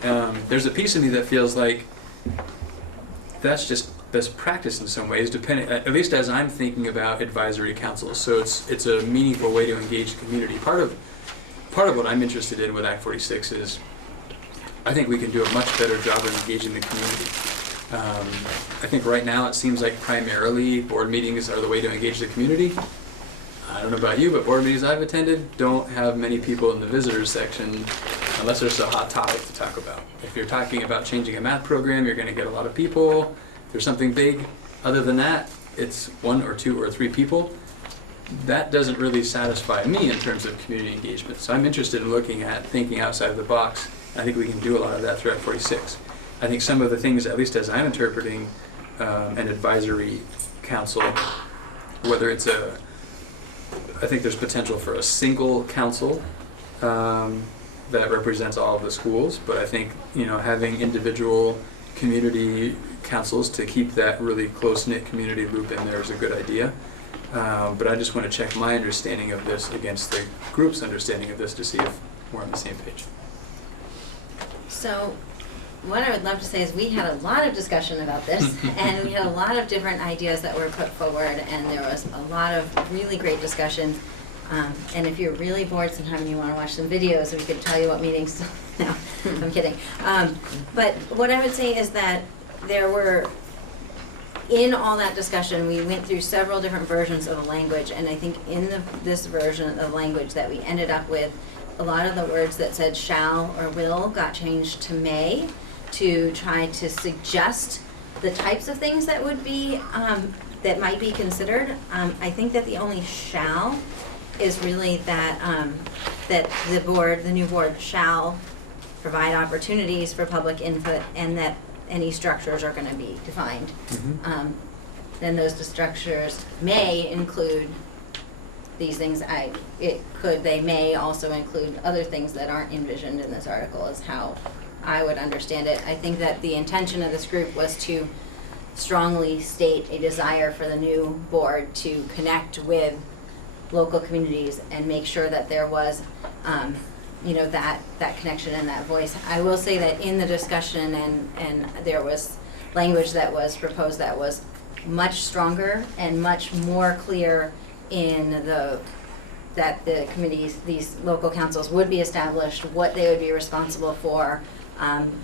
There's a piece of me that feels like that's just best practice in some ways, depending, at least as I'm thinking about advisory councils. So it's a meaningful way to engage the community. Part of what I'm interested in with Act 46 is I think we can do a much better job of engaging the community. I think right now it seems like primarily board meetings are the way to engage the community. I don't know about you, but board meetings I've attended don't have many people in the visitors section unless there's a hot topic to talk about. If you're talking about changing a math program, you're going to get a lot of people. If there's something big, other than that, it's 1 or 2 or 3 people. That doesn't really satisfy me in terms of community engagement. So I'm interested in looking at thinking outside the box. I think we can do a lot of that through Act 46. I think some of the things, at least as I'm interpreting an advisory council, whether it's I think there's potential for a single council that represents all of the schools, but I think, having individual community councils to keep that really close-knit community loop in there is a good idea. But I just want to check my understanding of this against the group's understanding of this to see if we're on the same page. So what I would love to say is we had a lot of discussion about this, and we had a lot of different ideas that were put forward, and there was a lot of really great discussions. And if you're really bored sometime and you want to watch some videos, we could tell you what meetings. No, I'm kidding. But what I would say is that there were, in all that discussion, we went through several different versions of the language, and I think in this version of the language that we ended up with, a lot of the words that said shall or will got changed to may, to try to suggest the types of things that would be, that might be considered. I think that the only shall is really that, that the new board shall provide opportunities for public input, and that any structures are gonna be defined. Then those structures may include these things. They may also include other things that aren't envisioned in this article, is how I would understand it. I think that the intention of this group was to strongly state a desire for the new board to connect with local communities and make sure that there was, that connection and that voice. I will say that in the discussion, and there was language that was proposed that was much stronger and much more clear in that the committees, these local councils would be established, what they would be responsible for.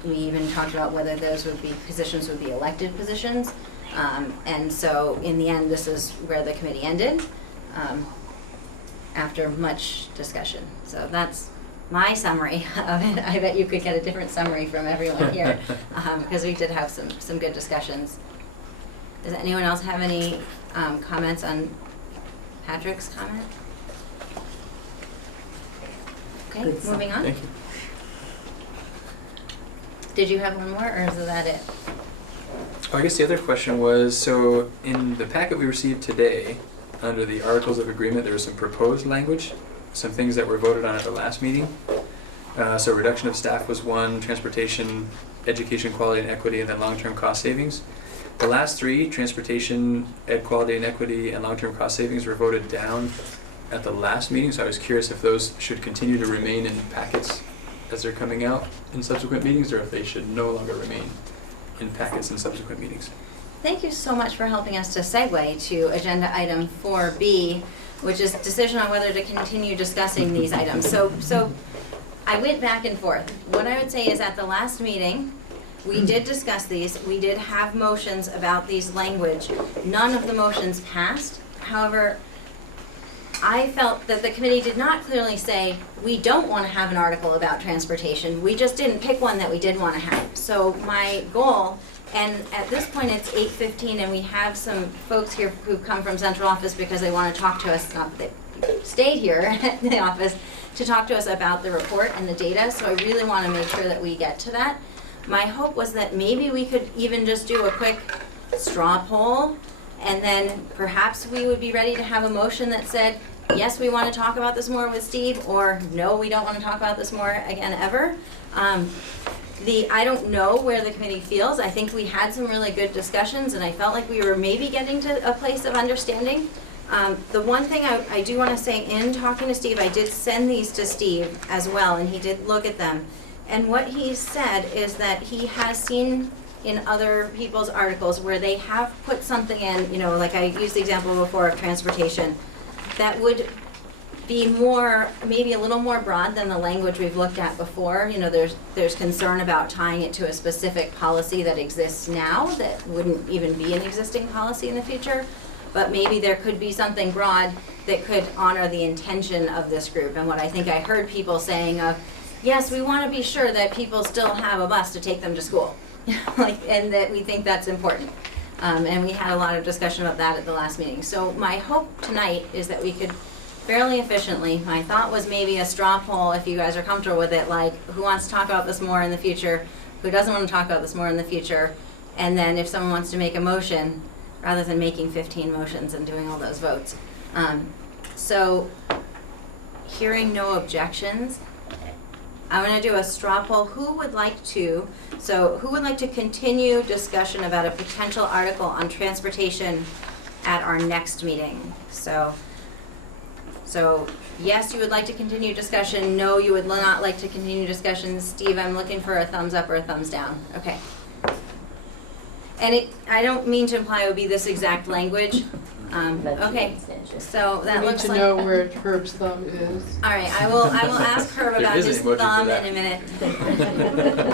We even talked about whether those positions would be elected positions. And so in the end, this is where the committee ended after much discussion. So that's my summary of it. I bet you could get a different summary from everyone here because we did have some good discussions. Does anyone else have any comments on Patrick's comment? Okay, Good stuff. moving on. Thank you. Did you have one more, or is that it? Oh, I guess the other question was, so in the packet we received today, under the Articles of Agreement, there was some proposed language, some things that were voted on at the last meeting. So reduction of staff was one, transportation, education quality and equity, and then long-term cost savings. The last three, transportation, ed quality and equity, and long-term cost savings, were voted down at the last meeting, so I was curious if those should continue to remain in packets as they're coming out in subsequent meetings, or if they should no longer remain in packets in subsequent meetings. Thank you so much for helping us to segue to agenda item 4B, which is decision on whether to continue discussing these items. So I went back and forth. What I would say is at the last meeting, we did discuss these. We did have motions about these language. None of the motions passed. However, I felt that the committee did not clearly say, we don't want to have an article about transportation. We just didn't pick one that we did want to have. So my goal, and at this point it's 8:15 and we have some folks here who've come from central office because they want to talk to us, not that they stayed here at the office, to talk to us about the report and the data. So I really want to make sure that we get to that. My hope was that maybe we could even just do a quick straw poll, and then perhaps we would be ready to have a motion that said, yes, we want to talk about this more with Steve, or no, we don't want to talk about this more again ever. I don't know where the committee feels. I think we had some really good discussions, and I felt like we were maybe getting to a place of understanding. The one thing I do want to say, in talking to Steve, I did send these to Steve as well, and he did look at them. And what he said is that he has seen in other people's articles where they have put something in, you know, like I used the example before of transportation, that would be more, maybe a little more broad than the language we've looked at before. You know, there's concern about tying it to a specific policy that exists now that wouldn't even be an existing policy in the future. But maybe there could be something broad that could honor the intention of this group. And what I think I heard people saying of, yes, we want to be sure that people still have a bus to take them to school. And that we think that's important. And we had a lot of discussion about that at the last meeting. So my hope tonight is that we could fairly efficiently, my thought was maybe a straw poll, if you guys are comfortable with it, like who wants to talk about this more in the future, who doesn't want to talk about this more in the future, and then if someone wants to make a motion, rather than making 15 motions and doing all those votes. So hearing no objections, I'm going to do a straw poll. Who would like to continue discussion about a potential article on transportation at our next meeting? So yes, you would like to continue discussion. No, you would not like to continue discussion. Steve, I'm looking for a thumbs up or a thumbs down. Okay. And I don't mean to imply it would be this exact language. Okay, so that looks like. We need to know where Herb's thumb is. All right, I will ask Herb There about is an his emoji for thumb that. in a minute.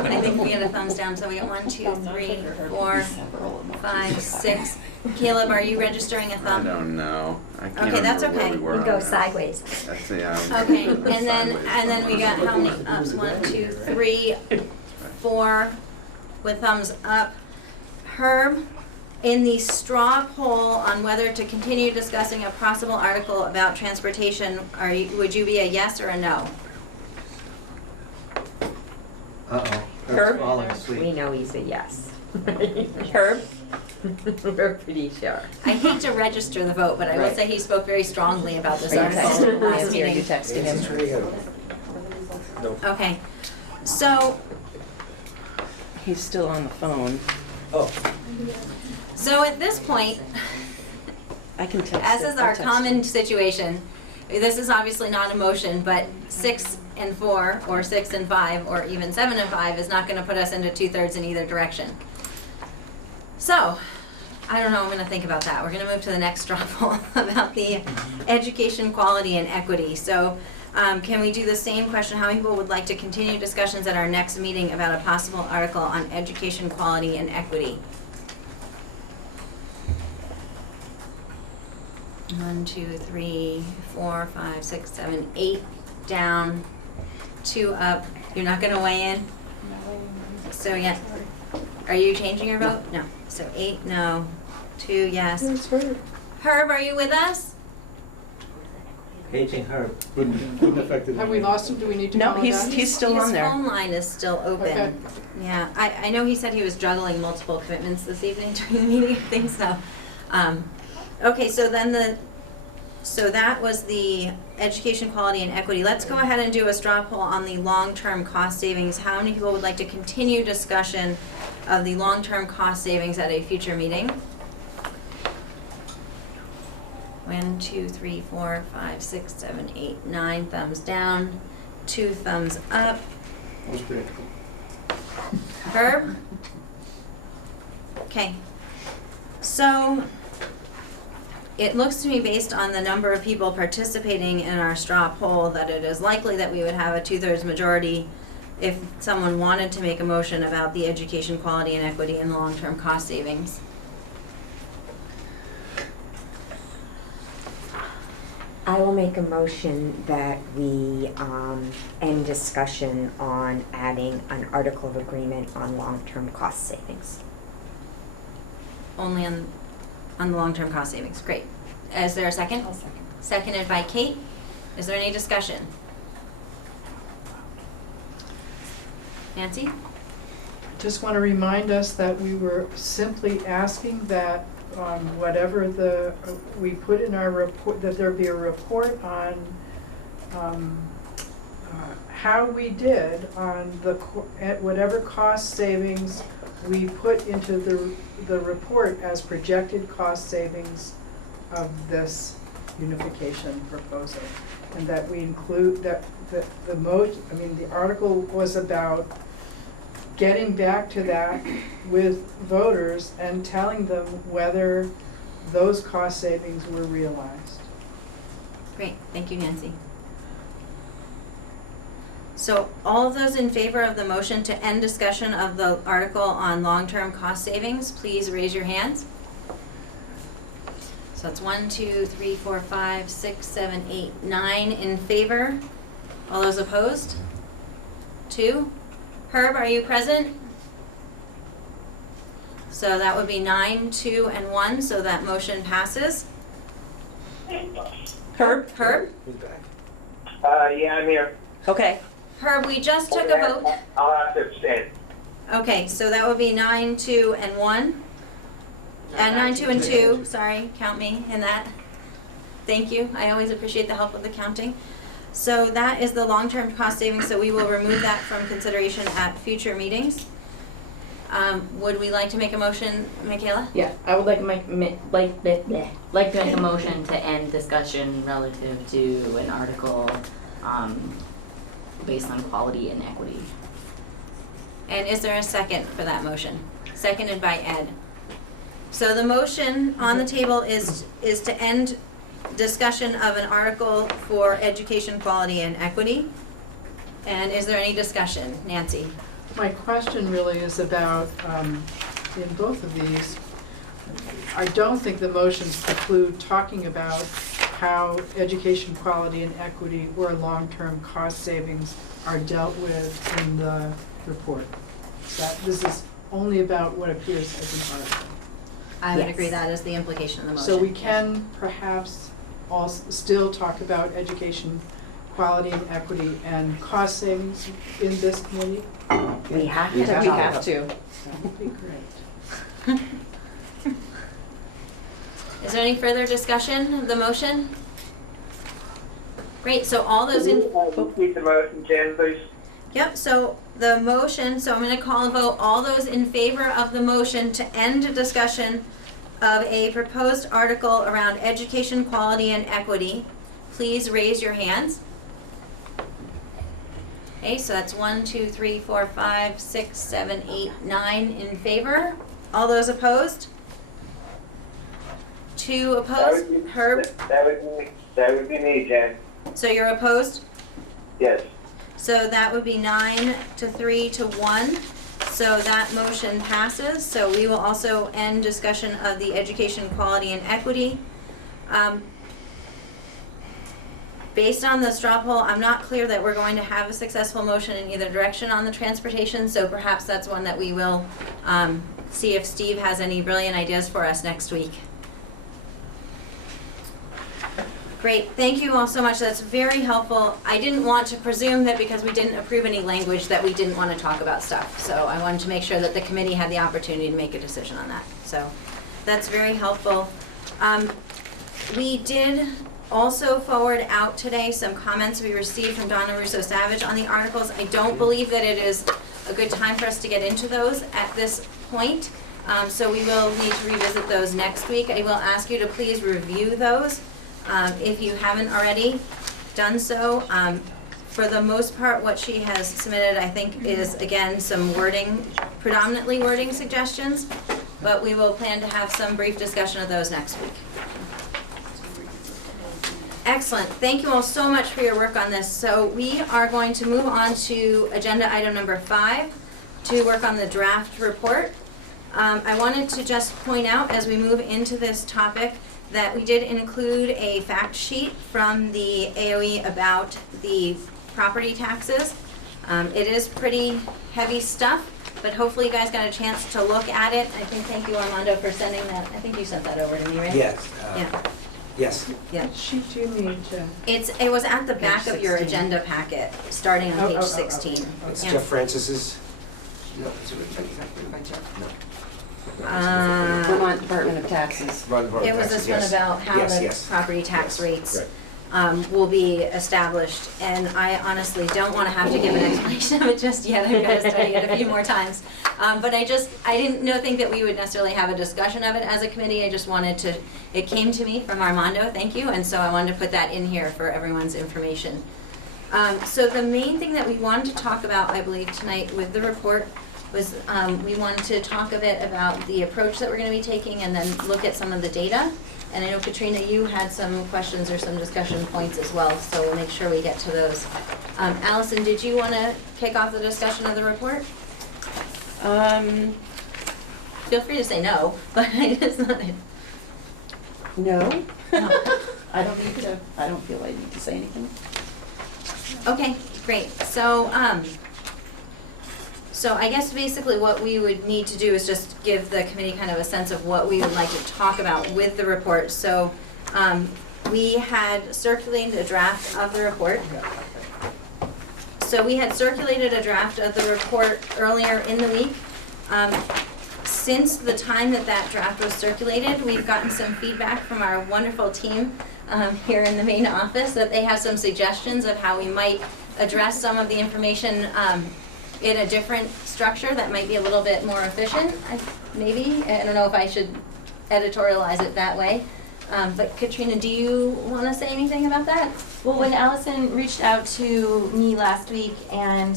I think we get a thumbs down, so we got 1, 2, 3, 4, 5, 6. Caleb, are you registering a I thumb? don't know. I can't Okay, that's remember where okay. we were We on go that. sideways. That's, yeah, Okay, and then we got how many ups? 1, 2, 3, 4 with thumbs up. Herb, in the straw poll on whether to continue discussing a possible article about transportation, would you be a yes or a no? Uh-oh. Herb? Falling asleep. We know he's a yes. Herb? We're pretty sure. I hate to register the vote, but I will Right. say he spoke very strongly about this Are you article texting? last Are you meeting. texting him? No. Okay, so He's still on the phone. Oh, at this point, I can text as it. is I'll our text common him. situation, this is obviously not a motion, but 6 and 4, or 6 and 5, or even 7 and 5 is not gonna put us into 2/3 in either direction. So, I don't know, I'm gonna think about that. We're gonna move to the next straw poll about the education quality and equity. So, can we do the same question? How many people would like to continue discussions at our next meeting about a possible article on education quality and equity? 1, 2, 3, 4, 5, 6, 7, 8 down, 2 up. You're not gonna weigh in? So yeah, are you changing your vote? No. So 8 no, 2 yes. Herb, are you with us? Paging Herb. Wouldn't affect it. Have we lost him? Do we need to No, call him he's- back? he's still on there. His phone line is still open. Okay. Yeah, I know he said he was juggling multiple commitments this evening during the meeting, I think so. Okay, so then so that was the education quality and equity. Let's go ahead and do a straw poll on the long-term cost savings. How many people would like to continue discussion of the long-term cost savings at a future meeting? 1, 2, 3, 4, 5, 6, 7, 8, 9 thumbs down, 2 thumbs up. Herb? Okay. So it looks to me, based on the number of people participating in our straw poll, that it is likely that we would have a 2/3 majority if someone wanted to make a motion about the education quality and equity and long-term cost savings. I will make a motion that we end discussion on adding an article of agreement on long-term cost savings. Only on the long-term cost savings. Great. Is there a second? I'll second. Seconded by Kate. Is there any discussion? Nancy? Just want to remind us that we were simply asking that whatever we put in our report, that there be a report on how we did on at whatever cost savings we put into the report as projected cost savings of this unification proposal. And that we include that the article was about getting back to that with voters and telling them whether those cost savings were realized. Great. Thank you, Nancy. So all of those in favor of the motion to end discussion of the article on long-term cost savings, please raise your hands. So it's 1, 2, 3, 4, 5, 6, 7, 8, 9 in favor. All those opposed? 2. Herb, are you present? So that would be 9, 2, and 1, so that motion passes. Herb? Who's back? Yeah, I'm here. Okay. Herb, we just took a vote. I'll have to abstain. Okay, so that would be 9, 2, and 1. 9, 2, and 2, sorry, count me in that. Thank you, I always appreciate the help with the counting. So that is the long-term cost savings, so we will remove that from consideration at future meetings. Would we like to make a motion, Michaela? Yeah, I would like to make a motion to end discussion relative to an article based on quality and equity. And is there a second for that motion? Seconded by Ed. So the motion on the table is to end discussion of an article for education quality and equity. And is there any discussion? Nancy? My question really is about, in both of these, I don't think the motions preclude talking about how education quality and equity or long-term cost savings are dealt with in the report. That this is only about what appears as an article. I would Yes. agree that is the implication of the motion. So we can perhaps also still talk about education quality and equity and cost savings in this committee. We have We to. have to. That would be great. Is there any further discussion of the motion? Great, so all those in, Repeat the motion, Jen, please. yep, so the motion, so I'm gonna call a vote, all those in favor of the motion to end discussion of a proposed article around education quality and equity, please raise your hands. Okay, so that's 1, 2, 3, 4, 5, 6, 7, 8, 9 in favor. All those opposed? 2 opposed. Herb, That would be me, Jen. so you're opposed? Yes. So that would be 9 to 3 to 1. So that motion passes. So we will also end discussion of the education quality and equity. Based on the straw poll, I'm not clear that we're going to have a successful motion in either direction on the transportation, so perhaps that's one that we will see if Steve has any brilliant ideas for us next week. Great, thank you all so much, that's very helpful. I didn't want to presume that because we didn't approve any language that we didn't want to talk about stuff. So I wanted to make sure that the committee had the opportunity to make a decision on that. So that's very helpful. We did also forward out today some comments we received from Donna Russo-Savage on the articles. I don't believe that it is a good time for us to get into those at this point. So we will need to revisit those next week. I will ask you to please review those. If you haven't already done so. For the most part, what she has submitted, I think, is, again, some wording, predominantly wording suggestions, but we will plan to have some brief discussion of those next week. Excellent. Thank you all so much for your work on this. So we are going to move on to agenda item number 5 to work on the draft report. I wanted to just point out as we move into this topic that we did include a fact sheet from the AOE about the property taxes. It is pretty heavy stuff, but hopefully you guys got a chance to look at it. I think, thank you, Armando, for sending that. I think you sent that over to me, right? Yes. Yeah. Yes. Yeah. What sheet do you need to? It was at the back of your 16. agenda packet, starting on page 16. It's Yeah. Jeff Francis's. Vermont Department of Taxes. It was this one about how the property tax rates will be established, and I honestly don't want to have to give an explanation of it just yet. I've got to study it a few more times. But I didn't think that we would necessarily have a discussion of it as a committee. I just wanted to, it came to me from Armando, thank you, and so I wanted to put that in here for everyone's information. So the main thing that we wanted to talk about, I believe, tonight with the report was we wanted to talk a bit about the approach that we're going to be taking and then look at some of the data. And I know, Katrina, you had some questions or some discussion points as well, so we'll make sure we get to those. Allison, did you want to kick off the discussion of the report? Feel free to say no, but it's not. No. I don't need to. I don't feel I need to say anything. Okay, great. So I guess basically what we would need to do is just give the committee kind of a sense of what we would like to talk about with the report. So we had circulated a draft of the report. So we had circulated a draft of the report earlier in the week. Since the time that draft was circulated, we've gotten some feedback from our wonderful team here in the main office that they have some suggestions of how we might address some of the information in a different structure that might be a little bit more efficient, maybe. I don't know if I should editorialize it that way. But Katrina, do you want to say anything about that? Well, when Allison reached out to me last week and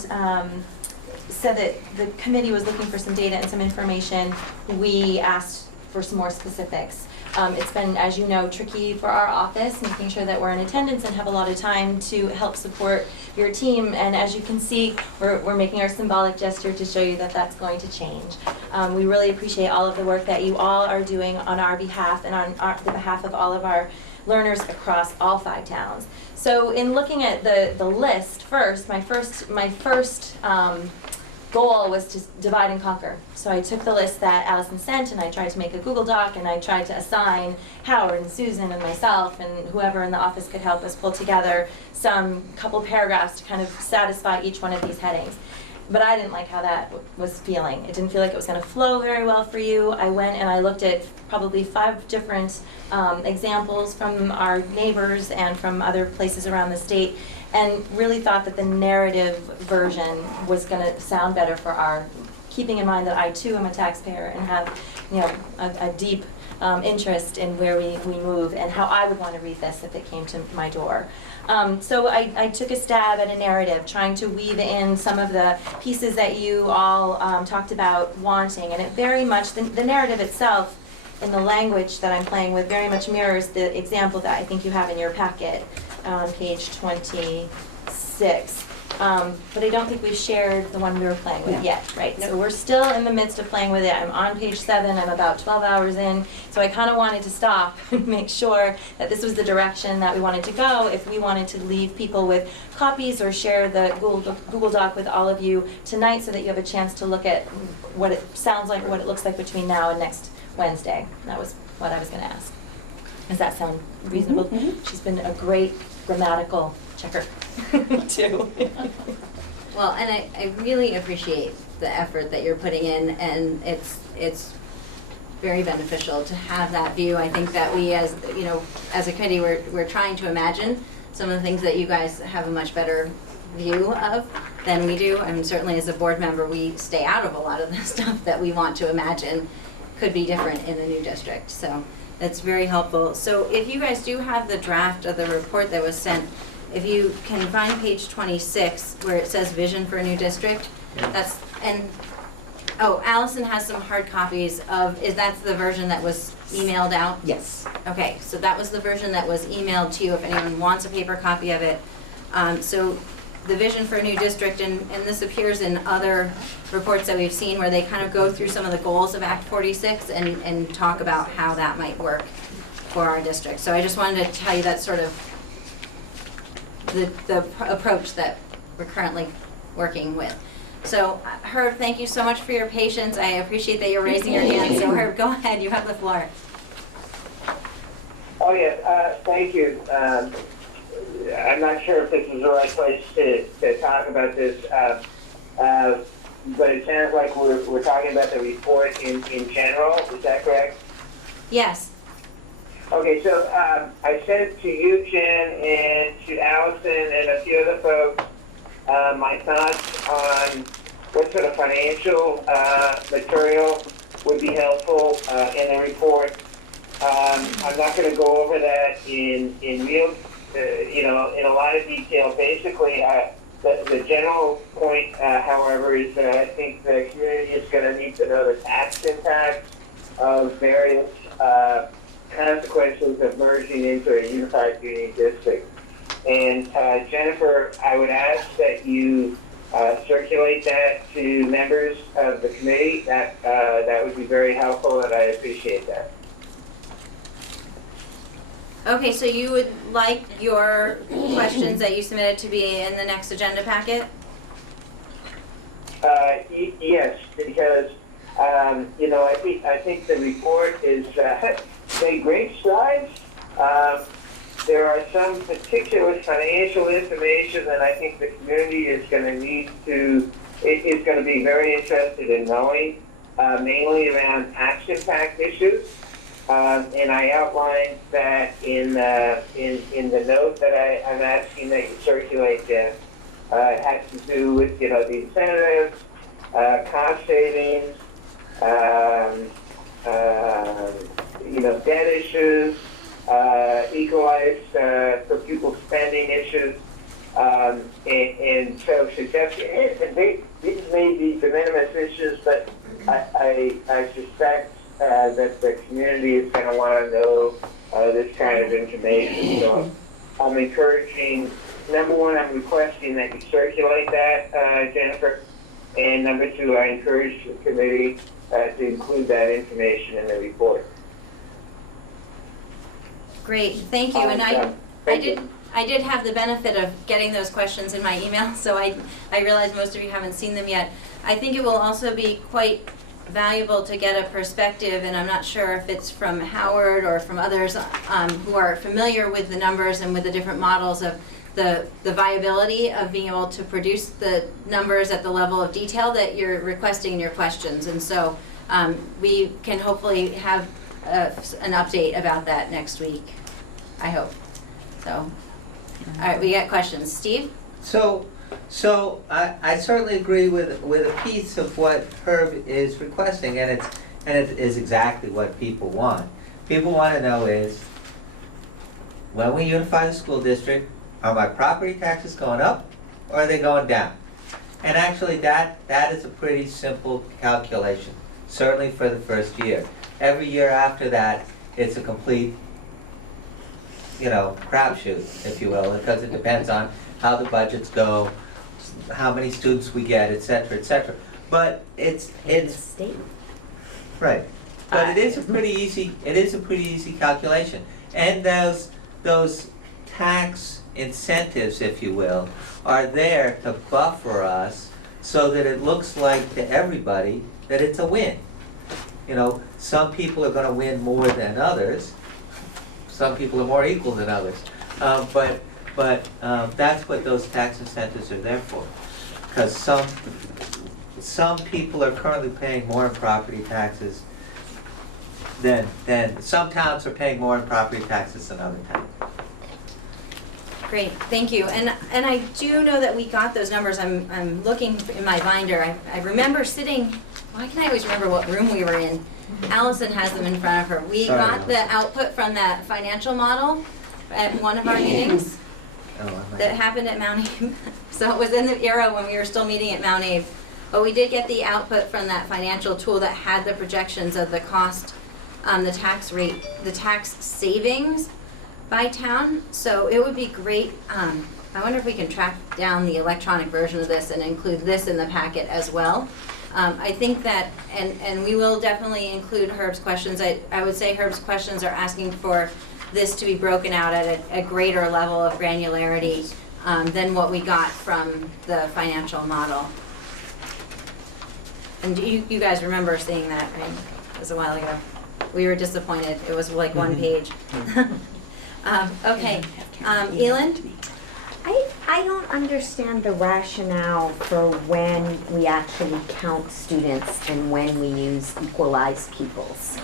said that the committee was looking for some data and some information, we asked for some more specifics. It's been, as you know, tricky for our office, making sure that we're in attendance and have a lot of time to help support your team. And as you can see, we're making our symbolic gesture to show you that that's going to change. We really appreciate all of the work that you all are doing on our behalf and on the behalf of all of our learners across all 5 towns. So in looking at the list first, my first goal was to divide and conquer. So I took the list that Allison sent and I tried to make a Google Doc and I tried to assign Howard and Susan and myself and whoever in the office could help us pull together some couple paragraphs to kind of satisfy each one of these headings. But I didn't like how that was feeling. It didn't feel like it was going to flow very well for you. I went and I looked at probably 5 different examples from our neighbors and from other places around the state, and really thought that the narrative version was going to sound better for our, keeping in mind that I too am a taxpayer and have, you know, a deep interest in where we move and how I would want to read this if it came to my door. So I took a stab at a narrative, trying to weave in some of the pieces that you all talked about wanting, and it very much, the narrative itself in the language that I'm playing with very much mirrors the example that I think you have in your packet on page 26. But I don't think we've shared the one we were playing with yet, right? So we're still in the midst of playing with it. I'm on page 7, I'm about 12 hours in, so I kind of wanted to stop and make sure that this was the direction that we wanted to go if we wanted to leave people with copies or share the Google Doc with all of you tonight so that you have a chance to look at what it sounds like, what it looks like between now and next Wednesday. That was what I was going to ask. Does that sound reasonable? She's been a great grammatical checker, too. Well, and I really appreciate the effort that you're putting in, and it's very beneficial to have that view. I think that we, as a committee, we're trying to imagine some of the things that you guys have a much better view of than we do. And certainly as a board member, we stay out of a lot of the stuff that we want to imagine could be different in the new district. So that's very helpful. So if you guys do have the draft of the report that was sent, if you can find page 26 where it says vision for a new district, Allison has some hard copies of, that's the version that was emailed out? Yes. Okay, so that was the version that was emailed to you if anyone wants a paper copy of it. So the vision for a new district, and this appears in other reports that we've seen where they kind of go through some of the goals of Act 46 and talk about how that might work for our district. So I just wanted to tell you that's sort of the approach that we're currently working with. So Herb, thank you so much for your patience. I appreciate that you're raising your hand. So Herb, go ahead, you have the floor. Oh, yeah, thank you. I'm not sure if this is the right place to talk about this, but it sounds like we're talking about the report in general. Is that correct? Yes. Okay, so I sent to you, Jen, and to Allison and a few other folks my thoughts on what sort of financial material would be helpful in the report. I'm not going to go over that in real, in a lot of detail. Basically, the general point, however, is that I think the community is going to need to know the tax impact of various consequences of merging into a unified community district. And Jennifer, I would ask that you circulate that to members of the committee. That would be very helpful, and I appreciate that. Okay, so you would like your questions that you submitted to be in the next agenda packet? Yes, because I think the report is made great strides. There are some particular financial information that I think the community is going to need is going to be very interested in knowing, mainly around tax impact issues. And I outlined that in the note that I'm asking that you circulate there. It has to do with, the incentives, cost savings, debt issues, equalized per pupil spending issues, and so suggesting these may be de minimis issues, but I suspect that the community is going to want to know this kind of information. So I'm encouraging, number one, I'm requesting that you circulate that, Jennifer, and number two, I encourage the committee to include that information in the report. Great, thank you. And I did have the benefit of getting those questions in my email, so I realize most of you haven't seen them yet. I think it will also be quite valuable to get a perspective, and I'm not sure if it's from Howard or from others who are familiar with the numbers and with the different models of the viability of being able to produce the numbers at the level of detail that you're requesting in your questions. And so we can hopefully have an update about that next week, I hope. So, all right, we got questions. Steve? So I certainly agree with a piece of what Herb is requesting, and it is exactly what people want. People want to know is, when we unify the school district, are my property taxes going up or are they going down? And actually that is a pretty simple calculation, certainly for the first year. Every year after that, it's a complete, crapshoot, if you will, because it depends on how the budgets go, how many students we get, et cetera, et cetera. But it's state. Right. But it is a pretty easy calculation. And those tax incentives, if you will, are there to buffer us so that it looks like to everybody that it's a win. Some people are going to win more than others. some people are more equal than others. But that's what those tax incentives are there for. Because some people are currently paying more in property taxes than some towns are paying more in property taxes than other towns. Great, thank you. And I do know that we got those numbers. I'm looking in my binder. I remember sitting, why can I always remember what room we were in? Allison has them in front of her. We Sorry, got the output from that financial model at one of our meetings that happened at Mount Abe. So it was in the era when we were still meeting at Mount Abe. But we did get the output from that financial tool that had the projections of the cost, the tax rate, the tax savings by town. So it would be great. I wonder if we can track down the electronic version of this and include this in the packet as well. I think that, and we will definitely include Herb's questions. I would say Herb's questions are asking for this to be broken out at a greater level of granularity than what we got from the financial model. And you guys remember seeing that, right? It was a while ago. We were disappointed. It was like one page. Okay, Elin? I don't understand the rationale for when we actually count students and when we use equalized pupils.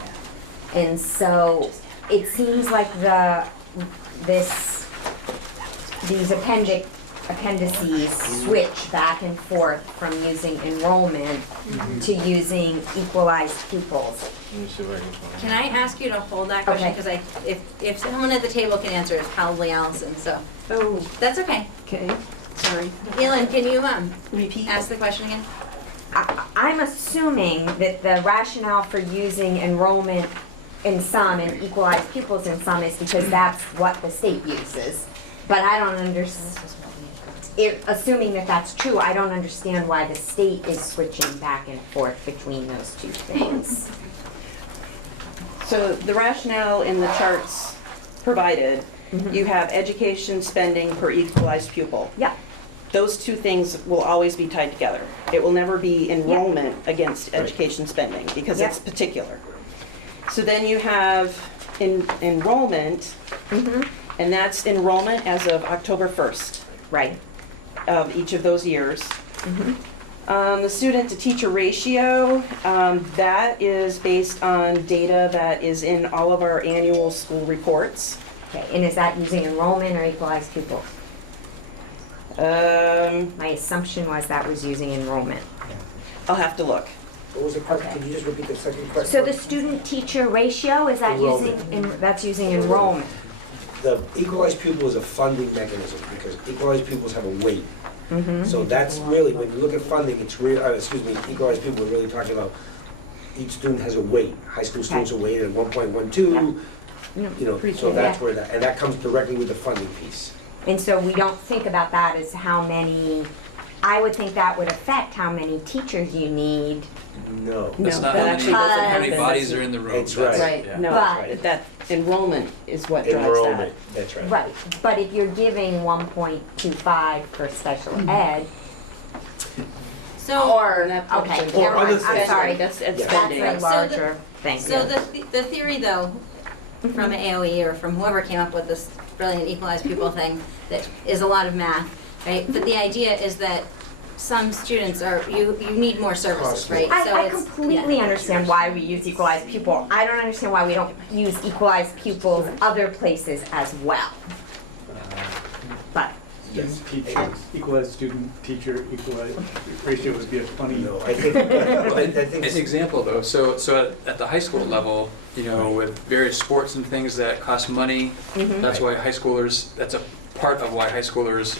And so it seems like these appendices switch back and forth from using enrollment to using equalized pupils. Let me see if I can find it. Can I ask you to hold that question? Okay. Because if someone at the table can answer, it's probably Allison, so. Oh, That's okay. okay, sorry. Elin, can you Repeat? ask the question again? I'm assuming that the rationale for using enrollment in some and equalized pupils in some is because that's what the state uses. But I don't understand, assuming that that's true, I don't understand why the state is switching back and forth between those two things. So the rationale in the charts provided, you have education spending per equalized pupil. Yeah. Those two things will always be tied together. It will never be enrollment against education spending because it's particular. So then you have enrollment, and that's enrollment as of October 1st. Right. Of each of those years. The student to teacher ratio, that is based on data that is in all of our annual school reports. Okay, and is that using enrollment or equalized pupils? My assumption was that was using enrollment. I'll have to look. What was the question? Can you just repeat the second question? So the student-teacher ratio, is that that's using enrollment? The equalized pupil is a funding mechanism because equalized pupils have a weight. So that's really, when you look at funding, it's equalized pupil, we're really talking about each student has a weight. High school students are weighted at 1.12, so that's where that, and that comes directly with the funding piece. And so we don't think about that as how many, I would think that would affect how many teachers you need. No. That's not that actually doesn't how many happen. body are in the room. That's right. Right, yeah. no, But- that enrollment is what drives that. Enrollment, that's right. Right, but if you're giving 1.25 for special ed, So, Or, okay, Or never other mind, I'm things. sorry. That's That's spending. a larger thing. so the theory though, from AOE or from whoever came up with this brilliant equalized pupil thing, that is a lot of math, right? But the idea is that some students are, you need more services, right? So I it's- completely understand why we use equalized pupil. I don't understand why we don't use equalized pupils other places as well. But, Yes, teachers, equalized student, teacher, equalized ratio would be a funny. No, I think, I think. An example though, so at the high school level, with various sports and things that cost money, that's why high schoolers, that's a part of why high schoolers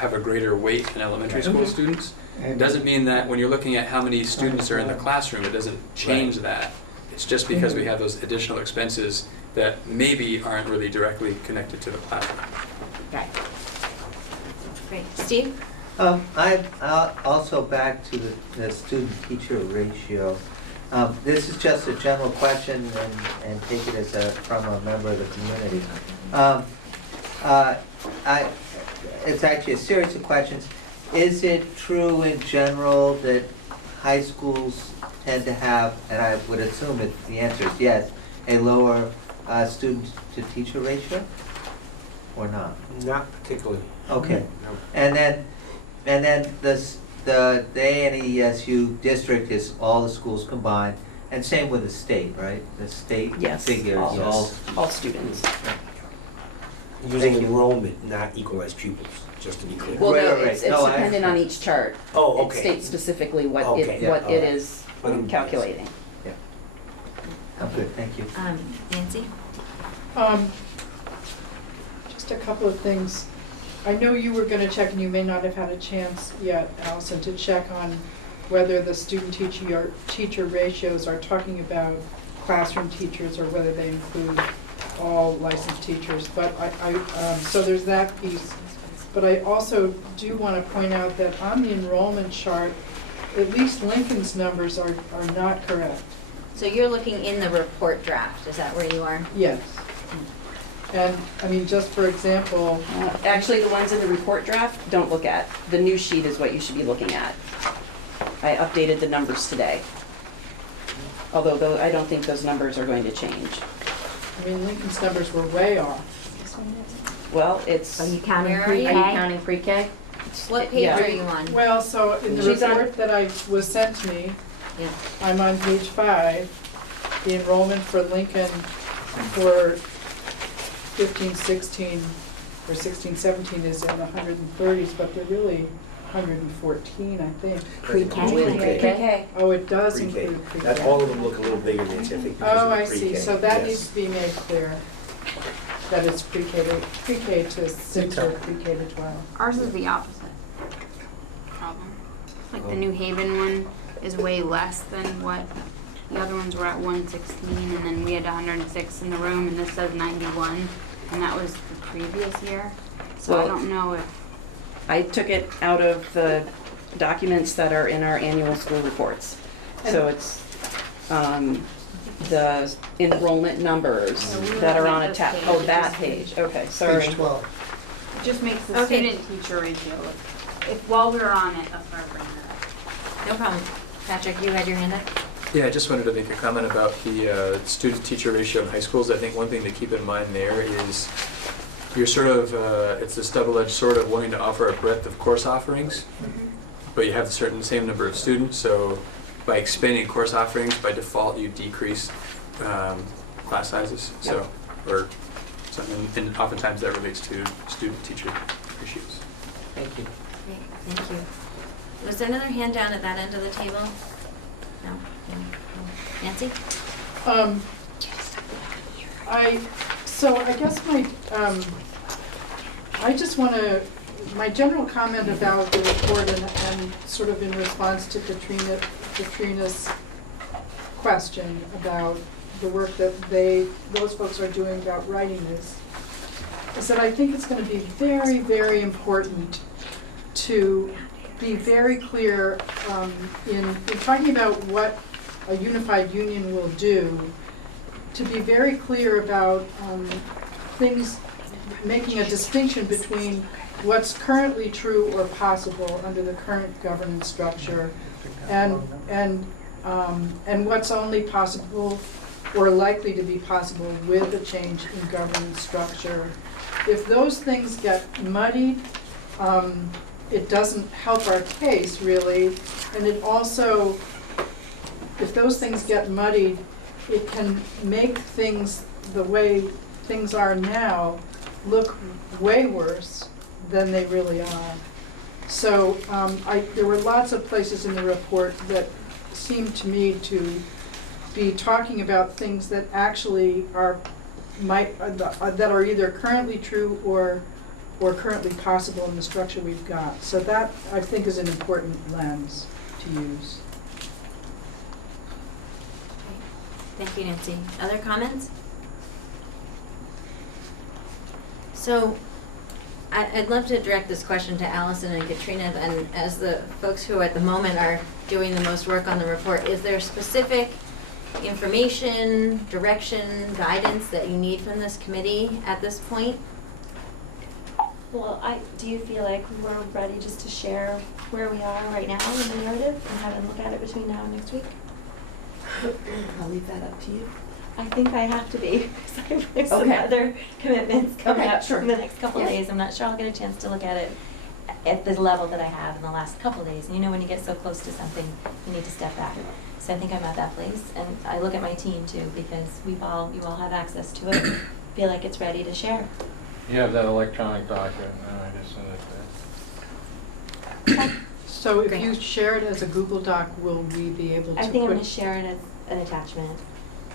have a greater weight than elementary school students. It doesn't mean that when you're looking at how many students are in the classroom, it doesn't change that. It's just because we have those additional expenses that maybe aren't really directly connected to the classroom. okay. Great, Steve? I also back to the student-teacher ratio. This is just a general question and take it as from a member of the community. It's actually a series of questions. Is it true in general that high schools tend to have, and I would assume the answer is yes, a lower student-to-teacher ratio? Or not? Not particularly. Okay. No. And then the ANESU district is all the schools combined, and same with the state, right? The state Yes, figures all- all. students. Using enrollment, not equalized pupils, just to be clear. Well, Right, no, right, it's right. No, I dependent on understand. each chart. Oh, It okay. states specifically what Okay, it, yeah, what all it right. is Mm. calculating. I'm good, thank you. Nancy? Just a couple of things. I know you were gonna check, and you may not have had a chance yet, Allison, to check on whether the student-teacher ratios are talking about classroom teachers or whether they include all licensed teachers. But so there's that piece. But I also do want to point out that on the enrollment chart, at least Lincoln's numbers are not correct. So you're looking in the report draft, is that where you are? Yes. And, I mean, just for example, Actually, the ones in the report draft, don't look at. The new sheet is what you should be looking at. I updated the numbers today. Although I don't think those numbers are going to change. I mean, Lincoln's numbers were way off. Well, it's. Are you counting Where are you? pre-K? Are you counting pre-K? What page Yeah. are you on? Well, so in the She's on- report that was sent to me, Yeah. I'm on page 5. The enrollment for Lincoln for 15-16 or 16-17 is in the 130s, but they're really 114, I think. Pre-K? Pre-K. Oh, it does Pre-K. include pre-K. That, all of them look a little bigger, Nancy, I think. because Oh, of the I see, pre-K. so that Yes. needs to be made clear, that it's pre-K to 6 or pre-K to 12. Ours is the opposite problem. Like the New Haven one is way less than what the other ones were at 116, and then we had 106 in the room, and this says 91, and that was the previous year. So I Well- don't know if, I took it out of the documents that are in our annual school reports. So it's the enrollment numbers that are on a tab. Oh, that page, okay, sorry. Page 12. it just makes the Okay. student-teacher ratio look, if, while we were on it, that's why I bring it up. No problem. Patrick, you had your hand up? Yeah, I just wanted to make a comment about the student-teacher ratio in high schools. I think one thing to keep in mind there is you're sort of, it's this double-edged sword of wanting to offer a breadth of course offerings, but you have a certain same number of students, so by expanding course offerings, by default, you decrease class sizes, so, or something, and oftentimes that relates to student-teacher issues. Thank you. Great, thank you. Was there another hand down at that end of the table? No? No? Nancy? So I guess I just want to, my general comment about the report and sort of in response to Katrina's question about the work that those folks are doing about writing this, is that I think it's going to be very, very important to be very clear in talking about what a unified union will do, to be very clear about things, making a distinction between what's currently true or possible under the current governance structure and what's only possible or likely to be possible with a change in governance structure. If those things get muddied, it doesn't help our case really, and it also, if those things get muddied, it can make things the way things are now look way worse than they really are. So there were lots of places in the report that seemed to me to be talking about things that actually that are either currently true or currently possible in the structure we've got. So that, I think, is an important lens to use. Thank you, Nancy. Other comments? So I'd love to direct this question to Allison and Katrina, and as the folks who at the moment are doing the most work on the report, is there specific information, direction, guidance that you need from this committee at this point? Well, do you feel like we're ready just to share where we are right now in the narrative and have them look at it between now and next week? I'll leave that up to you. I think I have to be, because I have some Okay. other commitments coming Okay, up sure. in the next couple Yeah. days. I'm not sure I'll get a chance to look at it at the level that I have in the last couple days. And you know, when you get so close to something, you need to step back. So I think I'm at that place, and I look at my team too, because you all have access to it, feel like it's ready to share. You have that electronic document, I just sent it there. So if Great. you share it as a Google Doc, will we be able to I think I'm put- gonna share it as an attachment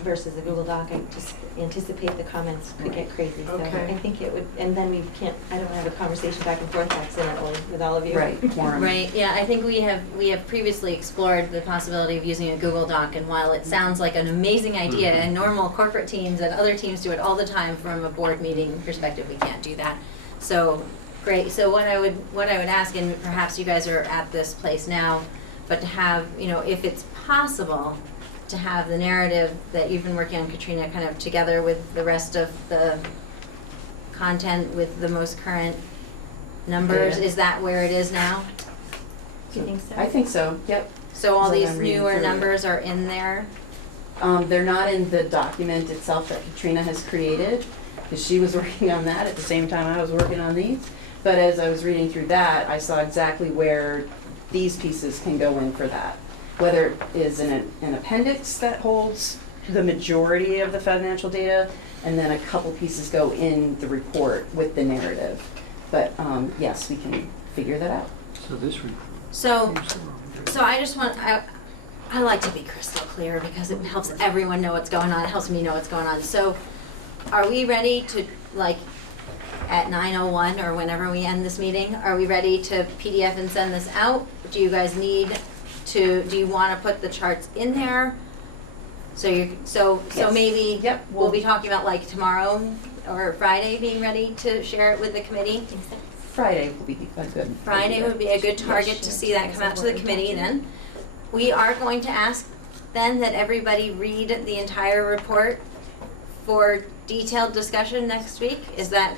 versus a Google Doc. I just anticipate the comments could get crazy, so Okay. I think it would, and then I don't have a conversation back and forth accidentally with all of you. Right, quorum. Right, yeah, I think we have previously explored the possibility of using a Google Doc, and while it sounds like an amazing idea, and normal corporate teams and other teams do it all the time from a board meeting perspective, we can't do that. So, great, so what I would ask, and perhaps you guys are at this place now, but to have, you know, if it's possible, to have the narrative that you've been working on, Katrina, kind of together with the rest of the content with the most current numbers, Data. is that where it is now? Do you think so? I think so, yep. So all As these I'm reading newer through it. numbers are in there? They're not in the document itself that Katrina has created, because she was working on that at the same time I was working on these. But as I was reading through that, I saw exactly where these pieces can go in for that. Whether it is an appendix that holds the majority of the financial data, and then a couple pieces go in the report with the narrative. But yes, we can figure that out. So this report. So I just want, I like to be crystal clear because it helps everyone know what's going on. It helps me know what's going on. So are we ready to, like, at 9:01 or whenever we end this meeting, are we ready to PDF and send this out? Do you guys need to, do you want to put the charts in there? So Yes. maybe Yep, we'll be talking about like tomorrow or Friday being ready to share it with the committee? Friday will be a good. Friday idea. would be a good target to see that come out to the committee then. We are going to ask then that everybody read the entire report for detailed discussion next week. Is that,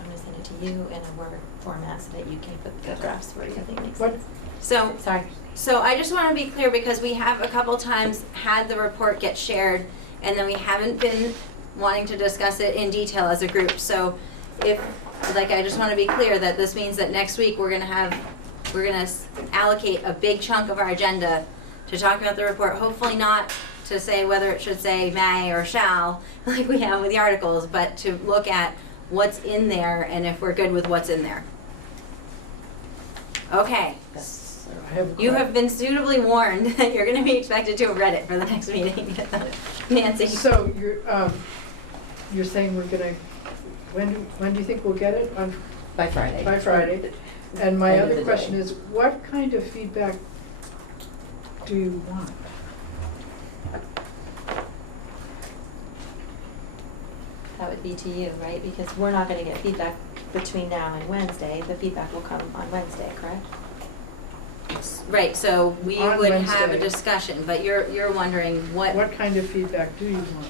I'm gonna send it to you in a Word format so that you can put the graphs where you think makes What- sense. so, Sorry. so I just want to be clear because we have a couple times had the report get shared and then we haven't been wanting to discuss it in detail as a group. So if, like, I just want to be clear that this means that next week we're gonna allocate a big chunk of our agenda to talk about the report. Hopefully not to say whether it should say may or shall, like we have with the articles, but to look at what's in there and if we're good with what's in there. Okay. Yes. I have a You que- have been suitably warned that you're going to be expected to have read it for the next meeting. Nancy. So you're saying we're gonna, when do you think we'll get it? By Friday. By Friday. And my End of other the question day. is, what kind of feedback do you want? That would be to you, right? Because we're not gonna get feedback between now and Wednesday. The feedback will come on Wednesday, correct? Right, so we On would have a Wednesday. discussion, but you're wondering What kind of feedback do you want?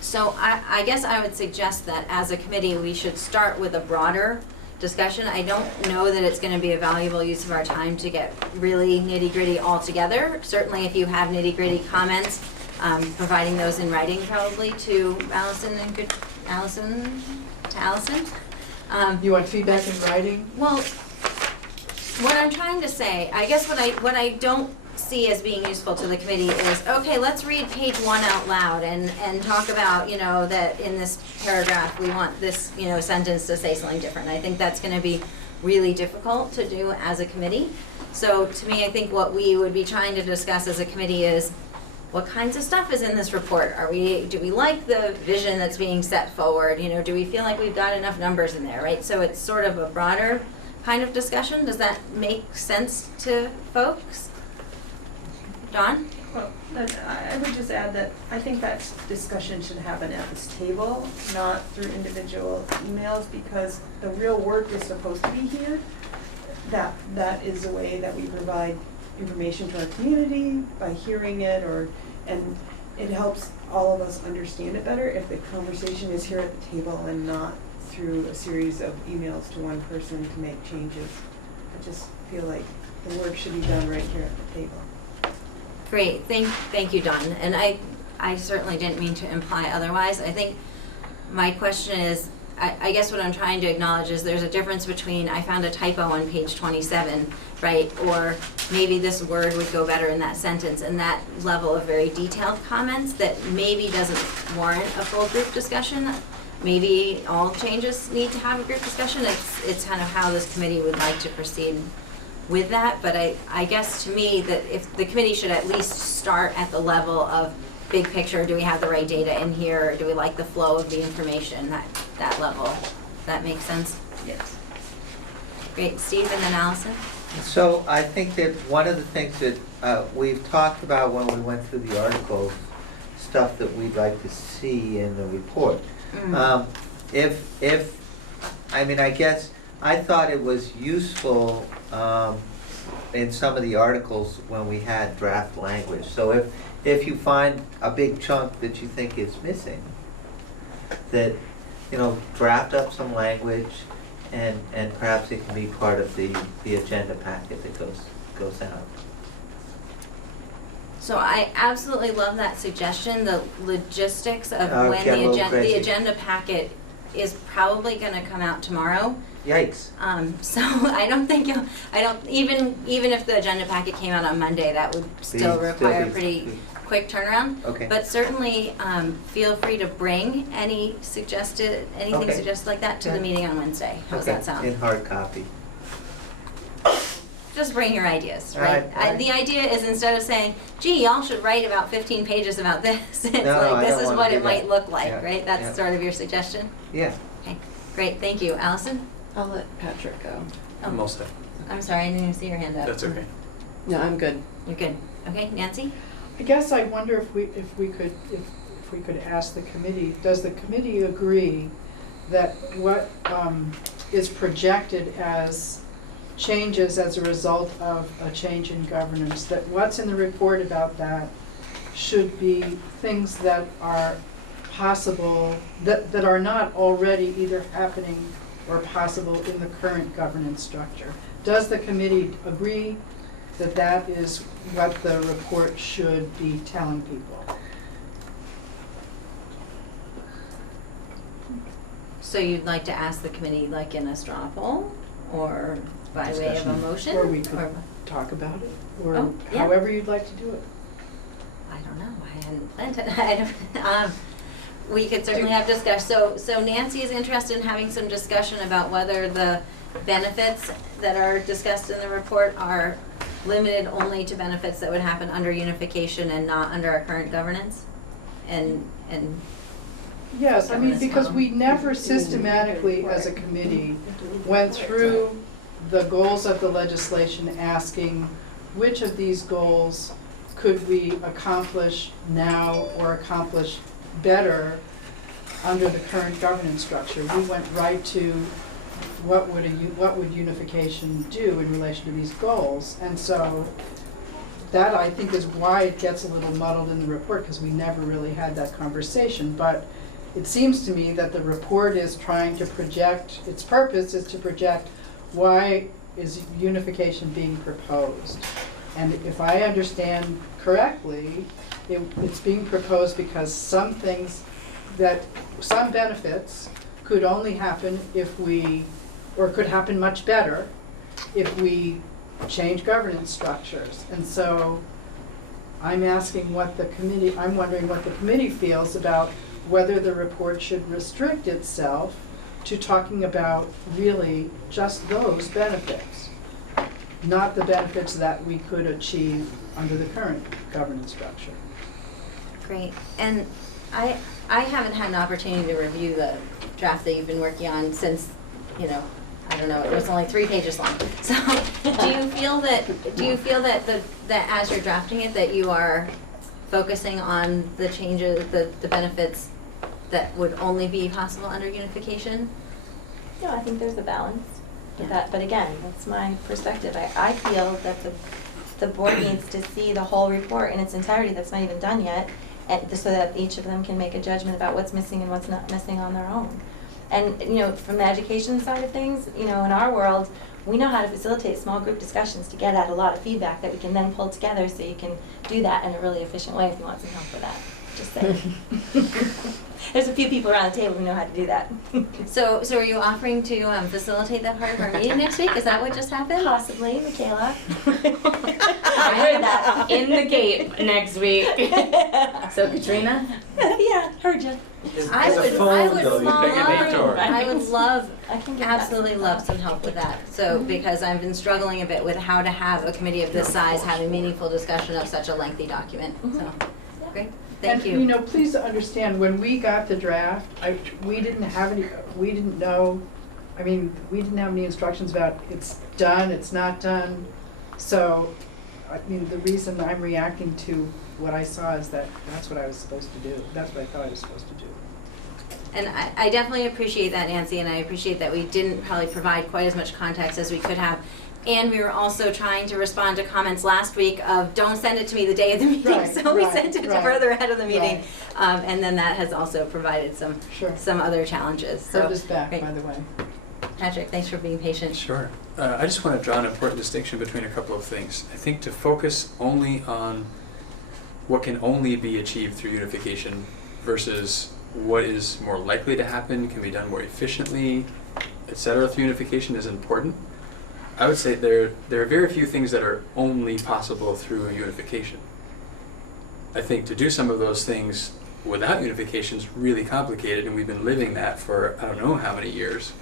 So I guess I would suggest that as a committee, we should start with a broader discussion. I don't know that it's going to be a valuable use of our time to get really nitty-gritty all together. Certainly if you have nitty-gritty comments, providing those in writing probably to Allison. You want feedback in writing? Well, what I'm trying to say, I guess what I don't see as being useful to the committee is, okay, let's read page 1 out loud and talk about, you know, that in this paragraph, we want this, you know, sentence to say something different. I think that's gonna be really difficult to do as a committee. So to me, I think what we would be trying to discuss as a committee is, what kinds of stuff is in this report? Do we like the vision that's being set forward? You know, do we feel like we've got enough numbers in there, right? So it's sort of a broader kind of discussion. Does that make sense to folks? Don? Well, I would just add that I think that discussion should happen at this table, not through individual emails, because the real work is supposed to be here. That is the way that we provide information to our community by hearing it, and it helps all of us understand it better if the conversation is here at the table and not through a series of emails to one person to make changes. I just feel like the work should be done right here at the table. Great, thank you, Don. And I certainly didn't mean to imply otherwise. I think my question is, I guess what I'm trying to acknowledge is there's a difference between I found a typo on page 27, right? Or maybe this word would go better in that sentence, and that level of very detailed comments that maybe doesn't warrant a full group discussion. Maybe all changes need to have a group discussion. It's kind of how this committee would like to proceed with that. But I guess to me that if the committee should at least start at the level of big picture, do we have the right data in here? Do we like the flow of the information, that level? Does that make sense? Yes. Great, Steve and then Allison? So I think that one of the things that we've talked about when we went through the articles, stuff that we'd like to see in the report. I mean, I guess I thought it was useful in some of the articles when we had draft language. So if you find a big chunk that you think is missing, that, you know, draft up some language and perhaps it can be part of the agenda packet that goes out. So I absolutely love that suggestion. The logistics of when get a little the crazy. agenda packet is probably going to come out tomorrow. Yikes. So I don't think even if the agenda packet came out on Monday, that would still require a pretty quick turnaround. Okay. But certainly feel free to bring anything suggested like that to the meeting on Wednesday. How's that sound? In hard copy. Just bring your ideas, right? All right. The idea is instead of saying, gee, y'all should write about 15 pages about this, it's No, like, I this don't is wanna what do it might that. look like, Yeah, right? That's yeah. sort of your suggestion? Yeah. Okay, great, thank you. Allison? I'll let Patrick go. Oh. I'm all set. I'm sorry, I didn't even see your hand up. That's okay. No, I'm good. You're good. Okay, Nancy? I guess I wonder if we could ask the committee, does the committee agree that what is projected as changes as a result of a change in governance, that what's in the report about that should be things that are possible, that are not already either happening or possible in the current governance structure? Does the committee agree that that is what the report should be telling people? So you'd like to ask the committee like in a straw poll or by way of a Discussion. motion? Or we could talk about it, or Oh, yeah. however you'd like to do it. I don't know, I hadn't planned it. We could certainly have discussion. So Nancy is interested in having some discussion about whether the benefits that are discussed in the report are limited only to benefits that would happen under unification and not under our current governance? And Yes, I mean, governance because model. we never systematically, as a committee, went through the goals of the legislation asking which of these goals could we accomplish now or accomplish better under the current governance structure. We went right to what would unification do in relation to these goals. And so that, I think, is why it gets a little muddled in the report, because we never really had that conversation. But it seems to me that the report is trying to project, its purpose is to project why is unification being proposed. And if I understand correctly, it's being proposed because some benefits could only happen if we, or could happen much better if we change governance structures. And so I'm asking I'm wondering what the committee feels about whether the report should restrict itself to talking about really just those benefits, not the benefits that we could achieve under the current governance structure. great. And I haven't had an opportunity to review the draft that you've been working on since, I don't know, it was only 3 pages long. So do you feel that that as you're drafting it, that you are focusing on the changes, the benefits that would only be possible under unification? No, I think there's a balance with that, but again, that's my perspective. I feel that the board needs to see the whole report in its entirety that's not even done yet, and so that each of them can make a judgment about what's missing and what's not missing on their own. And from the education side of things, in our world, we know how to facilitate small group discussions to get at a lot of feedback that we can then pull together, so you can do that in a really efficient way if you want some help with that. Just saying. There's a few people around the table who know how to do that. So are you offering to facilitate that part of our meeting next week? Is that what just happened? Possibly, Michaela. I heard that in the gate next week. So Katrina? Yeah, heard you. I would love, I can get absolutely love some help with that. So, because I've been struggling a bit with how to have a committee of this size have a meaningful discussion of such a lengthy document. So, great, thank you. And, you know, please understand, when we got the draft, we didn't have any, we didn't know, I mean, we didn't have any instructions about it's done, it's not done. So, I mean, the reason I'm reacting to what I saw is that that's what I was supposed to do. That's what I thought I was supposed to do. And I definitely appreciate that, Nancy, and I appreciate that we didn't probably provide quite as much context as we could have. And we were also trying to respond to comments last week of don't send it to me the day of the meeting, Right, so we right, sent it right. further ahead of the meeting. Right. And then that has also provided some other challenges. So, Heard us back, great. by the way. Patrick, thanks for being patient. Sure. I just want to draw an important distinction between a couple of things. I think to focus only on what can only be achieved through unification versus what is more likely to happen, can be done more efficiently, etc. through unification is important. I would say there are very few things that are only possible through a unification. I think to do some of those things without unification is really complicated, and we've been living that for I don't know how many years.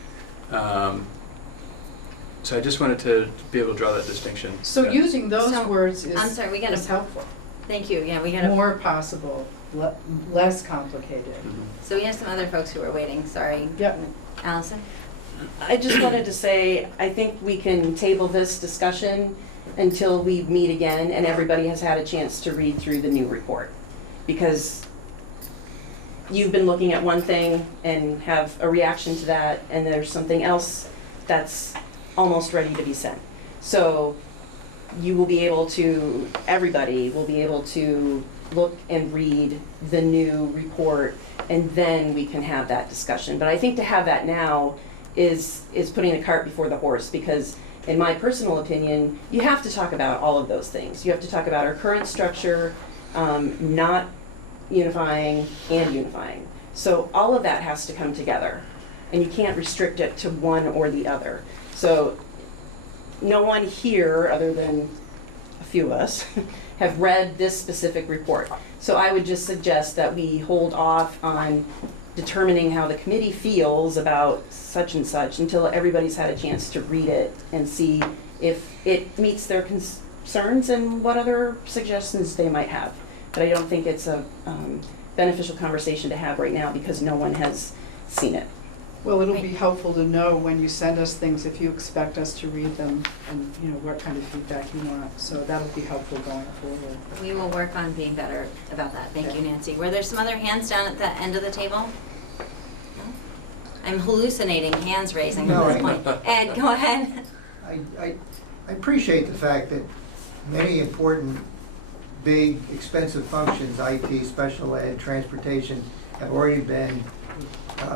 So I just wanted to be able to draw that distinction. So using those So, words is, I'm sorry, we gotta- is helpful. Thank you. Yeah, we got More possible, less complicated. So we have some other folks who are waiting. Sorry. Yep. Allison? I just wanted to say, I think we can table this discussion until we meet again and everybody has had a chance to read through the new report. Because you've been looking at one thing and have a reaction to that, and there's something else that's almost ready to be sent. So you will be able to, everybody will be able to look and read the new report, and then we can have that discussion. But I think to have that now is putting the cart before the horse, because in my personal opinion, you have to talk about all of those things. You have to talk about our current structure, not unifying and unifying. So all of that has to come together, and you can't restrict it to one or the other. So no one here, other than a few of us, have read this specific report. So I would just suggest that we hold off on determining how the committee feels about such and such until everybody's had a chance to read it and see if it meets their concerns and what other suggestions they might have. But I don't think it's a beneficial conversation to have right now because no one has seen it. Well, it'll be helpful to know when you send us things, if you expect us to read them and, you know, what kind of feedback you want. So that'll be helpful going forward. We will work on being better about that. Thank you, Nancy. Were there some other hands down at the end of the table? No? I'm hallucinating hands raising No, at this point. Ed, go ahead. I appreciate the fact that many important, big, expensive functions, IT, special ed, transportation, have already been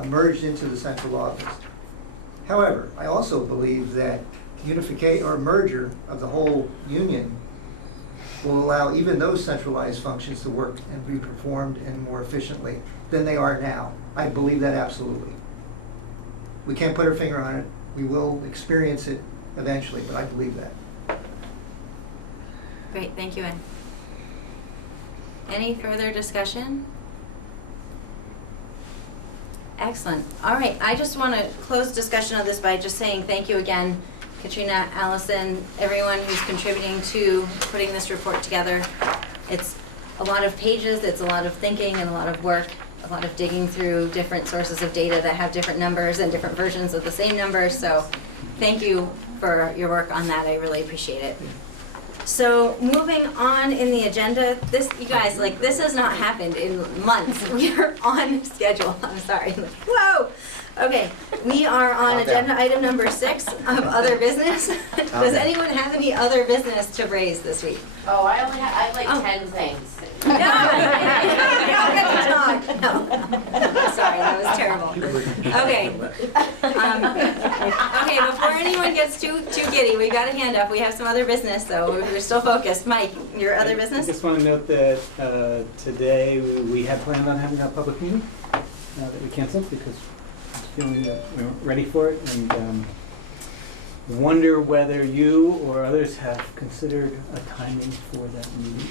merged into the central office. However, I also believe that unification or merger of the whole union will allow even those centralized functions to work and be performed and more efficiently than they are now. I believe that absolutely. We can't put our finger on it. We will experience it eventually, but I believe that. Great, thank you, Ed. Any further discussion? Excellent. All right, I just want to close discussion of this by just saying thank you again, Katrina, Allison, everyone who's contributing to putting this report together. It's a lot of pages, it's a lot of thinking and a lot of work, a lot of digging through different sources of data that have different numbers and different versions of the same numbers. So thank you for your work on that. I really appreciate it. So moving on in the agenda, this, you guys, like, this has not happened in months. We are on schedule. I'm sorry. Whoa! Okay, we are on agenda item number 6 of other business. Does anyone have any other business to raise this week? Oh, I have like 10 things. No, you don't get to talk. No. Sorry, that was terrible. Okay. Okay, before anyone gets too giddy, we got a hand up. We have some other business, so we're still focused. Mike, your other business? I just want to note that today we had planned on having a public meeting that we canceled because I was feeling that we weren't ready for it, and wonder whether you or others have considered a timing for that meeting.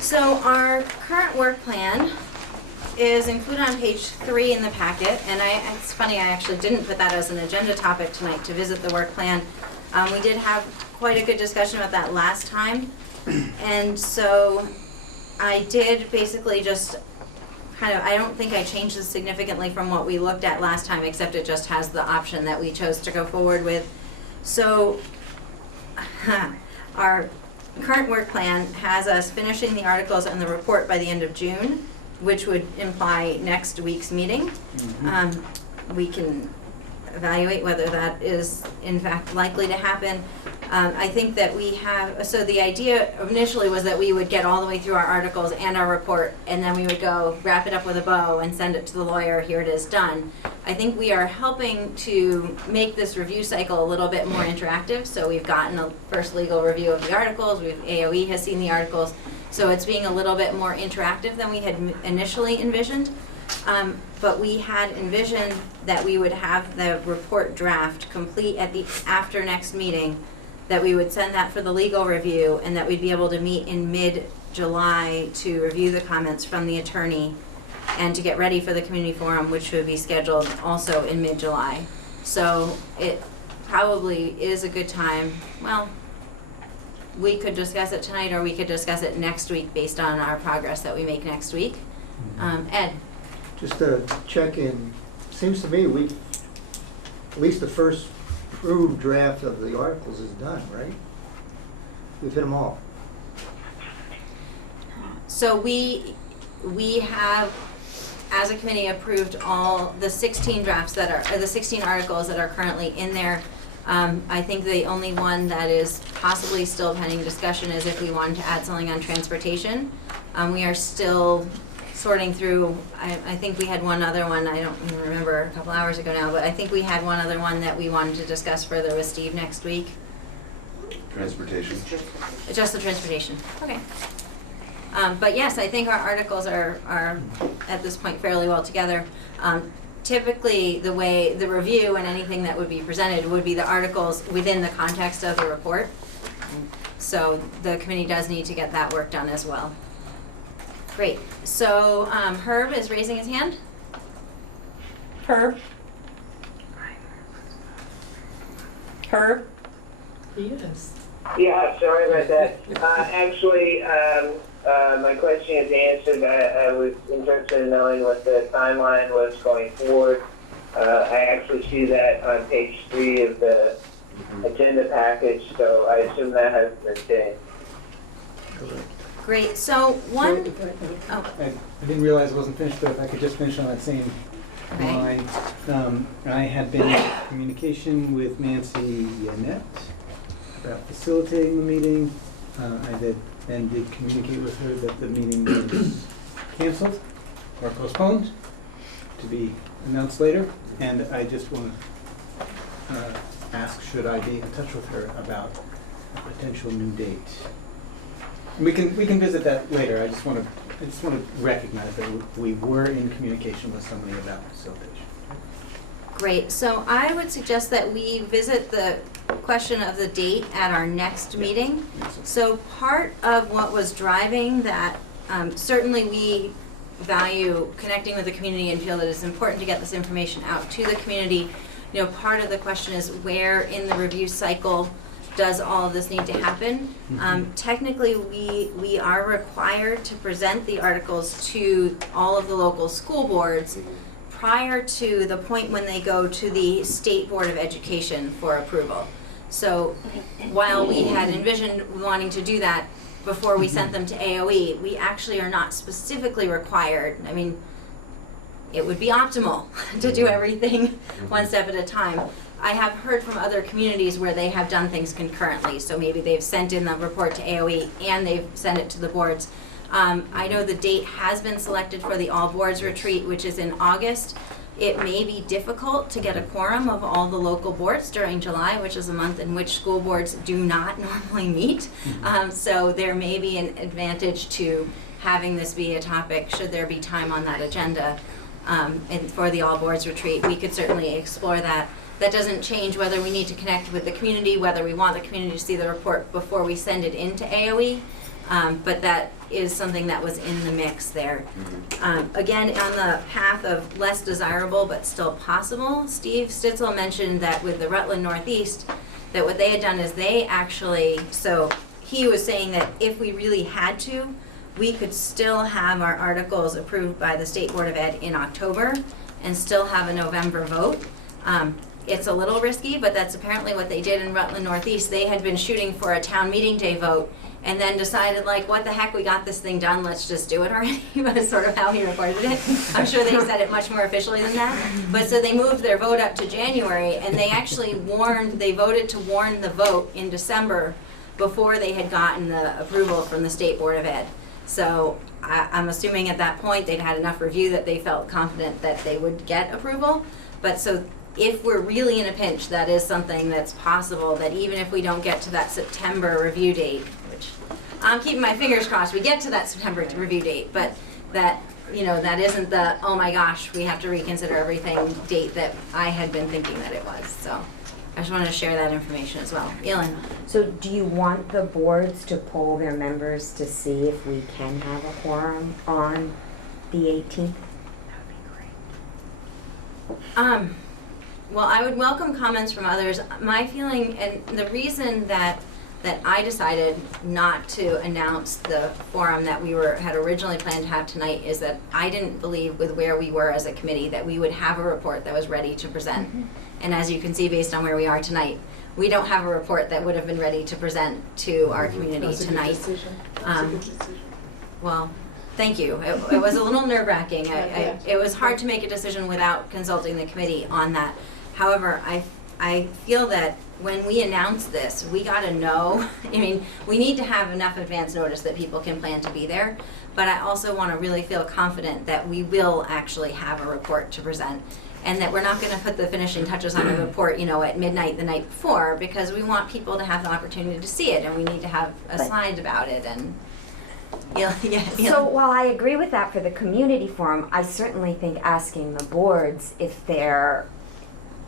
So our current work plan is included on page 3 in the packet, and it's funny, I actually didn't put that as an agenda topic tonight to visit the work plan. We did have quite a good discussion about that last time, and so I did basically just I don't think I changed this significantly from what we looked at last time, except it just has the option that we chose to go forward with. So our current work plan has us finishing the articles and the report by the end of June, which would imply next week's meeting. We can evaluate whether that is in fact likely to happen. I think that we have, so the idea initially was that we would get all the way through our articles and our report, and then we would go wrap it up with a bow and send it to the lawyer, here it is, done. I think we are helping to make this review cycle a little bit more interactive, so we've gotten a first legal review of the articles, AOE has seen the articles, so it's being a little bit more interactive than we had initially envisioned. But we had envisioned that we would have the report draft complete after next meeting, that we would send that for the legal review, and that we'd be able to meet in mid-July to review the comments from the attorney and to get ready for the community forum, which would be scheduled also in mid-July. So it probably is a good time. Well, we could discuss it tonight, or we could discuss it next week based on our progress that we make next week. Ed? Just to check in, seems to me at least the first approved draft of the articles is done, right? We've hit them all. So we have, as a committee, approved all the 16 drafts that are, or the 16 articles that are currently in there. I think the only one that is possibly still pending discussion is if we wanted to add something on transportation. We are still sorting through, I think we had one other one, I don't even remember, a couple hours ago now, but I think we had one other one that we wanted to discuss further with Steve next week. Transportation. Just the transportation, okay. But yes, I think our articles are at this point fairly well together. Typically, the way the review and anything that would be presented would be the articles within the context of the report. So the committee does need to get that work done as well. Great. So Herb is raising his hand. Herb? Herb? Yes. Yeah, sorry about that. Actually, my question is answered. I was interested in knowing what the timeline was going forward. I actually see that on page 3 of the agenda package, so I assume that has been changed. Great. So one. I didn't realize it wasn't finished, but if I could just finish on that same line. I had been in communication with Nancy Yannette about facilitating the meeting. I then did communicate with her that the meeting was canceled or postponed to be announced later, and I just want to ask, should I be in touch with her about a potential new date? We can visit that later. I just want to recognize that we were in communication with somebody about facilitation. Great. So I would suggest that we visit the question of the date at our next meeting. So part of what was driving that, certainly we value connecting with the community and feel that it's important to get this information out to the community. You know, part of the question is where in the review cycle does all of this need to happen? Technically, we are required to present the articles to all of the local school boards prior to the point when they go to the State Board of Education for approval. So while we had envisioned wanting to do that before we sent them to AOE, we actually are not specifically required. I mean, it would be optimal to do everything one step at a time. I have heard from other communities where they have done things concurrently, so maybe they've sent in the report to AOE and they've sent it to the boards. I know the date has been selected for the all boards retreat, which is in August. It may be difficult to get a quorum of all the local boards during July, which is a month in which school boards do not normally meet. So there may be an advantage to having this be a topic, should there be time on that agenda. And for the all boards retreat, we could certainly explore that. That doesn't change whether we need to connect with the community, whether we want the community to see the report before we send it into AOE. But that is something that was in the mix there. Again, on the path of less desirable but still possible, Steve Stitzel mentioned that with the Rutland Northeast, that what they had done is they actually, so he was saying that if we really had to, we could still have our articles approved by the State Board of Ed in October and still have a November vote. It's a little risky, but that's apparently what they did in Rutland Northeast. They had been shooting for a town meeting day vote and then decided, like, what the heck, we got this thing done, let's just do it already. That's sort of how he reported it. I'm sure they said it much more officially than that. But so they moved their vote up to January, and they actually they voted to warn the vote in December before they had gotten the approval from the State Board of Ed. So I'm assuming at that point they'd had enough review that they felt confident that they would get approval. But so if we're really in a pinch, that is something that's possible, that even if we don't get to that September review date, which I'm keeping my fingers crossed we get to that September review date, but that, you know, that isn't the, oh my gosh, we have to reconsider everything date that I had been thinking that it was. So I just wanted to share that information as well. Elin. So do you want the boards to poll their members to see if we can have a quorum on the 18th? Well, I would welcome comments from others. My feeling, and the reason that I decided not to announce the forum that we had originally planned to have tonight is that I didn't believe with where we were as a committee that we would have a report that was ready to present. And as you can see based on where we are tonight, we don't have a report that would have been ready to present to our community tonight. That's a good decision. That's a good decision. Well, thank you. It was a little nerve-wracking. It was hard to make a decision without consulting the committee on that. However, I feel that when we announce this, we gotta know, I mean, we need to have enough advance notice that people can plan to be there, but I also wanna really feel confident that we will actually have a report to present, and that we're not gonna put the finishing touches on the report, you know, at midnight the night before, because we want people to have the opportunity to see it, and we need to have a slide about it, and yeah. So while I agree with that for the community forum, I certainly think asking the boards if they're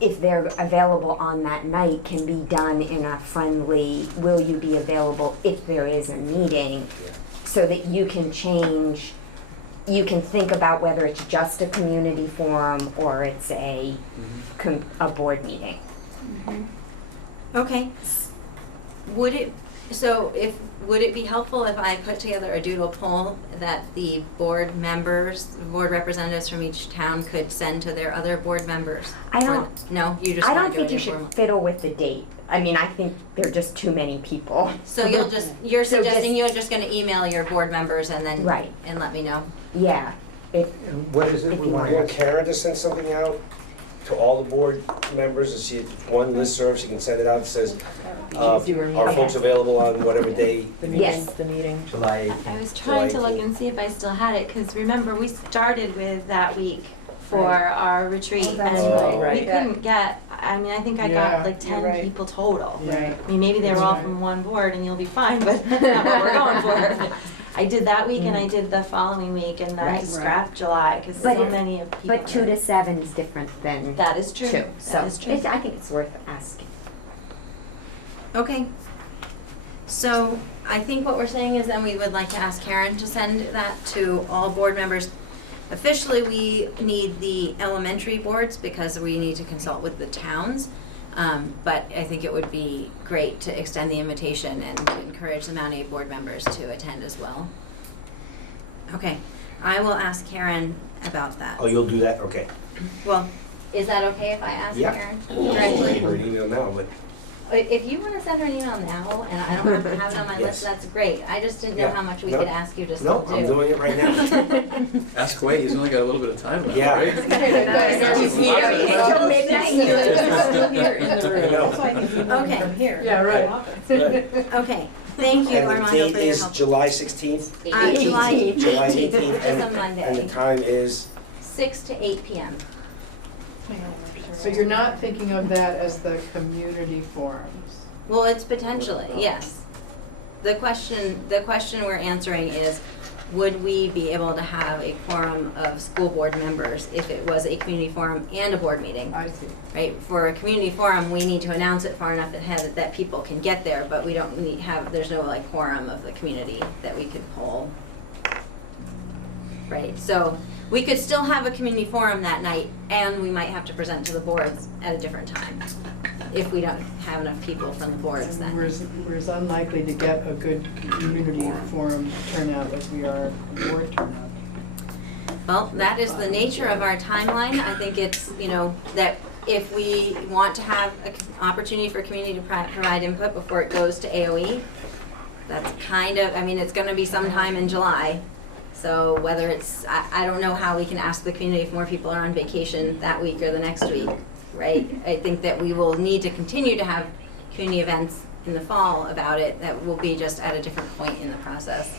available on that night can be done in a friendly, will you be available if there is a meeting, so that you can change, you can think about whether it's just a community forum or it's a board meeting. Okay. Would it be helpful if I put together a doodle poll that the board members, board representatives from each town could send to their other board members? I don't think you should fiddle with the date. I mean, I think there are just too many people. So you're suggesting you're just gonna email your board members and then and let me know? Yeah. What is it we want? You want Karen to send something out to all the board members and see if one listserv, she can send it out that says, are folks available on whatever day? The meeting. July 18th. I was trying to look and see if I still had it, because remember, we started with that week for our retreat, and we couldn't get, I mean, I think I got like 10 people total. I mean, maybe they were all from one board and you'll be fine, but that's not what we're going for. I did that week and I did the following week, and I scrapped July because so many of people. But 2 to 7 is different than that is true. 2. So that is true. I think it's worth asking. Okay. So I think what we're saying is then we would like to ask Karen to send that to all board members. Officially, we need the elementary boards because we need to consult with the towns. But I think it would be great to extend the invitation and to encourage the Mount A board members to attend as well. Okay, I will ask Karen about that. Oh, you'll do that? Okay. Well, is that okay if I ask Karen directly? Or an email now, but If you want to send her an email now, and I don't have to have it on my list, Yes. that's great. I just didn't know Yeah. how much we No. could ask you to No, still do. I'm doing it right now. Ask away, he's only got a little bit of time left, Yeah. right? He's here until midnight. Still here in the I room. know. So I can email Okay. from here. Yeah, right. Okay, thank you, And the Armando, date for your is help. July 16th? July 18th, July which 18th, is a and the Monday, time is? 6 to 8 p.m. So you're not thinking of that as the community forums? Well, it's potentially, yes. The question we're answering is, would we be able to have a quorum of school board members if it was a community forum and a board meeting? I see. Right, for a community forum, we need to announce it far enough ahead that people can get there, but we don't there's no like quorum of the community that we could poll. Right, so we could still have a community forum that night, and we might have to present to the boards at a different time if we don't have enough people from the boards then. We're as unlikely to get a good community forum turnout as we are board turnout. Well, that is the nature of our timeline. I think it's, that if we want to have an opportunity for community to provide input before it goes to AOE, that's it's gonna be sometime in July. So whether it's, I don't know how we can ask the community if more people are on vacation that week or the next week, right? I think that we will need to continue to have community events in the fall about it that will be just at a different point in the process.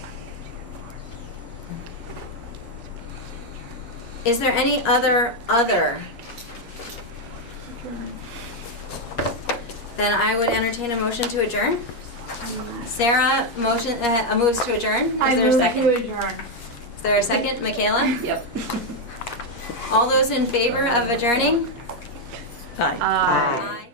Is there any other? Then I would entertain a motion to adjourn. Sarah moves to adjourn. Is there a second? adjourn. Is there a second? Michaela? Yep. All those in favor of adjourning? Aye. Aye.